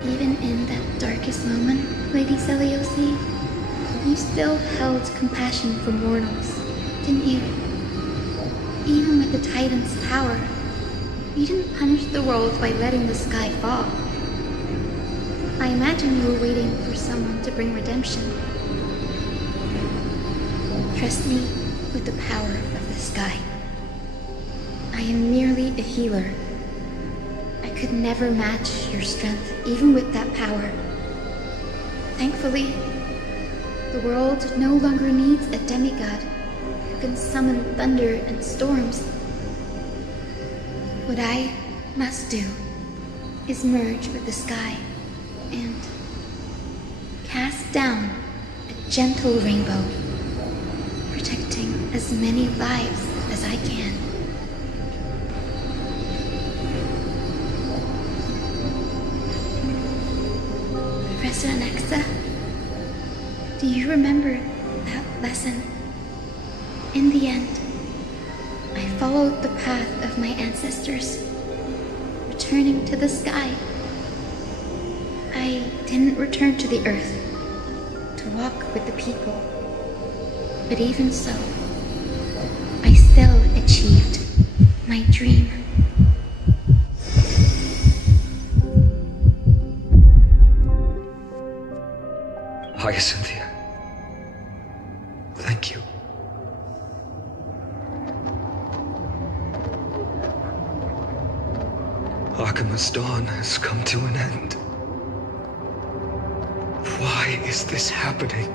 Even in that darkest moment, Lady Seliosi, you still held compassion for mortals, didn't you? Even with the Titan's power, you didn't punish the world by letting the sky fall. I imagine you were waiting for someone to bring redemption. Trust me with the power of the sky. I am merely a healer. I could never match your strength, even with that power. Thankfully, the world no longer needs a demigod who can summon thunder and storms. What I must do is merge with the sky and cast down a gentle rainbow, protecting as many lives as I can. Professor Nexa, do you remember that lesson? In the end, I followed the path of my ancestors, returning to the sky. I didn't return to the earth to walk with the people, but even so, I still achieved my dream. Hyacinthia. Thank you. Akima's dawn has come to an end. Why is this happening?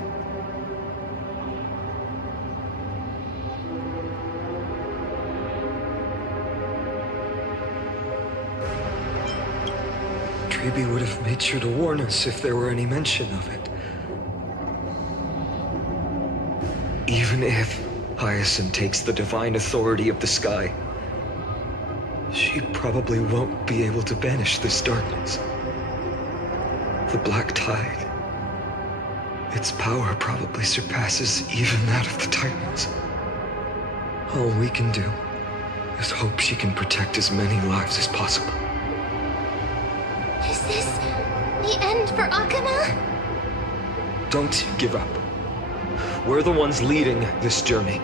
Treeby would have made sure to warn us if there were any mention of it. Even if Hyacin takes the divine authority of the sky, she probably won't be able to banish this darkness. The Black Tide, its power probably surpasses even that of the Titans. All we can do is hope she can protect as many lives as possible. Is this the end for Akama? Don't give up. We're the ones leading this journey,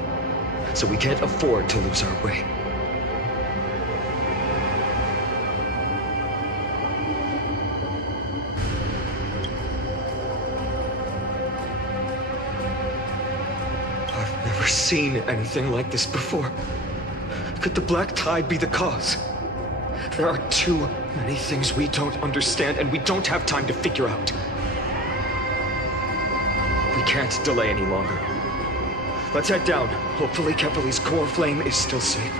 so we can't afford to lose our way. I've never seen anything like this before. Could the Black Tide be the cause? There are too many things we don't understand, and we don't have time to figure out. We can't delay any longer. Let's head down. Hopefully Kepler's core flame is still safe.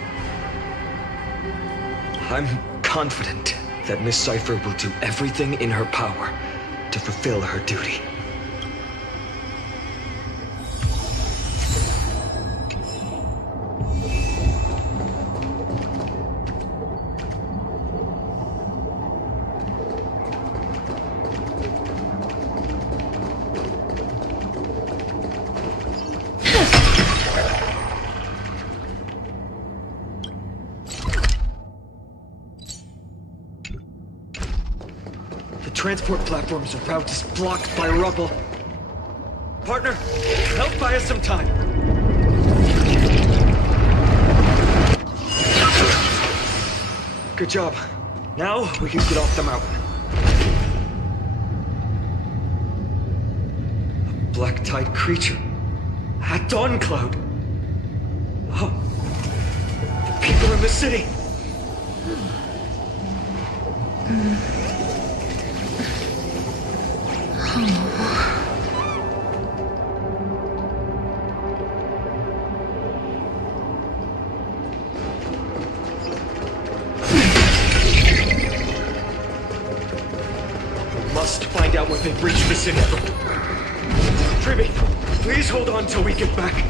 I'm confident that Miss Cypher will do everything in her power to fulfill her duty. Transport platform's route is blocked by rubble. Partner, help buy us some time. Good job. Now we can get off the mountain. A black tide creature. At Dawn Cloud. Oh. The people in the city. They've reached the city. Tribby, please hold on till we get back.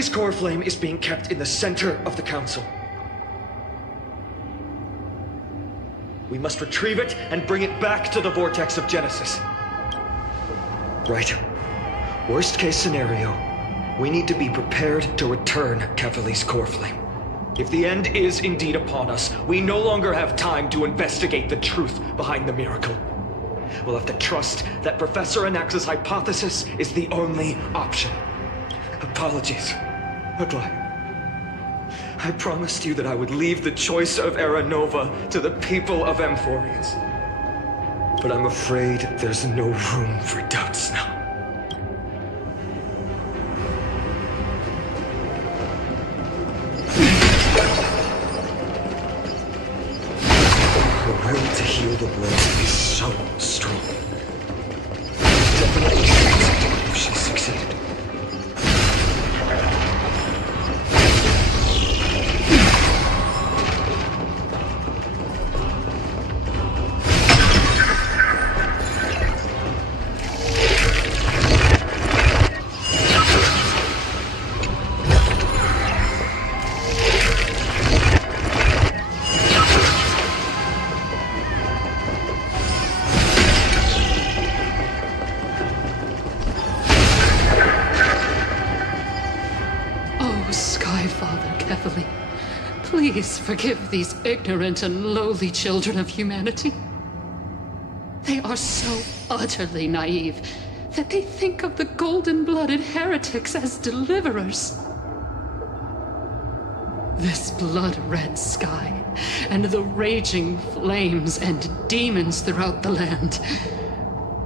Kefali's core flame is being kept in the center of the council. We must retrieve it and bring it back to the vortex of Genesis. Right. Worst case scenario, we need to be prepared to return Kefali's core flame. If the end is indeed upon us, we no longer have time to investigate the truth behind the miracle. We'll have to trust that Professor Anax's hypothesis is the only option. Apologies, Aglaia. I promised you that I would leave the choice of Era Nova to the people of Amphorians. But I'm afraid there's no room for doubts now. The will to heal the blows is so strong. Definitely if she succeeded. Please forgive these ignorant and lowly children of humanity. They are so utterly naive that they think of the golden-blooded heretics as deliverers. This blood-red sky and the raging flames and demons throughout the land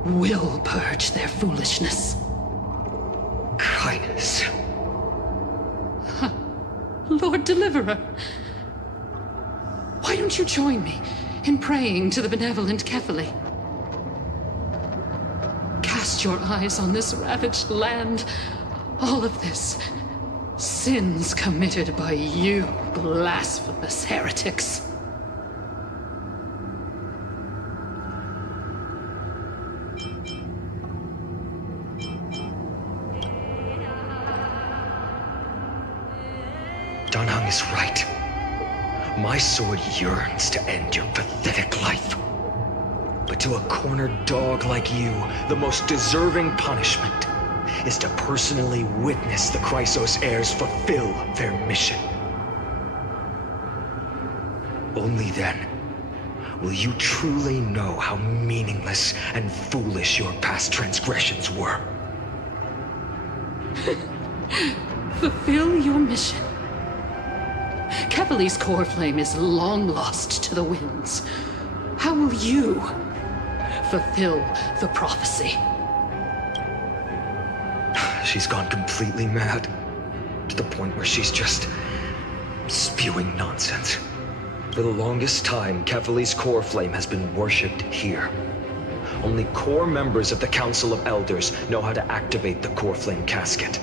will purge their foolishness. Kindness. Lord Deliverer, why don't you join me in praying to the benevolent Kefali? Cast your eyes on this ravaged land. All of this, sins committed by you, blasphemous heretics. Danhang is right. My sword yearns to end your pathetic life. But to a cornered dog like you, the most deserving punishment is to personally witness the Chrysos heirs fulfill their mission. Only then will you truly know how meaningless and foolish your past transgressions were. Fulfill your mission. Kefali's core flame is long lost to the winds. How will you fulfill the prophecy? She's gone completely mad, to the point where she's just spewing nonsense. For the longest time, Kefali's core flame has been worshipped here. Only core members of the Council of Elders know how to activate the core flame casket.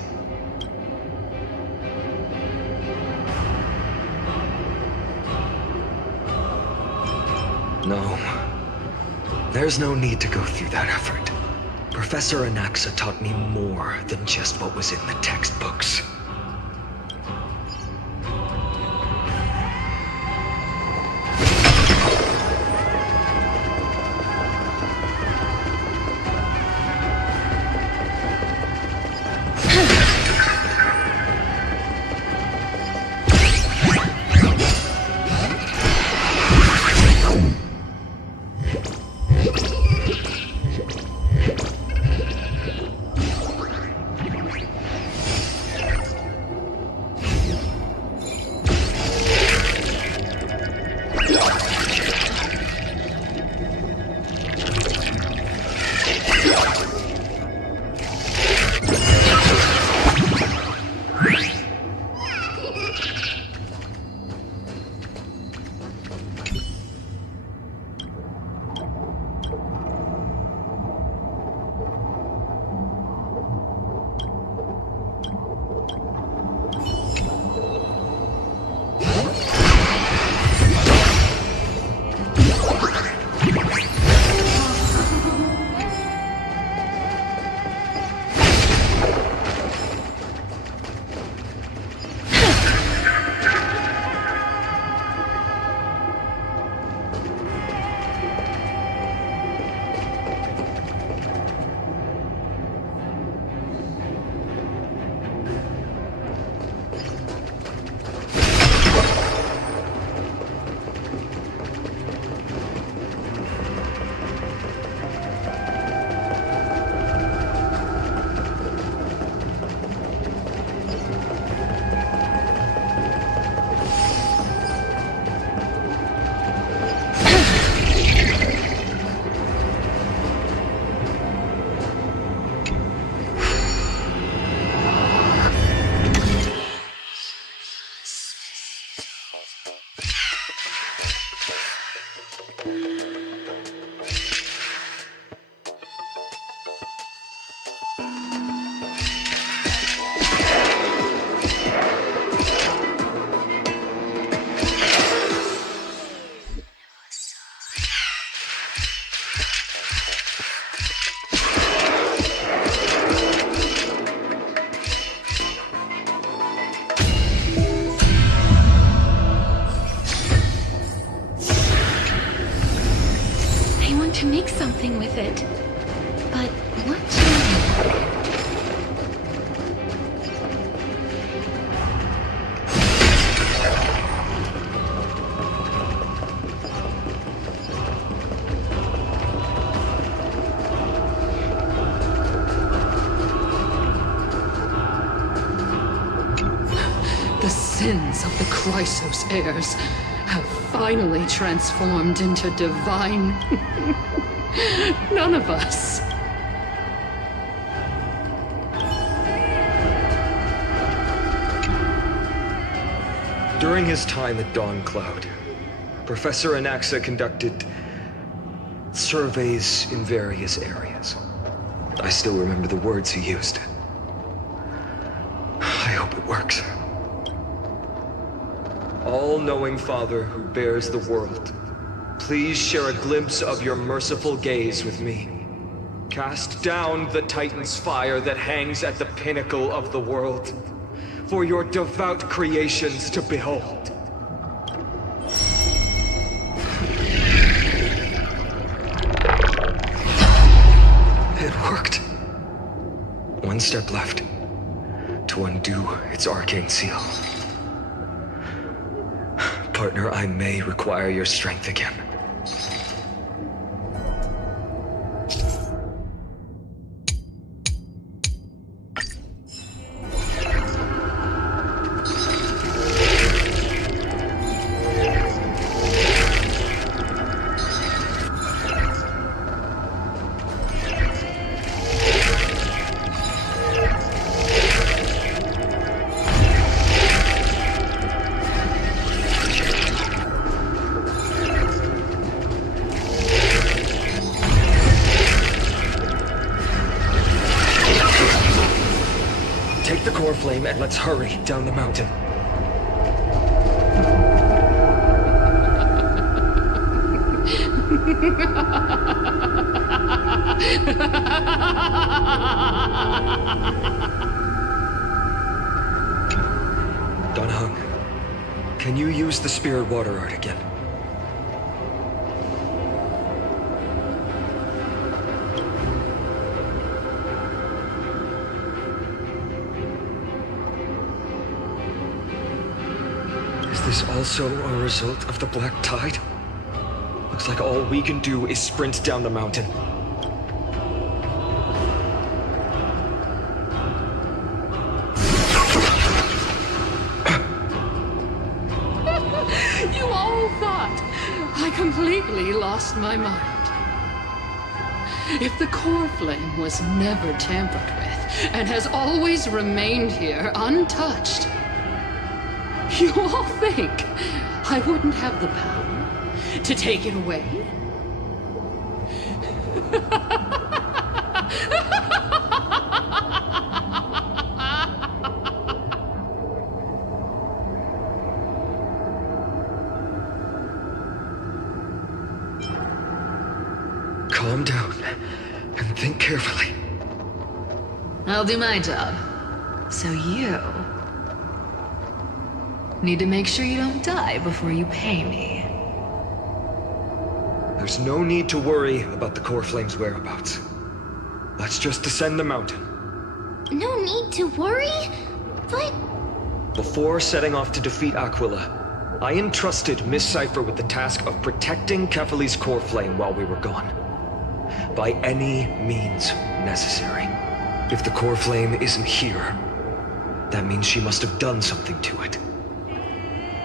No. There's no need to go through that effort. Professor Anaxa taught me more than just what was in the textbooks. something with it. But what changed? The sins of the Chrysos heirs have finally transformed into divine... None of us. During his time at Dawn Cloud, Professor Anaxa conducted surveys in various areas. I still remember the words he used. I hope it works. All-knowing Father who bears the world, please share a glimpse of your merciful gaze with me. Cast down the Titan's fire that hangs at the pinnacle of the world, for your devout creations to behold. It worked. One step left to undo its arcane seal. Partner, I may require your strength again. Take the core flame and let's hurry down the mountain. Donhung, can you use the spirit water art again? Is this also a result of the black tide? Looks like all we can do is sprint down the mountain. You all thought I completely lost my mind. If the core flame was never tampered with and has always remained here untouched, you all think I wouldn't have the power to take it away? Calm down and think carefully. I'll do my job. So you need to make sure you don't die before you pay me. There's no need to worry about the core flame's whereabouts. Let's just descend the mountain. No need to worry? But... Before setting off to defeat Aquila, I entrusted Miss Cypher with the task of protecting Kefali's core flame while we were gone. By any means necessary. If the core flame isn't here, that means she must have done something to it.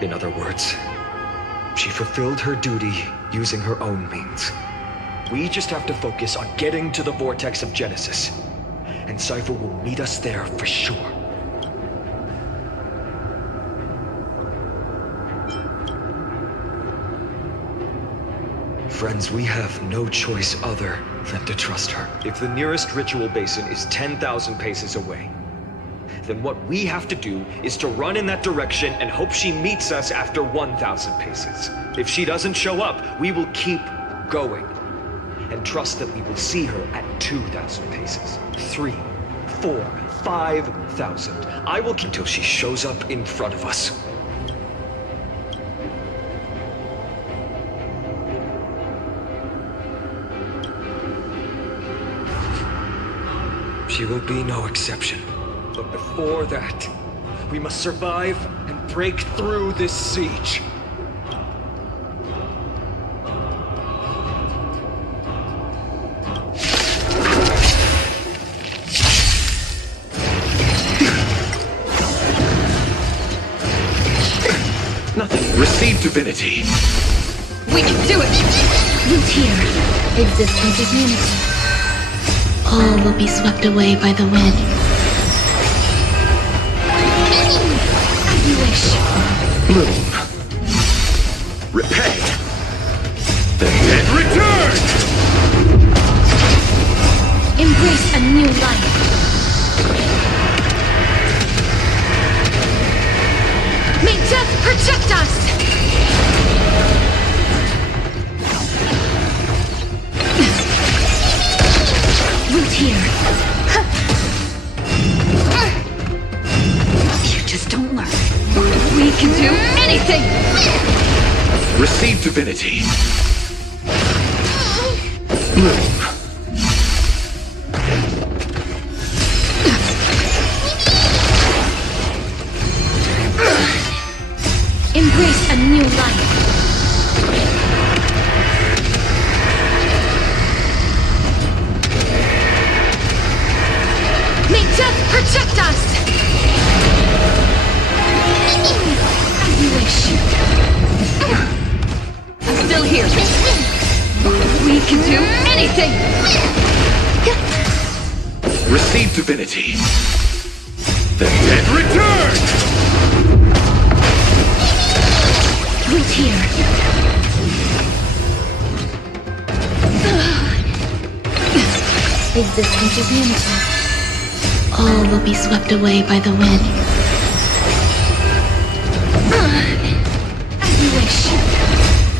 In other words, she fulfilled her duty using her own means. We just have to focus on getting to the vortex of Genesis, and Cypher will meet us there for sure. Friends, we have no choice other than to trust her. If the nearest ritual basin is 10,000 paces away, then what we have to do is to run in that direction and hope she meets us after 1,000 paces. If she doesn't show up, we will keep going and trust that we will see her at 2,000 paces. 3, 4, 5,000. I will keep until she shows up in front of us. She will be no exception. But before that, we must survive and break through this siege. Nothing. Receive divinity. We can do it! Root here. Existence is unity. All will be swept away by the wind. As you wish. Bloom. Repay. The dead return! Embrace a new life. May death protect us! Root here. You just don't learn. We can do anything! Receive divinity. Bloom. Embrace a new life. May death protect us! As you wish. I'm still here. We can do anything! Receive divinity. The dead return! Root here. Existence is unity. All will be swept away by the wind. As you wish.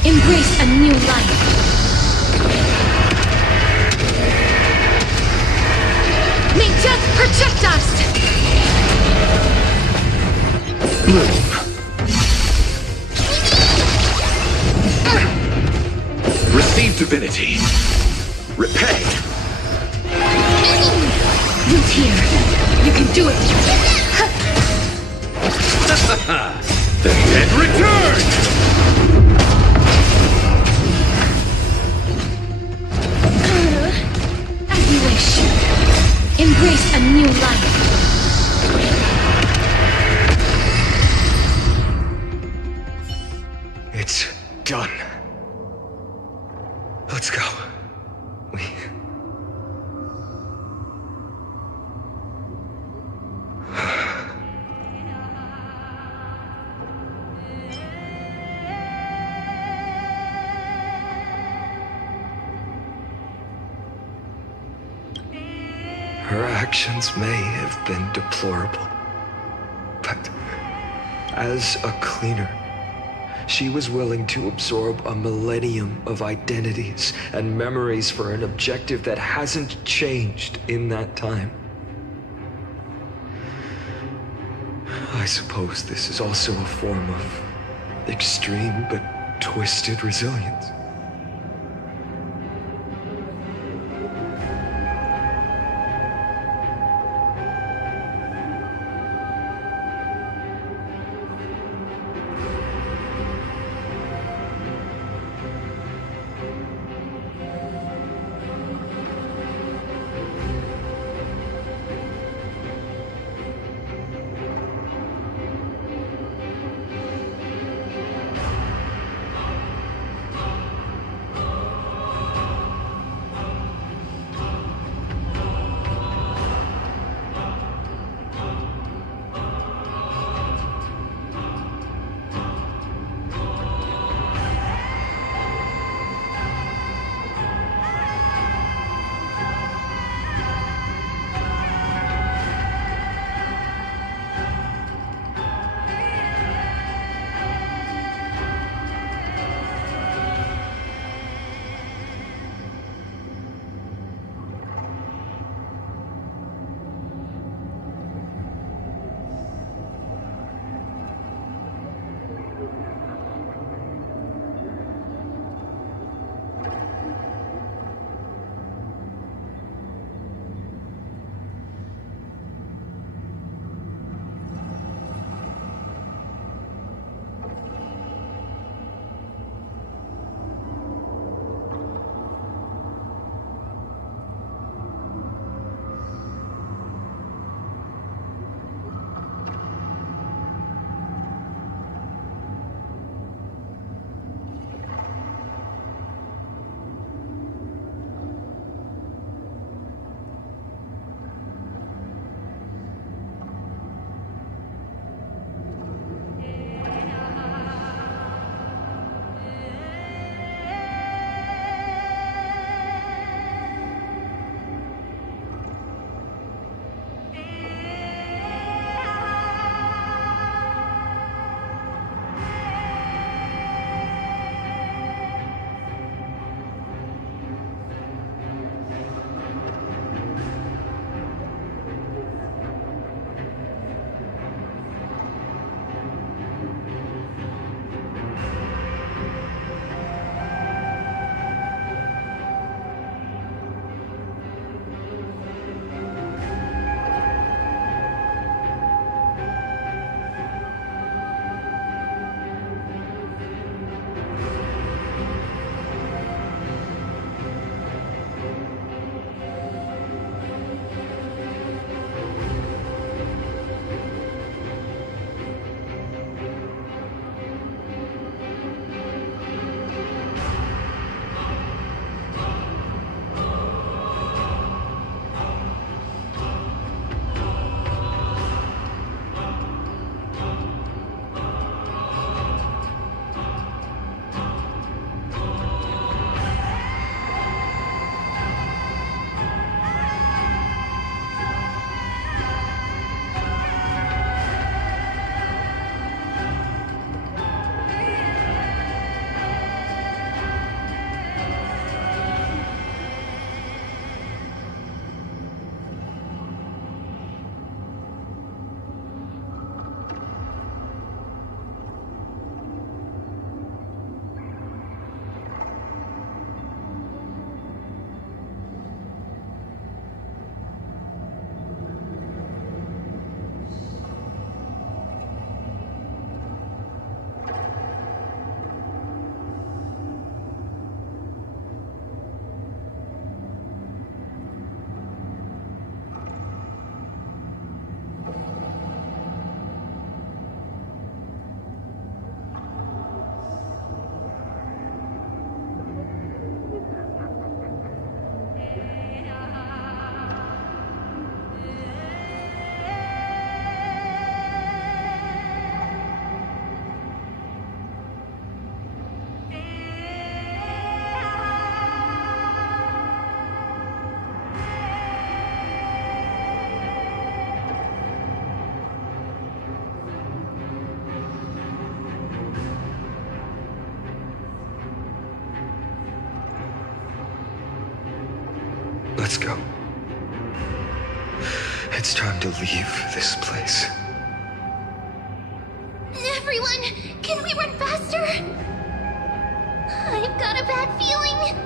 Embrace a new life. May death protect us! Bloom. Receive divinity. Repay. Root here. You can do it! The dead return! As you wish. Embrace a new life. It's done. Let's go. Her actions may have been deplorable, but as a cleaner, she was willing to absorb a millennium of identities and memories for an objective that hasn't changed in that time. I suppose this is also a form of extreme but twisted resilience. go. It's time to leave this place. Everyone, can we run faster? I've got a bad feeling.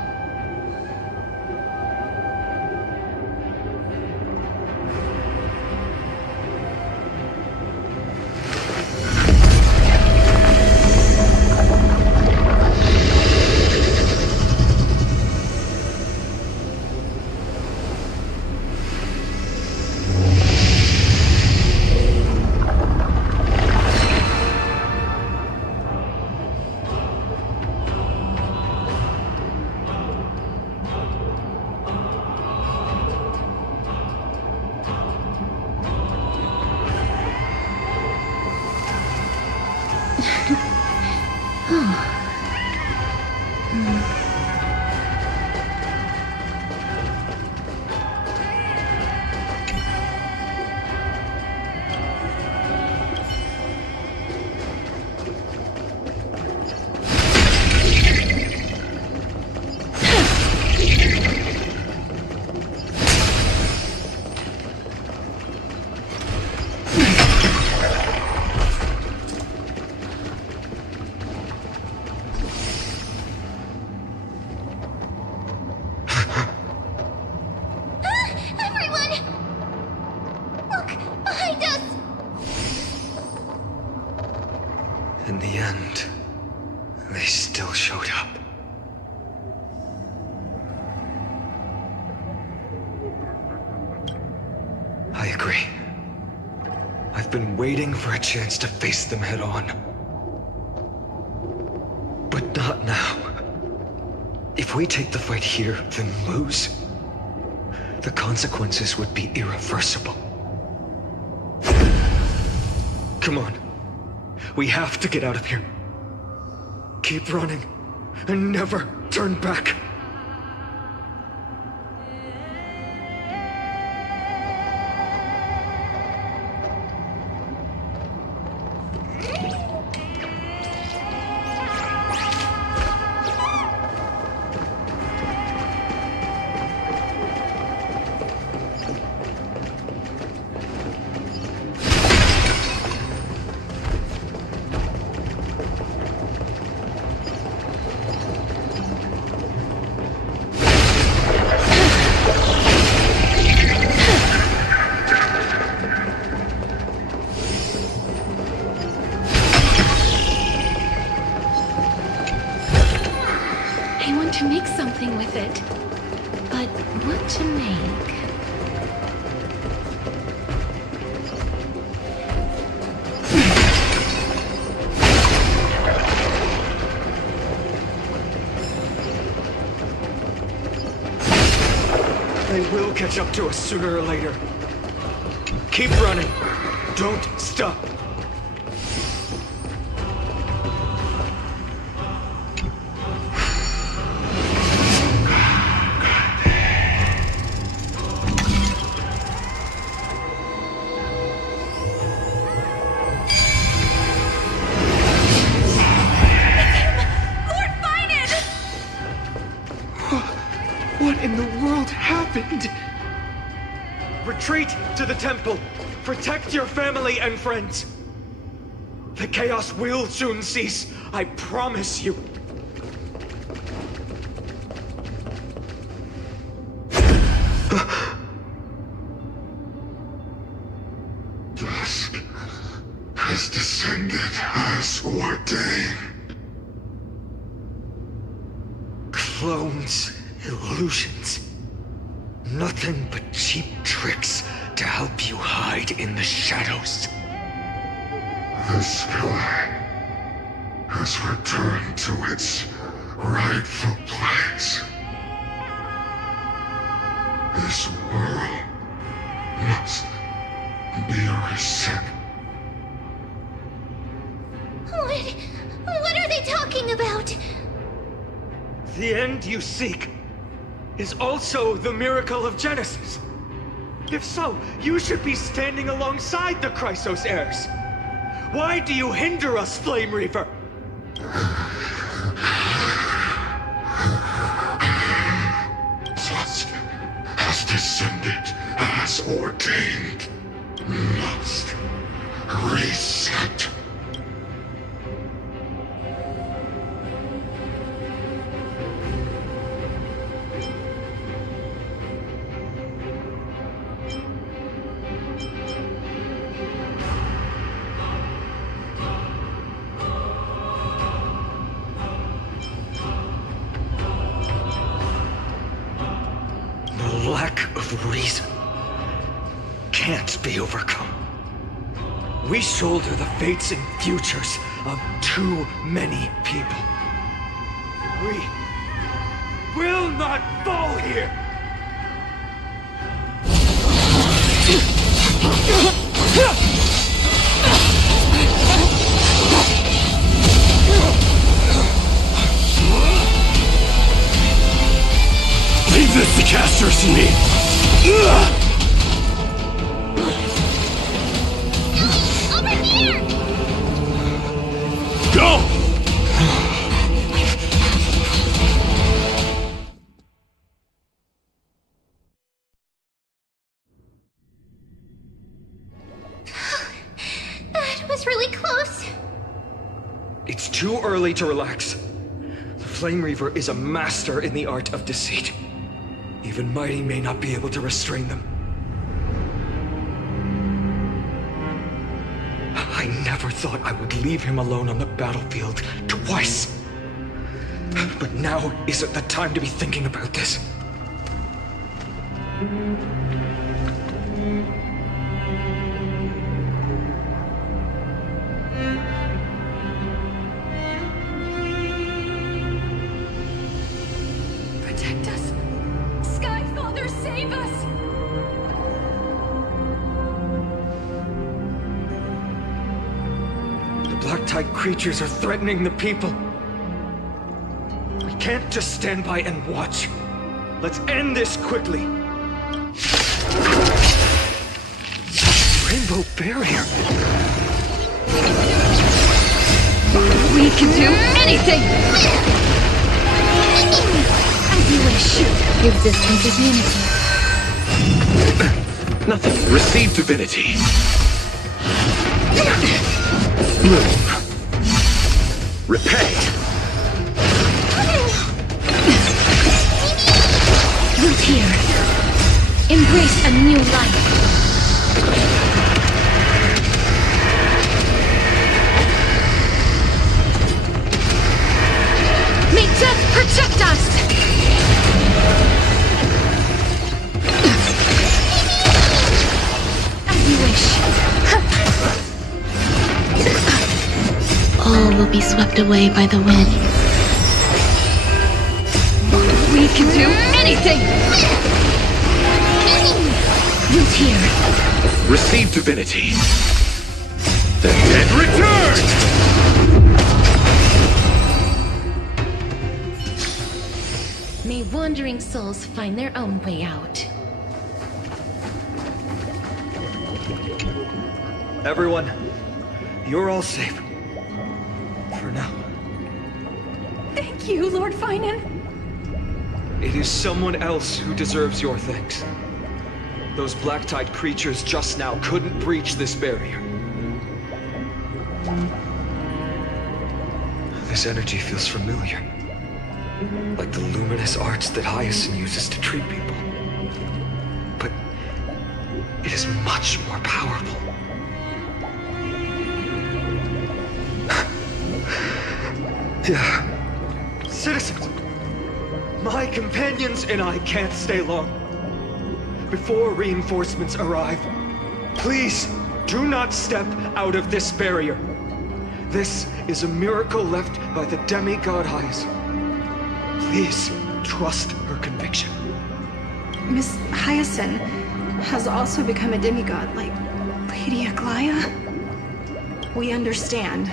In the end, they still showed up. I agree. I've been waiting for a chance to face them head on. But not now. If we take the fight here, then lose, the consequences would be irreversible. Come on. We have to get out of here. Keep running, and never turn back. To make something with it. But what to make? They will catch up to us sooner or later. Keep running. Don't stop. What in the world happened? Retreat to the temple. Protect your family and friends. The chaos will soon cease. I promise you. Dusk has descended as ordained. Clones, illusions. Nothing but cheap tricks to help you hide in the shadows. The sky has returned to its rightful place. This world must be reset. What are they talking about? The end you seek is also the miracle of Genesis. If so, you should be standing alongside the Chrysos heirs. Why do you hinder us, Flame Reaver? Dusk has descended as ordained. Must reset. The lack of reason can't be overcome. We shoulder the fates and futures of too many people. We will not fall here! Leave this to casters and me! Over here! Go! That was really close. It's too early to relax. The Flame Reaver is a master in the art of deceit. Even Mighty may not be able to restrain them. I never thought I would leave him alone on the battlefield twice. But now isn't the time to be thinking about this. Protect us. Sky Father, save us! The Black Tide creatures are threatening the people. We can't just stand by and watch. Let's end this quickly. Rainbow barrier. We can do anything! As you wish. Existence is unity. Nothing. Receive divinity. Move. Repay. Root here. Embrace a new life. May death protect us! As you wish. All will be swept away by the wind. We can do anything! Root here. Receive divinity. The dead return! May wandering souls find their own way out. Everyone, you're all safe. For now. Thank you, Lord Finan. It is someone else who deserves your thanks. Those Black Tide creatures just now couldn't breach this barrier. This energy feels familiar. Like the luminous arts that Hyacine uses to treat people. But it is much more powerful. Yeah. Citizens, my companions and I can't stay long. Before reinforcements arrive, please do not step out of this barrier. This is a miracle left by the demigod Hyacine. Please trust her conviction. Miss Hyacine has also become a demigod, like Lady Aglaya. We understand.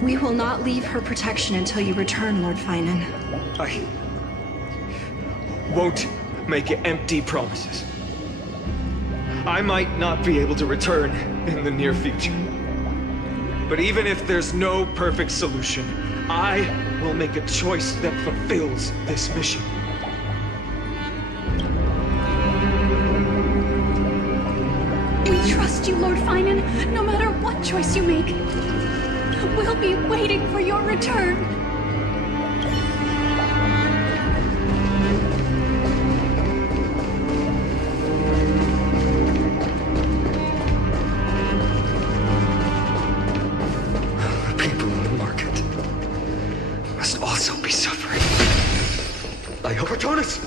We will not leave her protection until you return, Lord Finan. I won't make empty promises. I might not be able to return in the near future. But even if there's no perfect solution, I will make a choice that fulfills this mission. trust you, Lord Finan, no matter what choice you make. We'll be waiting for your return. The people in the market must also be suffering. I hope... Cortonis!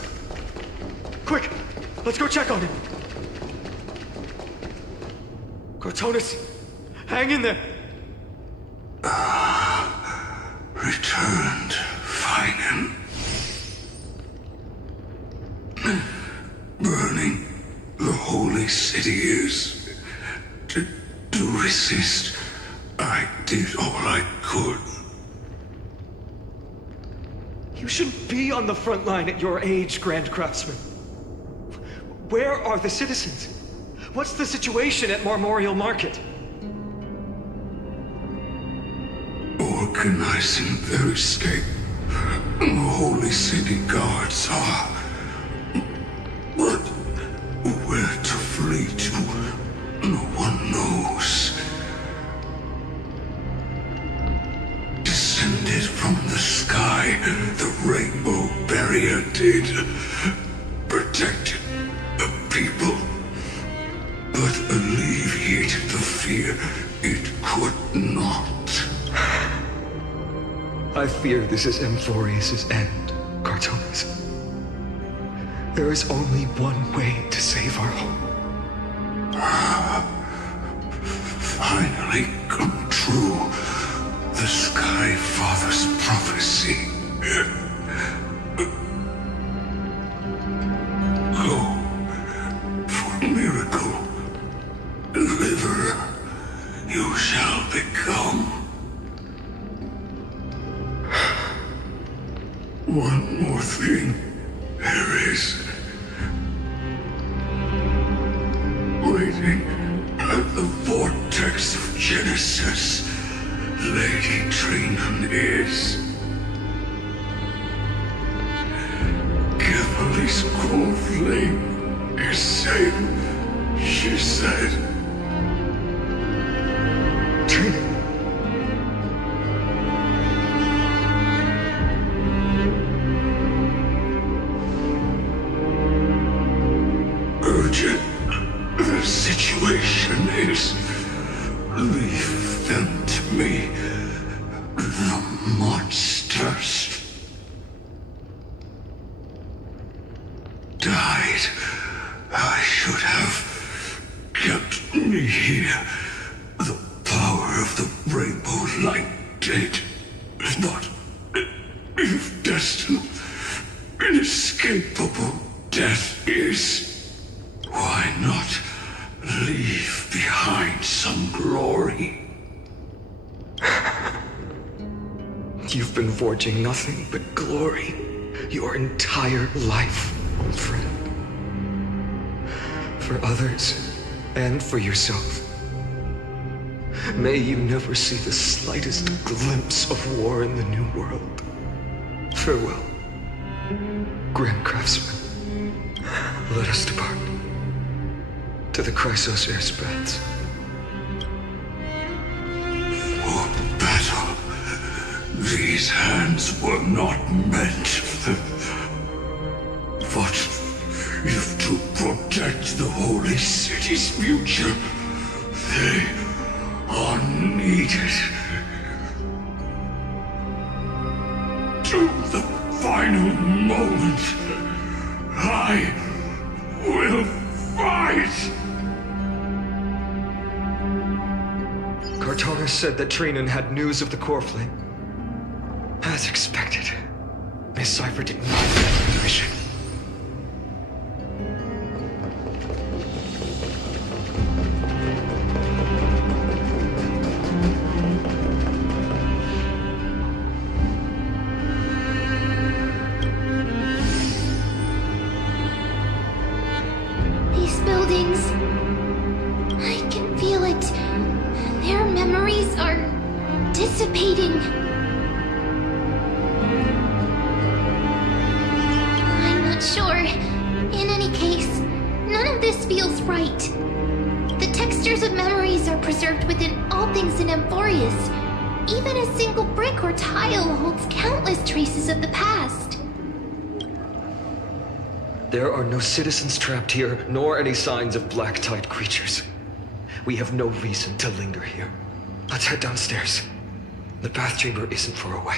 Quick! Let's go check on him! Cortonis! Hang in there! Returned, Finan. Burning the holy city is... To resist, I did all I could. You shouldn't be on the front line at your age, Grand Craftsman. Where are the citizens? What's the situation at Memorial Market? Organizing their escape. The holy city guards are... But where to flee to, no one knows. Descended from the sky, the rainbow barrier did. Protected the people, but alleviated the fear it could not. I fear this is Emphorius' end, Cortonis. There is only one way to save our home. Finally come true. The Sky Father's prophecy. Go for miracle. Deliverer, you shall become. One more thing there is. Waiting at the vortex of Genesis, Lady Trinan is. Cavalry's core flame is safe, she said. Trinan. Urgent. The situation is... Leave them to me. The monsters. Died. I should have kept me here. The power of the rainbow light did. But if destined, inescapable death is... Why not leave behind some glory? You've been forging nothing but glory your entire life, old friend. For others, and for yourself. May you never see the slightest glimpse of war in the New World. Farewell, Grand Craftsman. Let us depart. To the Chrysos airspaths. For battle, these hands were not meant. But if to protect the holy city's future, they are needed. To the final moment, I will fight! Cortonis said that Trinan had news of the core flame. As expected, Miss Cypher did not finish the mission. These buildings... I can feel it. Their memories are dissipating. I'm not sure. In any case, none of this feels right. The texture layers of memories are preserved within all things in Emporius. Even a single brick or tile holds countless traces of the past. There are no citizens trapped here, nor any signs of black-tide creatures. We have no reason to linger here. Let's head downstairs. The bath chamber isn't far away.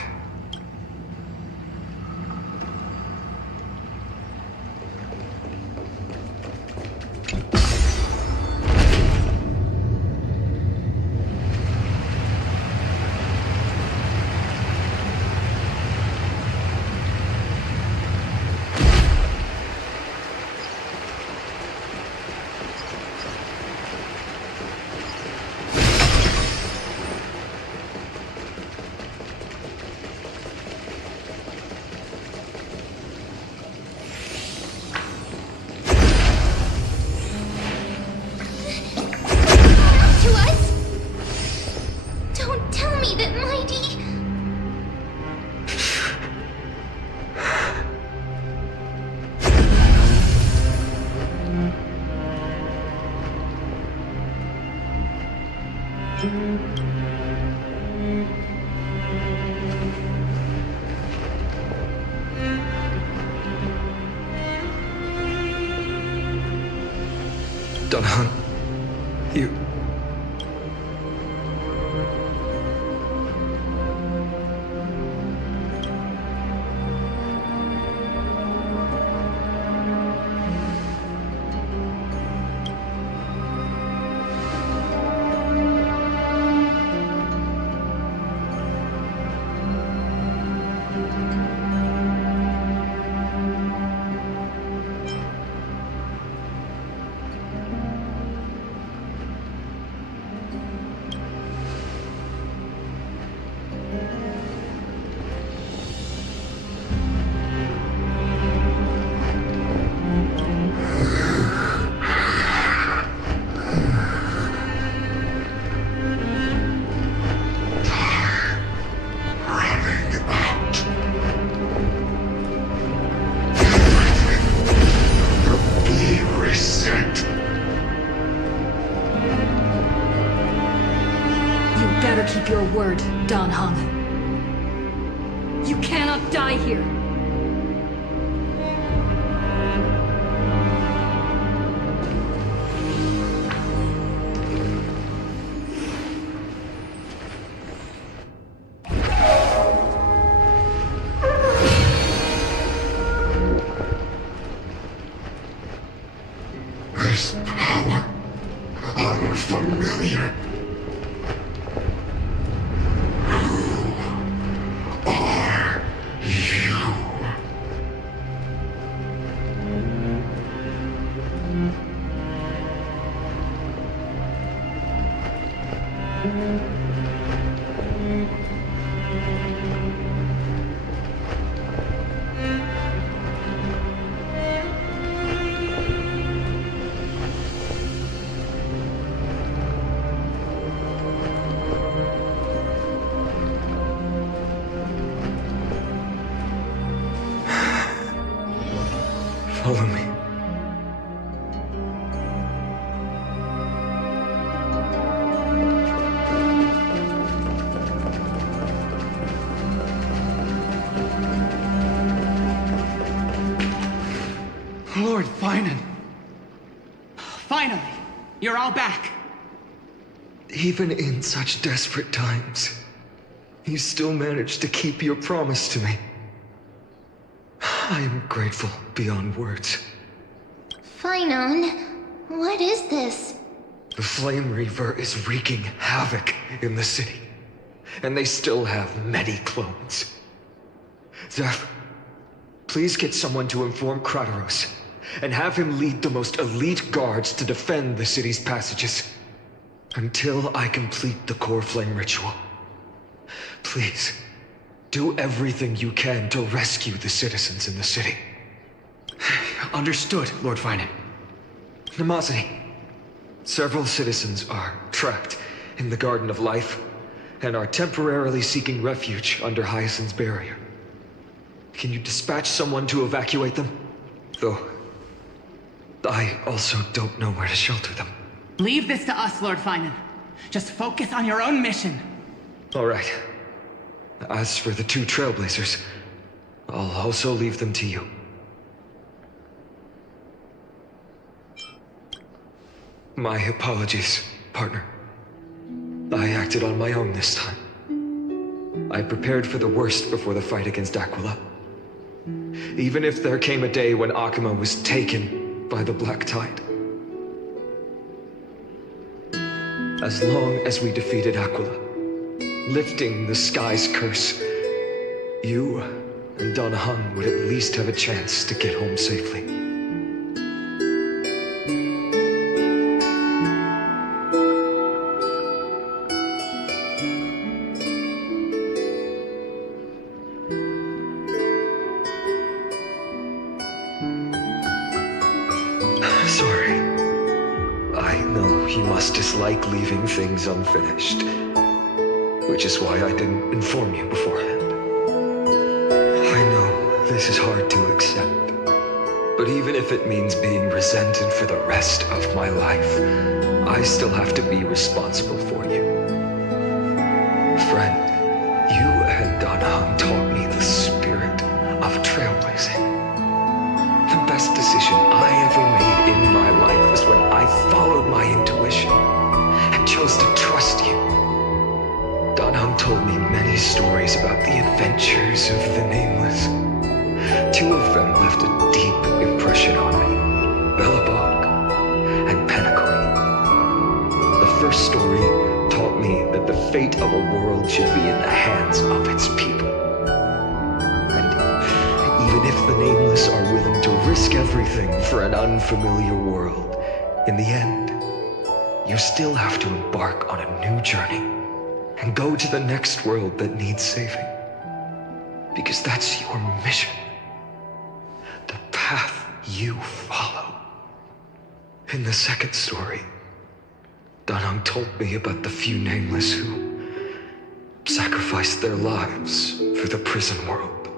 Dunhun, you... Keep your word, Danhang. You cannot die here. This power, unfamiliar. Follow me. Lord Finan. Finally, you're all back. Even in such desperate times, you still managed to keep your promise to me. I am grateful beyond words. Finan, what is this? The Flame Reaver is wreaking havoc in the city, and they still have many clones. Zeph, please get someone to inform Kratos, and have him lead the most elite guards to defend the city's passages, until I complete the core flame ritual. Please, do everything you can to rescue the citizens in the city. Understood, Lord Finan. Namazani, several citizens are trapped in the Garden of Life, and are temporarily seeking refuge under Hyacine's barrier. Can you dispatch someone to evacuate them? Though, I also don't know where to shelter them. Leave this to us, Lord Finan. Just focus on your own mission. All right. As for the two Trailblazers, I'll also leave them to you. My apologies, partner. I acted on my own this time. I prepared for the worst before the fight against Aquila. Even if there came a day when Akuma was taken by the Black Tide. As long as we defeated Aquila, lifting the sky's curse, you and Don Hung would at least have a chance to get home safely. Sorry. I know you must dislike leaving things unfinished, which is why I didn't inform you beforehand. I know this is hard to accept, but even if it means being resented for the rest of my life, I still have to be responsible for you. Friend, you and Don Hung taught me the spirit of trailblazing. The best decision I ever made in my life was when I followed my intuition and chose to trust you. Don Hung told me many stories about the adventures of the Nameless. Two of them left a deep impression on me, Bellabog and Penacony. The first story taught me that the fate of a world should be in the hands of its people. Even if the Nameless are willing to risk everything for an unfamiliar world, in the end, you still have to embark on a new journey and go to the next world that needs saving. Because that's your mission. The path you follow. In the second story, Don Hung told me about the few Nameless who sacrificed their lives for the prison world.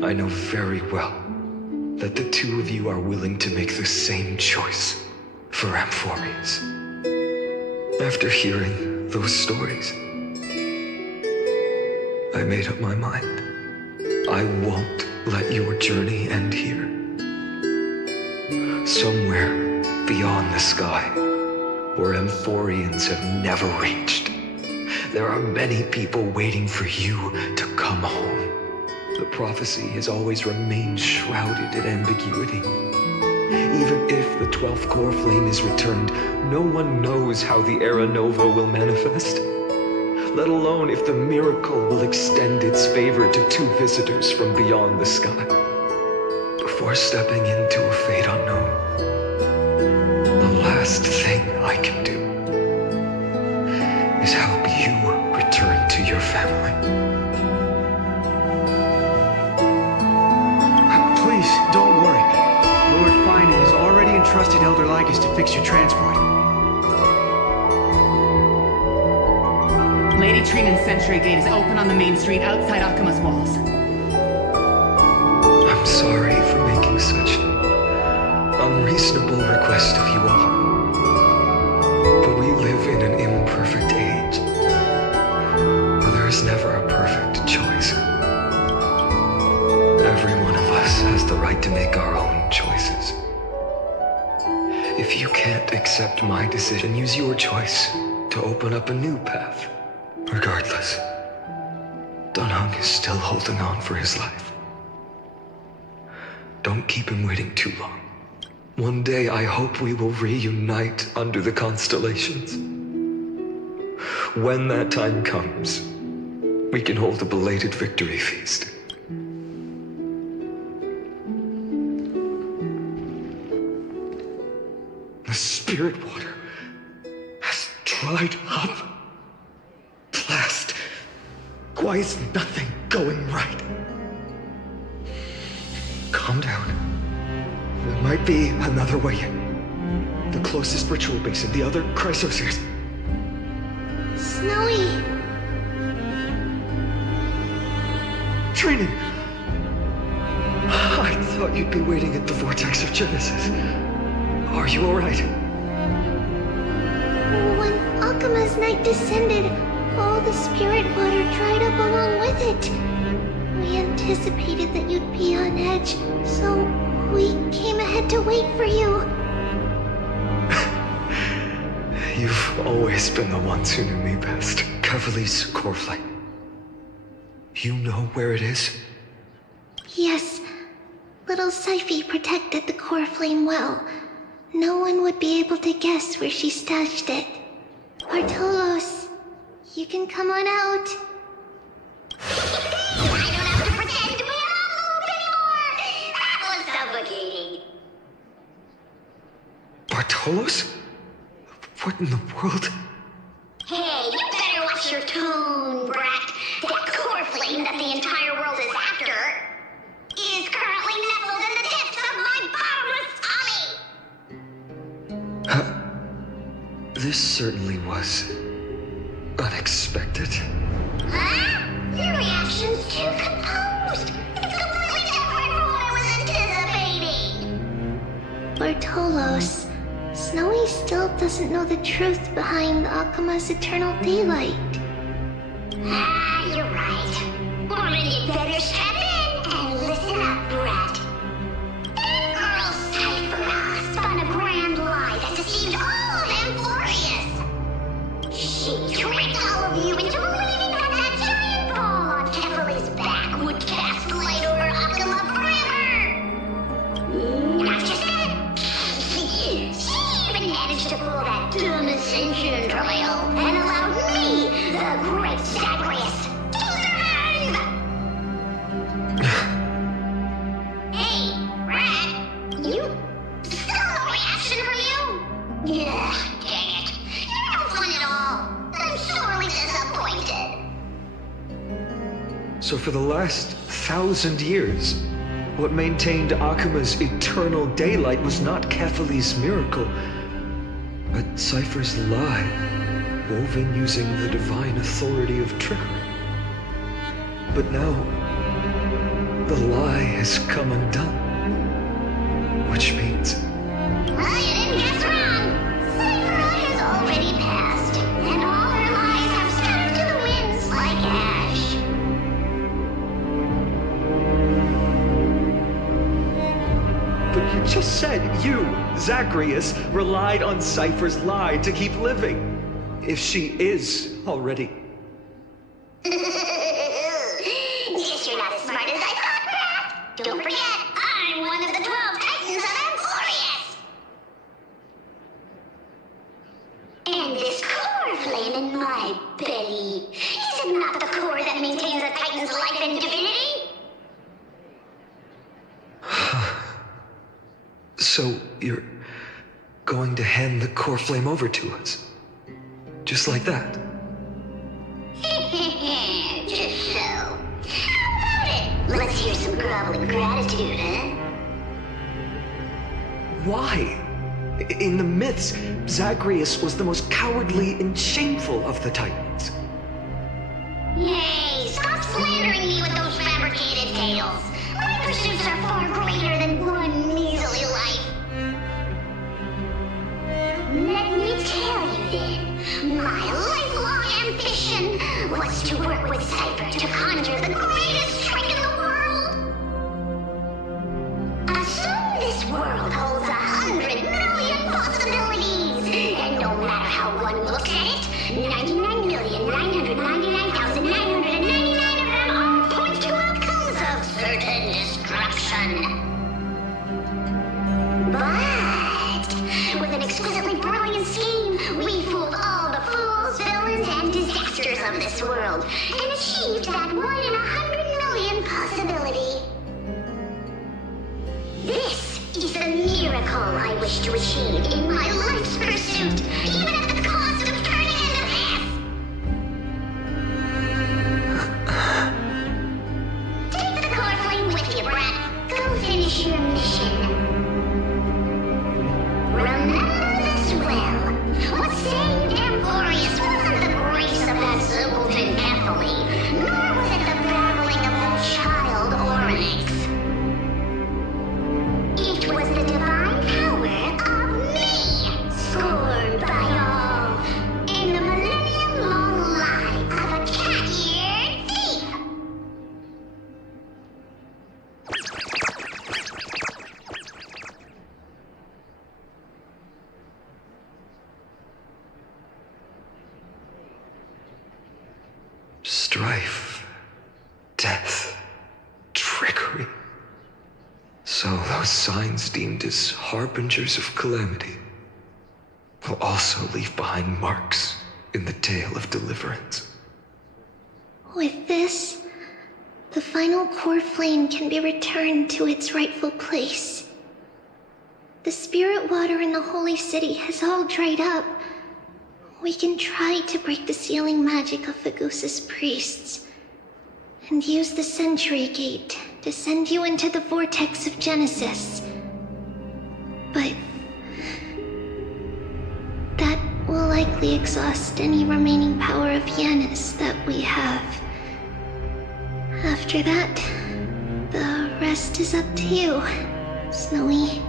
I know very well that the two of you are willing to make the same choice for Amphorius. After hearing those stories, I made up my mind. I won't let your journey end here. Somewhere beyond the sky, where Amphorians have never reached, there are many people waiting for you to come home. The prophecy has always remained shrouded in ambiguity. Even if the 12th core flame is returned, no one knows how the Era Nova will manifest, let alone if the miracle will extend its favor to two visitors from beyond the sky. Before stepping into a fate unknown, the last thing I can do is help you return to your family. Don't worry. Lord Finan has already entrusted Elder Lygus to fix your transport. Lady Trinan's sentry gate is open on the main street outside Akuma's walls. I'm sorry for making such an unreasonable request of you all. But we live in an imperfect age. There is never a perfect choice. Every one of us has the right to make our own choices. If you can't accept my decision, use your choice to open up a new path. Regardless, Don Hung is still holding on for his life. Don't keep him waiting too long. One day I hope we will reunite under the constellations. When that time comes, we can hold a belated victory feast. The spirit water has dried up. Blast. Why is nothing going right? Calm down. There might be another way in. The closest ritual basin, the other chrysosirs. Snowy! Trinan! I thought you'd be waiting at the vortex of Genesis. Are you alright? When Akuma's night descended, all the spirit water dried up along with it. We anticipated that you'd be on edge, so we came ahead to wait for you. You've always been the ones who knew me best. Cavalier's core flame. You know where it is? Yes. Little Syphi protected the core flame well. No one would be able to guess where she stashed it. Bartolos, you can come on out. I don't have to pretend to be an envelope anymore! That was suffocating. Bartolos? What in the world? Hey, you better watch your tone, brat. That core flame that the entire world is after is currently nestled in the depths of my bottomless tummy! This certainly was unexpected. Huh? Your reaction's too composed. It's completely different from what I was anticipating. Bartolos, Snowy still doesn't know the truth behind Akuma's eternal daylight. Ah, you're right. Well, then you'd better strap in and listen up, brat. That girl Cypher spun a grand lie that deceived all of Amphorius. She tricked all of you into believing that giant ball on Kefali's back would cast light over Akuma forever. Not just that. She even managed to pull that dumb ascension trail and allowed me, the great Zagreus, to survive! Hey, Rat, you still no reaction from you? Ugh, dang it. You're no fun at all. I'm sorely disappointed. So for the last 1,000 years, what maintained Akuma's eternal daylight was not Kefali's miracle, but Cypher's lie, woven using the divine authority of trickery. But now, the lie has come undone, which means... Well, you didn't guess wrong. Cypher has already passed, and all her lies have scattered to the winds like ash. But you just said you, Zagreus, relied on Cypher's lie to keep living. If she is already... Guess you're not as smart as I thought, Brat. Don't forget, I'm one of the 12 Titans of Amphorius. And this core flame in my belly, is it not the core that maintains a Titan's life and divinity? So you're going to hand the core flame over to us? Just like that? Just so. How about it? Let's hear some groveling gratitude, huh? Why? In the myths, Zagreus was the most cowardly and shameful of the Titans. Hey, stop slandering me with those fabricated tales. My pursuits are far greater than one measly life. Let me tell you then, my lifelong ambition was to work with Cypher to conjure the greatest trick in the world. Assume this world holds 100 million possibilities, and no matter how one looks at it, 99,999,999 of them all point to outcomes of certain destruction. But with an exquisitely brilliant scheme, we fooled all the fools, villains, and disasters of this world, and achieved that 1 in 100 million possibility. This is the miracle I wish to achieve in my life's pursuit, even at the cost of turning into this. Take the core flame with you, Brat. Go finish your mission. Remember this well. What saved Amphorius wasn't the grace of that simpleton Kefali, nor was it the babbling of that child Oryx. It was the divine power of strife, death, trickery. So those signs deemed as harbingers of calamity will also leave behind marks in the tale of deliverance. With this, the final core flame can be returned to its rightful place. The spirit water in the holy city has all dried up. We can try to break the sealing magic of Fagusa's priests, and use the Century Gate to send you into the vortex of Genesis. But that will likely exhaust any remaining power of Yanis that we have. After that, the rest is up to you, Snowy.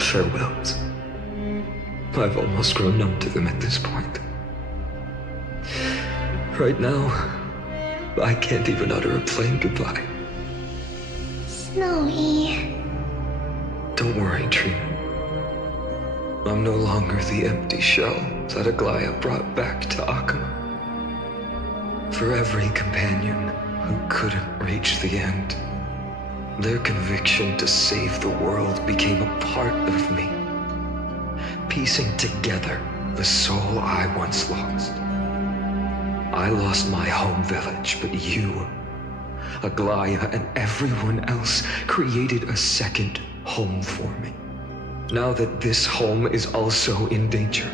Farewells. I've almost grown numb to them at this point. Right now, I can't even utter a plain goodbye. Snowy. Don't worry, Trina. I'm no longer the empty shell that Aglaya brought back to Akama. For every companion who couldn't reach the end, their conviction to save the world became a part of me, piecing together the soul I once lost. I lost my home village, but you, Aglaya, and everyone else created a second home for me. Now that this home is also in danger,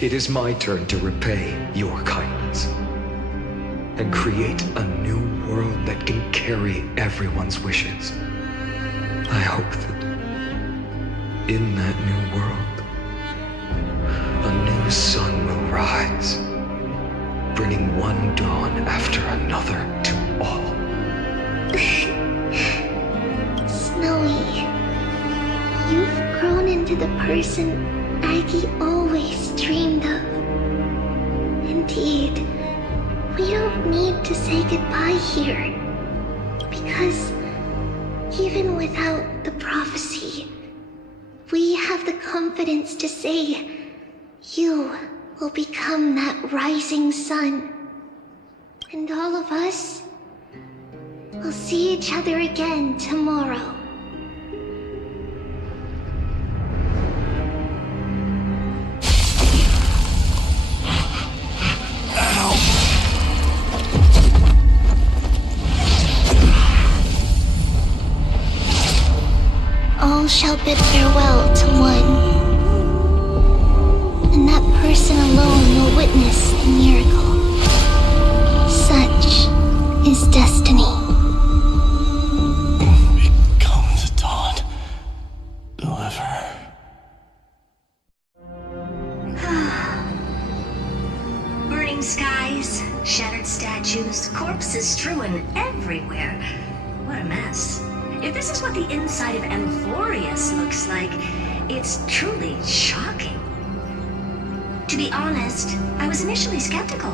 it is my turn to repay your kindness and create a new world that can carry everyone's wishes. I hope that in that new world, a new sun will rise, bringing one dawn after another to all. Snowy, you've grown into the person Aggie always dreamed of. Indeed, we don't need to say goodbye here, because even without the prophecy, we have the confidence to say you will become that rising sun. And all of us will see each other again tomorrow. All shall bid farewell to one. And that person alone will witness the miracle. Such is destiny. Become the dawn. Deliver. Burning skies, shattered statues, corpses strewn everywhere. What a mess. If this is what the inside of Amphorius looks like, it's truly shocking. To be honest, I was initially skeptical,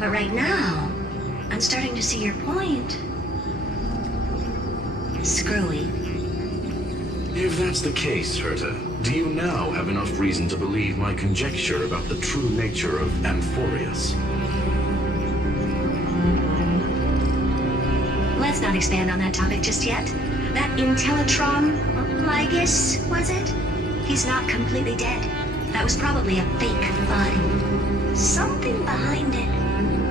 but right now, I'm starting to see your point. Screwy. If that's the case, Herta, do you now have enough reason to believe my conjecture about the true nature of Amphorius? Let's not expand on that topic just yet. That Intellitron, Lygus, was it? He's not completely dead. That was probably a fake body. Something behind it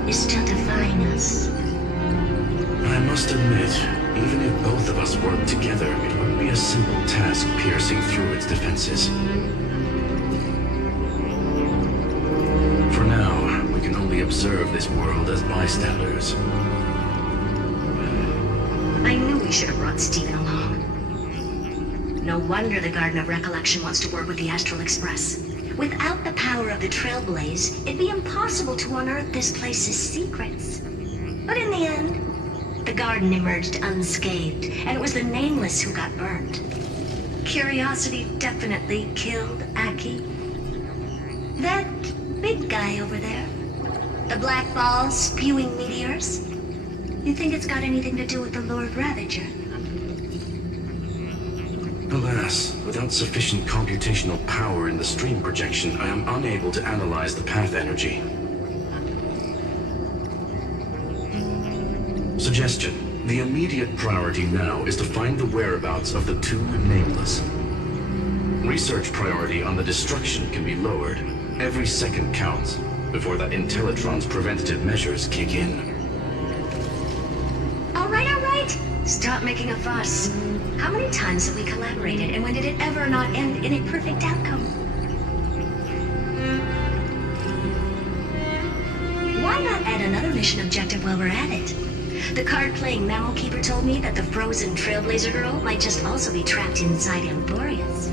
is still defying us. I must admit, even if both of us worked together, it wouldn't be a simple task piercing through its defenses. For now, we can only observe this world as bystanders. I knew we should have brought Stephen along. No wonder the Garden of Recollection wants to work with the Astral Express. Without the power of the Trailblaze, it'd be impossible to unearth this place's secrets. But in the end, the garden emerged unscathed, and it was the Nameless who got burnt. Curiosity definitely killed Aki. That big guy over there, the black ball spewing meteors, you think it's got anything to do with the Lord Ravager? Alas, Alas, without sufficient computational power in the stream projection, I am unable to analyze the path energy. Suggestion. The immediate priority now is to find the whereabouts of the two Nameless. Research priority on the destruction can be lowered. Every second counts before that Intellitron's preventative measures kick in. All right. Stop making a fuss. How many times have we collaborated, and when did it ever not end in a perfect outcome? Why not add another mission objective while we're at it? The card-playing mammal keeper told me that the frozen Trailblazer girl might just also be trapped inside Emporius.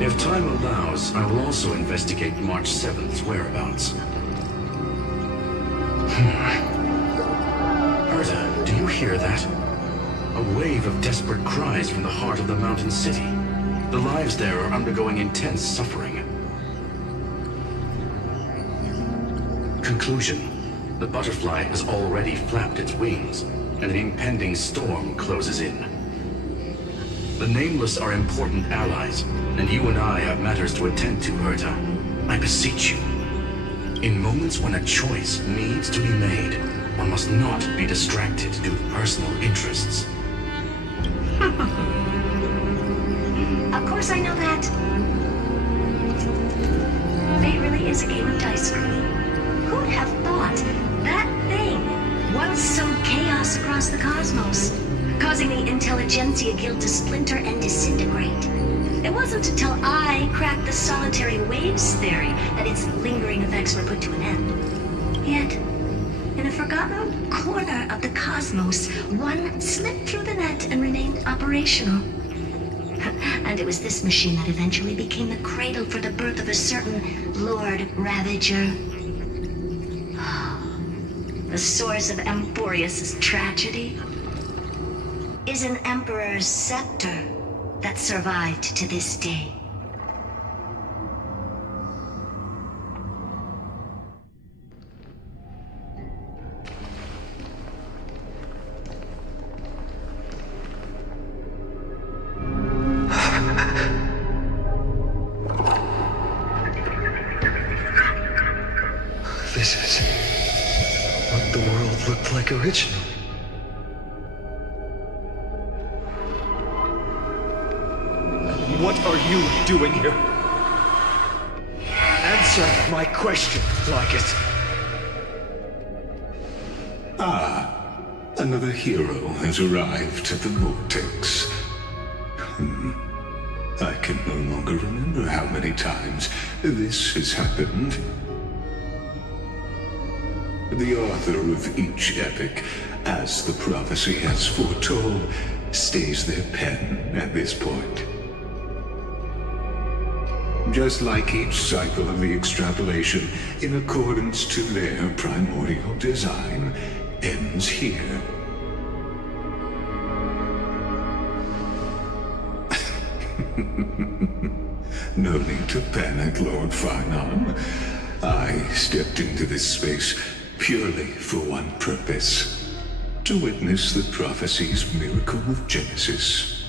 If time allows, I will also investigate March 7th's whereabouts. Herta, do you hear that? A wave of desperate cries from the heart of the mountain city. The lives there are undergoing intense suffering. Conclusion. The butterfly has already flapped its wings, and an impending storm closes in. The Nameless are important allies, and you and I have matters to attend to, Herta. I beseech you. In moments when a choice needs to be made, one must not be distracted due to personal interests. Of course I know that. Fate really is a game of dice for me. Who'd have thought that thing once sowed chaos across the cosmos, causing the Intelligentsia Guild to splinter and disintegrate? It wasn't until I cracked the solitary waves theory that its lingering effects were put to an end. Yet, in a forgotten corner of the cosmos, one slipped through the net and remained operational. And it was this machine that eventually became the cradle for the birth of a certain Lord Ravager. The source of Emporius' tragedy is an Emperor's scepter that survived to this day. This is what the world looked like originally. What are you doing here? Answer my question, Lycus. Ah, another hero has arrived at the Vortex. I can no longer remember how many times this has happened. The author of each epic, as the prophecy has foretold, stays their pen at this point. Just like each cycle of the extrapolation, in accordance to their primordial design, ends here. No need to panic, Lord Farnon. I stepped into this space purely for one purpose: to witness the prophecy's miracle of Genesis.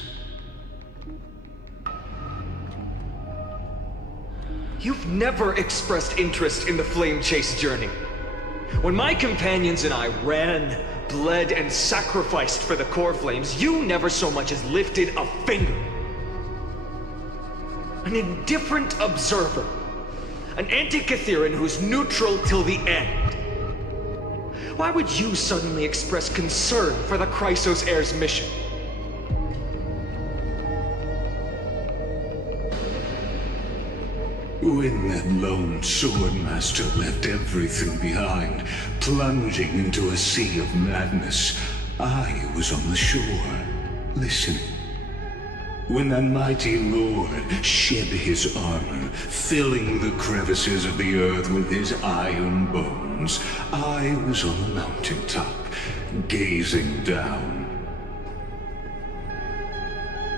You've never expressed interest in the Flame Chase journey. When my companions and I ran, bled, and sacrificed for the core flames, you never so much as lifted a finger. An indifferent observer. An anti-Catheran who's neutral till the end. Why would you suddenly express concern for the Chrysos Heir's mission? When that lone swordmaster left everything behind, plunging into a sea of madness, I was on the shore, listening. When that mighty lord shed his armor, filling the crevices of the earth with his iron bones, I was on the mountaintop, gazing down.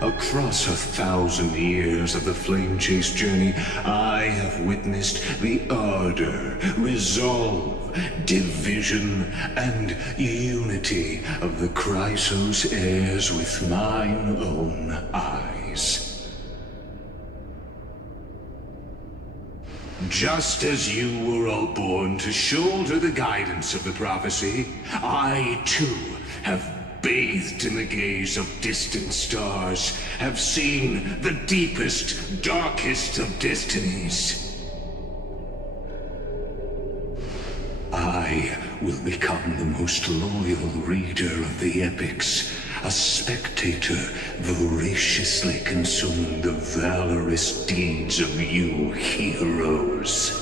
Across 1,000 years of the flame chase journey, I have witnessed the ardor, resolve, division, and unity of the Chrysos heirs with mine own eyes. Just as you were all born to shoulder the guidance of the prophecy, I too have bathed in the gaze of distant stars, have seen the deepest, darkest of destinies. I will become the most loyal reader of the epics, a spectator voraciously consuming the valorous deeds of you heroes.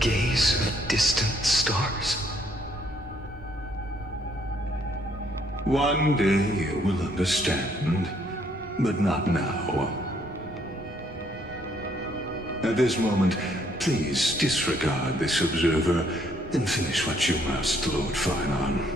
Gaze of distant stars. One day you will understand, but not now. At this moment, please disregard this observer and finish what you must, Lord Finon.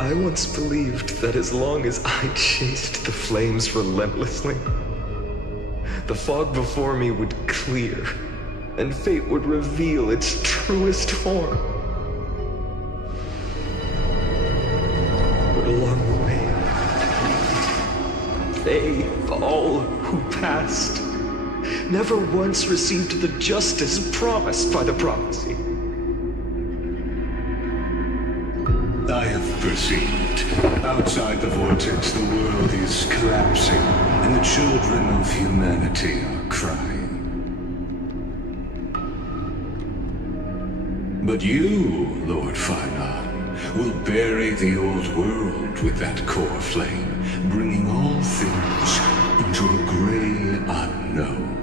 I once believed that as long as I chased the flames relentlessly, the fog before me would clear, and fate would reveal its truest form. But along the way, they, all who passed, never once received the justice promised by the prophecy. I have perceived. Outside the vortex, the world is collapsing, and the children of humanity are crying. But you, Lord Finon, will bury the old world with that core flame, bringing all things into a gray unknown.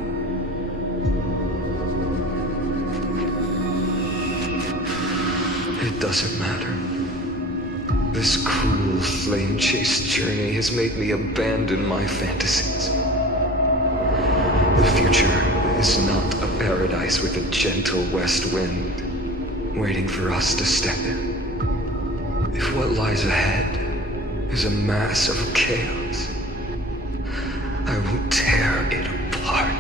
It doesn't matter. This cruel flame chase journey has made me abandon my fantasies. The future is not a paradise with a gentle west wind, waiting for us to step in. If what lies ahead is a mass of chaos, I will tear it apart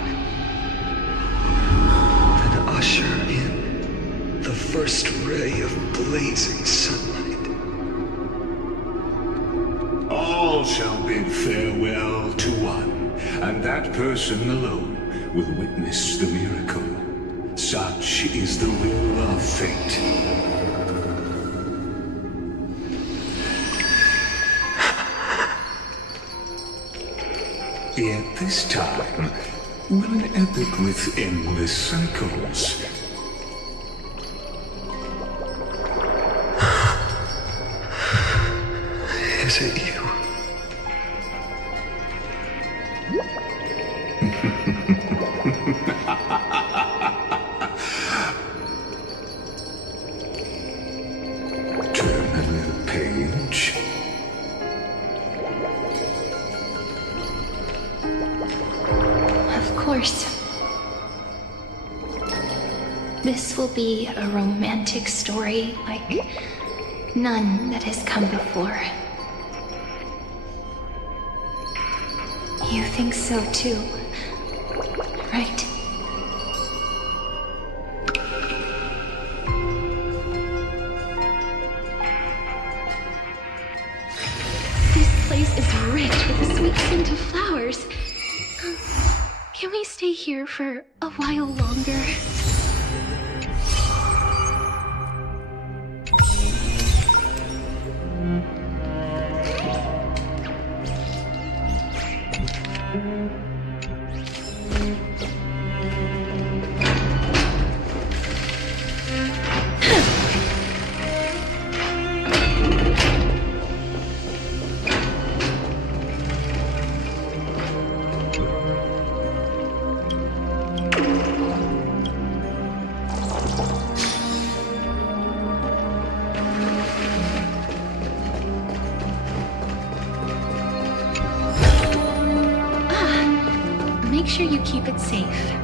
and usher in the first ray of blazing sunlight. All shall bid farewell to one, and that person alone will witness the miracle. Such is the will of fate. Yet this time, will an epic with endless cycles Is it you? Turn a new page. Of course. This will be a romantic story like none that has come before. You think so too, right? This place is rich with the sweet scent of flowers. Can we stay here for a while longer? sure you keep it safe.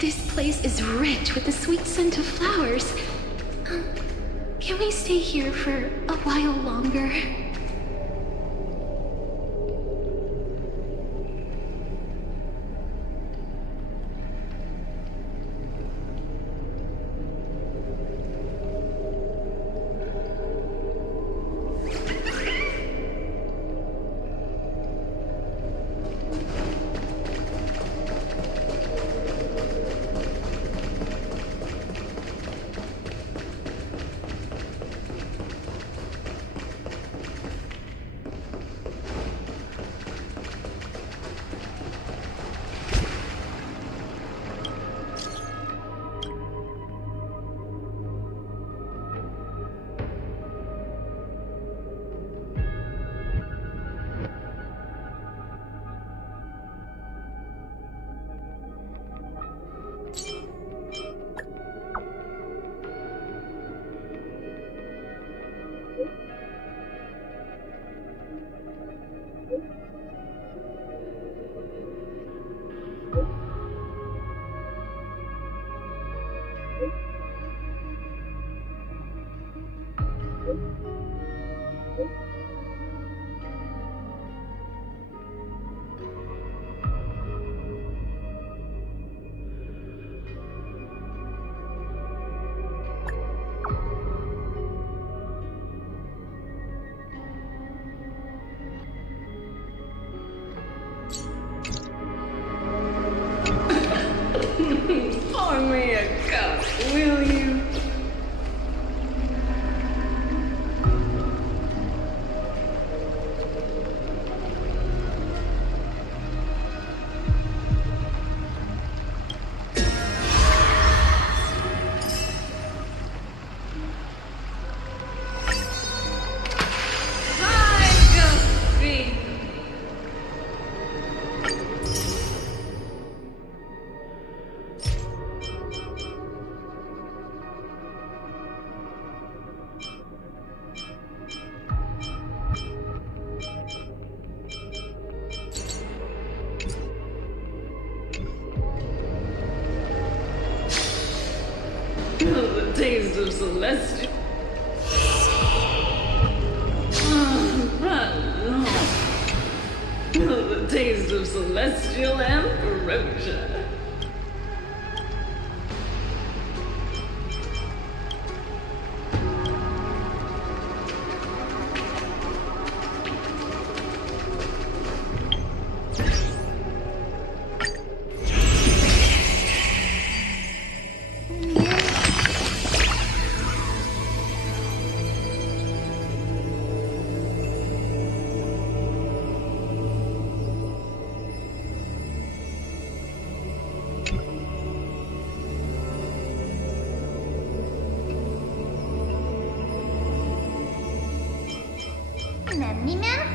This place is rich with the sweet scent of flowers. Can we stay here for a while longer? taste of celestial. The taste of celestial ambrosia. Memory map?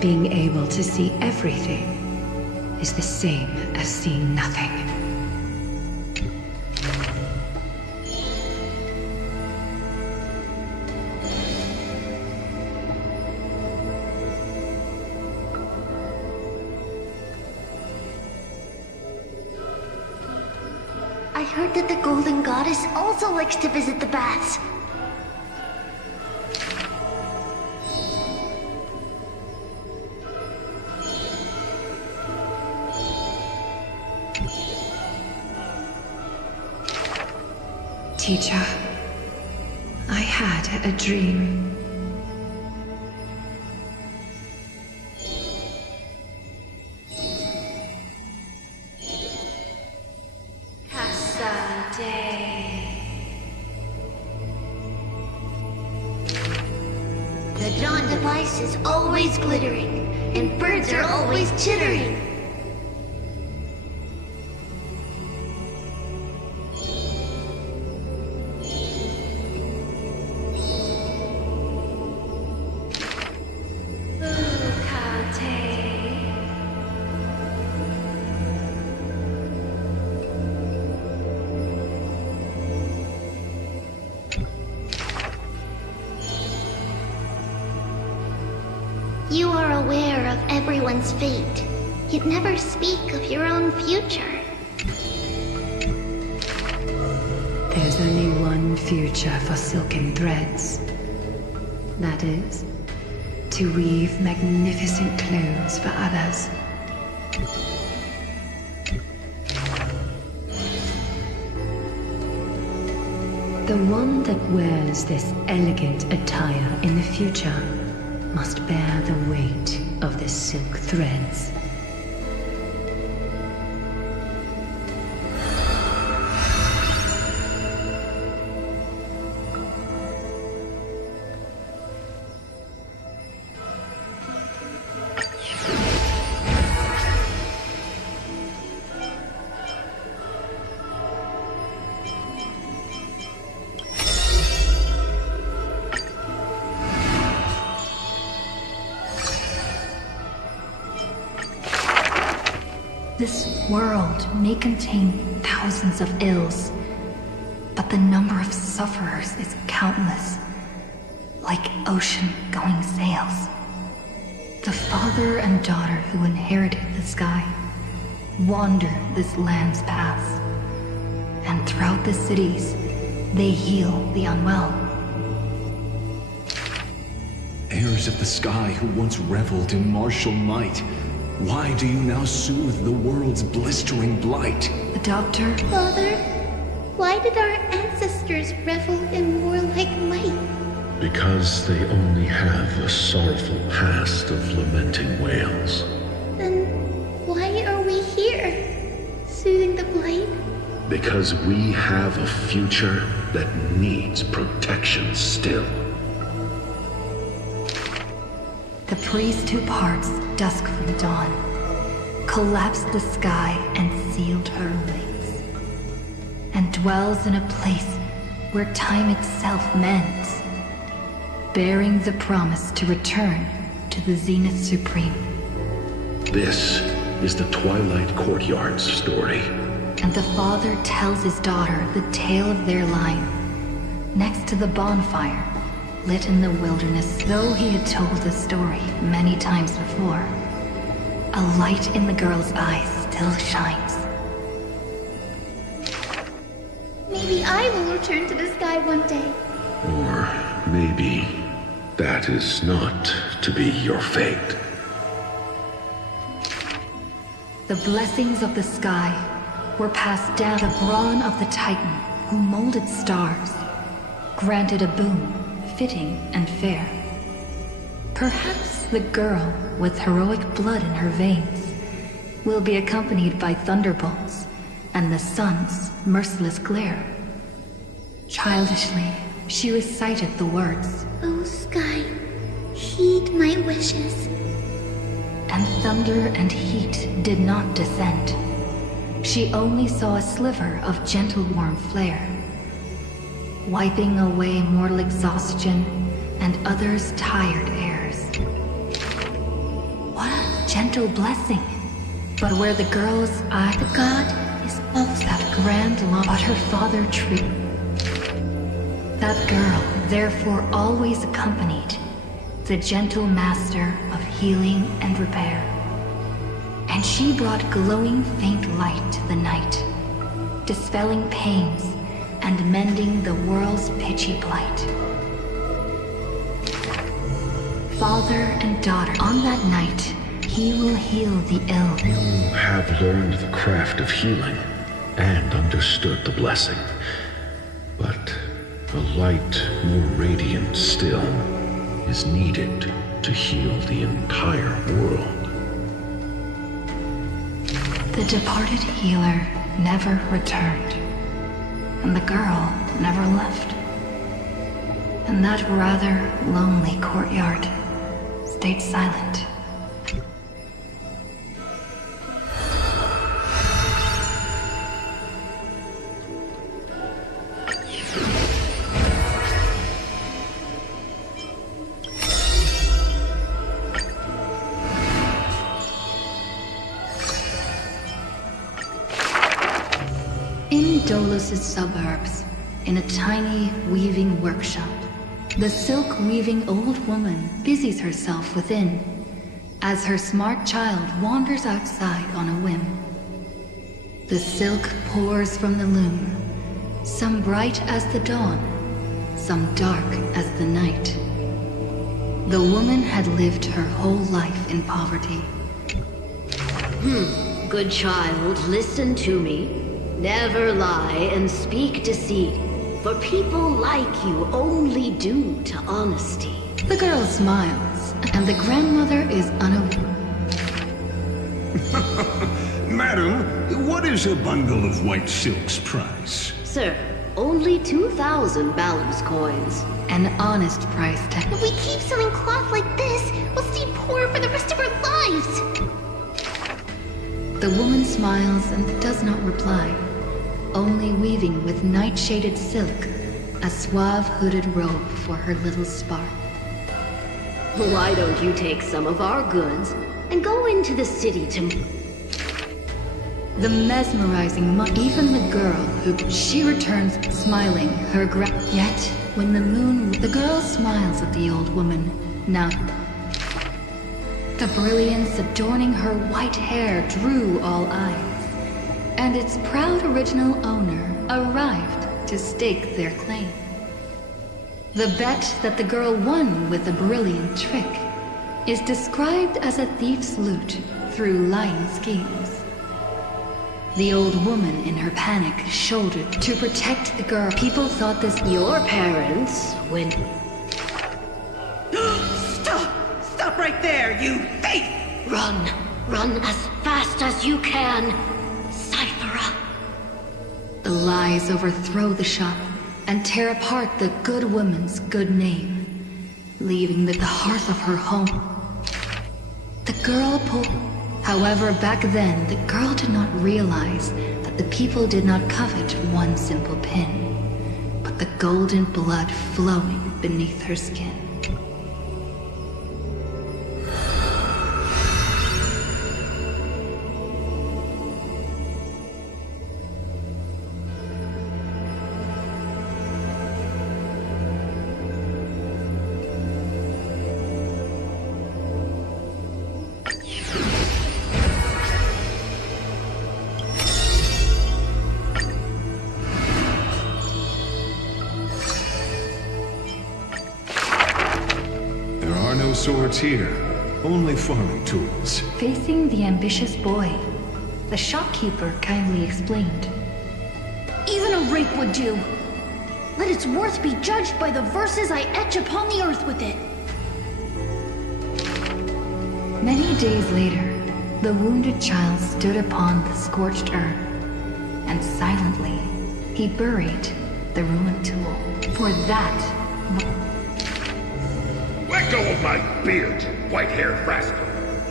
Being able to see everything is the same as seeing nothing. I heard that the Golden Goddess also likes to visit the baths. Teacher, I had a dream. The dawn device is always glittering, and birds are always chittering. You are aware of everyone's fate, yet never speak of your own future. There's only one future for silken threads. That is, to weave magnificent clothes for others. The one that wears this elegant attire in the future must bear the weight of the silk threads. This world may contain thousands of ills, but the number of sufferers is countless, like ocean-going sails. The father and daughter who inherited the sky wander this land's paths, and throughout the cities, they heal the unwell. Heirs of the sky who once reveled in martial might, why do you now soothe the world's blistering blight? The doctor... Father, why did our ancestors revel in warlike might? Because they only have a sorrowful past of lamenting wails. Then why are we here, soothing the blight? Because we have a future that needs protection still. The priest who parts dusk from dawn, collapsed the sky and sealed her wings, and dwells in a place where time itself mends, bearing the promise to return to the Zenith Supreme. This is the Twilight Courtyard's story. And the father tells his daughter the tale of their line, next to the bonfire, lit in the wilderness. Though he had told the story many times before, a light in the girl's eyes still shines. Maybe I will return to the sky one day. Or maybe that is not to be your fate. The blessings of the sky were passed down to the brawn of the Titan who molded stars, granted a boon fitting and fair. Perhaps the girl with heroic blood in her veins will be accompanied by thunderbolts and the sun's merciless glare. Childishly, she recited the words, "Oh sky, heed my wishes." And thunder and heat did not descend. She only saw a sliver of gentle warm flare, wiping away mortal exhaustion and others' tired airs. What a gentle blessing! But where the girl's eye, the god is also that grand law, but her father tree. That girl, therefore, always accompanied the gentle master of healing and repair. And she brought glowing faint light to the night, dispelling pains and mending the world's pitchy plight. Father and daughter, on that night, he will heal the ill. You have learned the craft of healing and understood the blessing. But a light more radiant still is needed to heal the entire world. The departed healer never returned, and the girl never left. And that rather lonely courtyard stayed silent. In Dolus' suburbs, in a tiny weaving workshop, the silk-weaving old woman busies herself within, as her smart child wanders outside on a whim. The silk pours from the loom, some bright as the dawn, some dark as the night. The woman had lived her whole life in poverty. Good child, listen to me. Never lie and speak deceit, for people like you only do to honesty. The girl smiles, and the grandmother is unaware. Madam, what is a bundle of white silk's price? Sir, only 2,000 Balance coins. An honest price tag. If we keep selling cloth like this, we'll stay poor for the rest of our lives. The woman smiles and does not reply, only weaving with night-shaded silk a suave hooded robe for her little spark. Why don't you take some of our goods and go into the city to... The mesmerizing even the girl who she returns smiling her yet when the moon the girl smiles at the old woman now. The brilliance adorning her white hair drew all eyes, and its proud original owner arrived to stake their claim. The bet that the girl won with a brilliant trick is described as a thief's loot through lying schemes. The old woman in her panic shouldered to protect the girl. People thought this... Your parents went... Stop right there, you thief! Run! Run as fast as you can! Cyphera! The lies overthrow the shop and tear apart the good woman's good name, leaving the hearth of her home The girl pulled... However, back then, the girl did not realize that the people did not covet one simple pin, but the golden blood flowing beneath her skin. Swords here. Only farming tools. Facing the ambitious boy, the shopkeeper kindly explained. Even a rape would do. Let its worth be judged by the verses I etch upon the earth with it. Many days later, the wounded child stood upon the scorched earth, and silently, he buried the ruined tool. For that... Let go of my beard, white-haired rascal!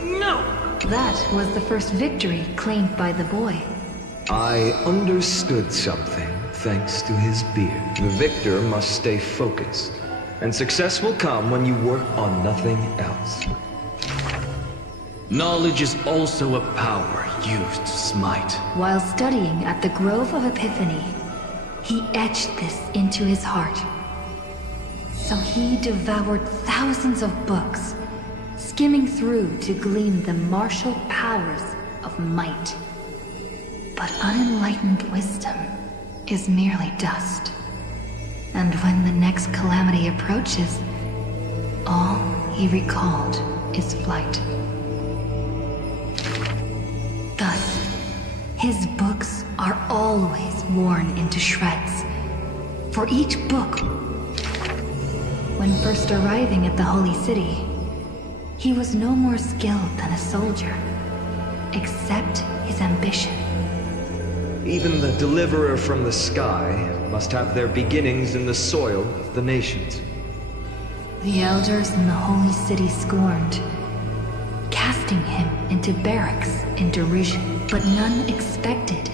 No! That was the first victory claimed by the boy. I understood something thanks to his beard. The victor must stay focused, and success will come when you work on nothing else. Knowledge is also a power used to smite. While studying at the Grove of Epiphany, he etched this into his heart. So he devoured thousands of books, skimming through to glean the martial powers of might. But unenlightened wisdom is merely dust. And when the next calamity approaches, all he recalled is flight. Thus, his books are always worn into shreds. For each book, when first arriving at the Holy City, he was no more skilled than a soldier, except his ambition. Even the deliverer from the sky must have their beginnings in the soil of the nations. The elders in the Holy City scorned, casting him into barracks in derision, but none expected.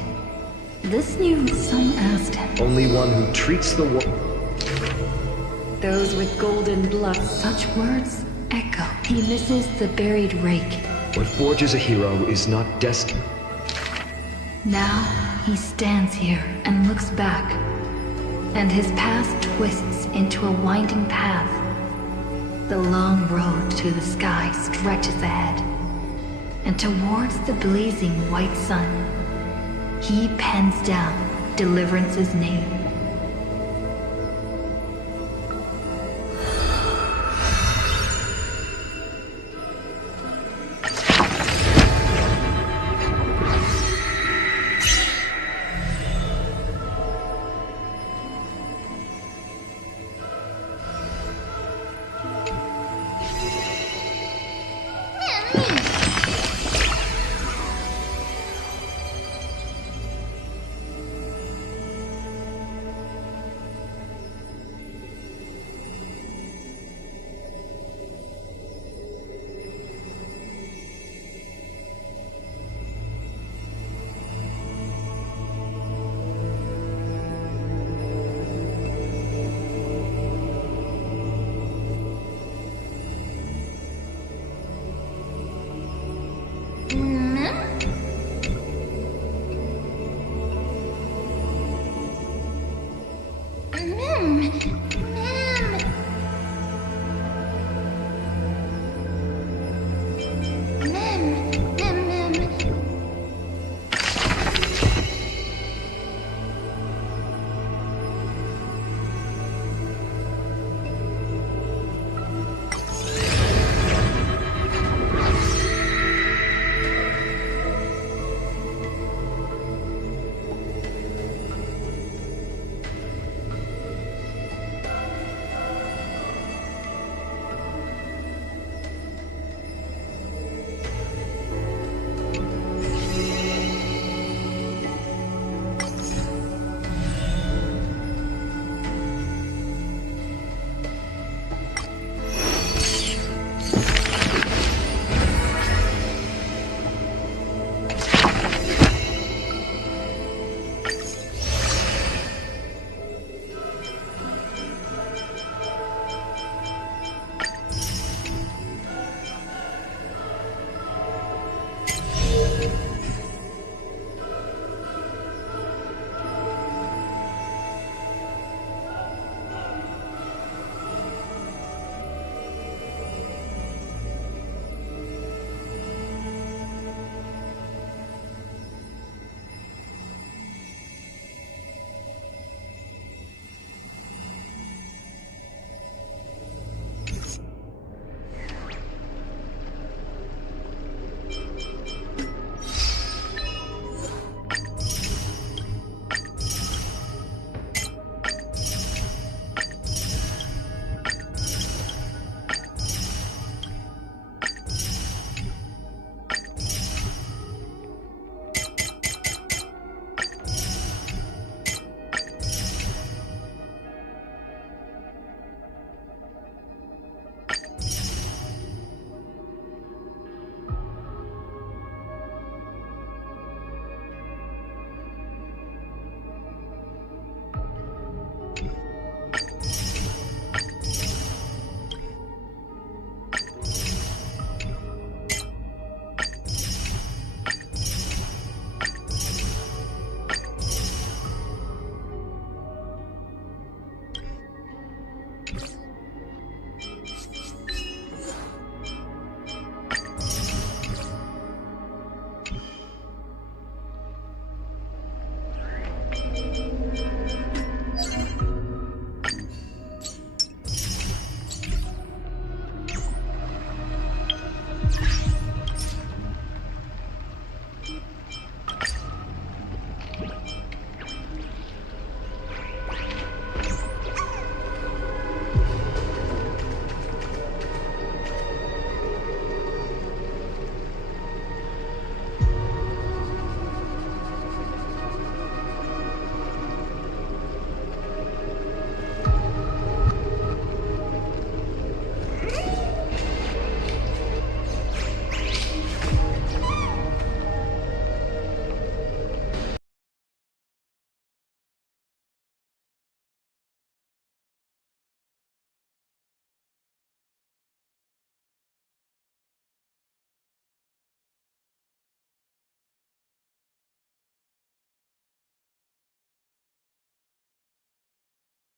This new some asked him. Only one who treats the world. Those with golden blood, such words echo. He misses the buried rake. What forges a hero is not destined. Now he stands here and looks back, and his past twists into a winding path. The long road to the sky stretches ahead, and towards the blazing white sun, he pens down Deliverance's name.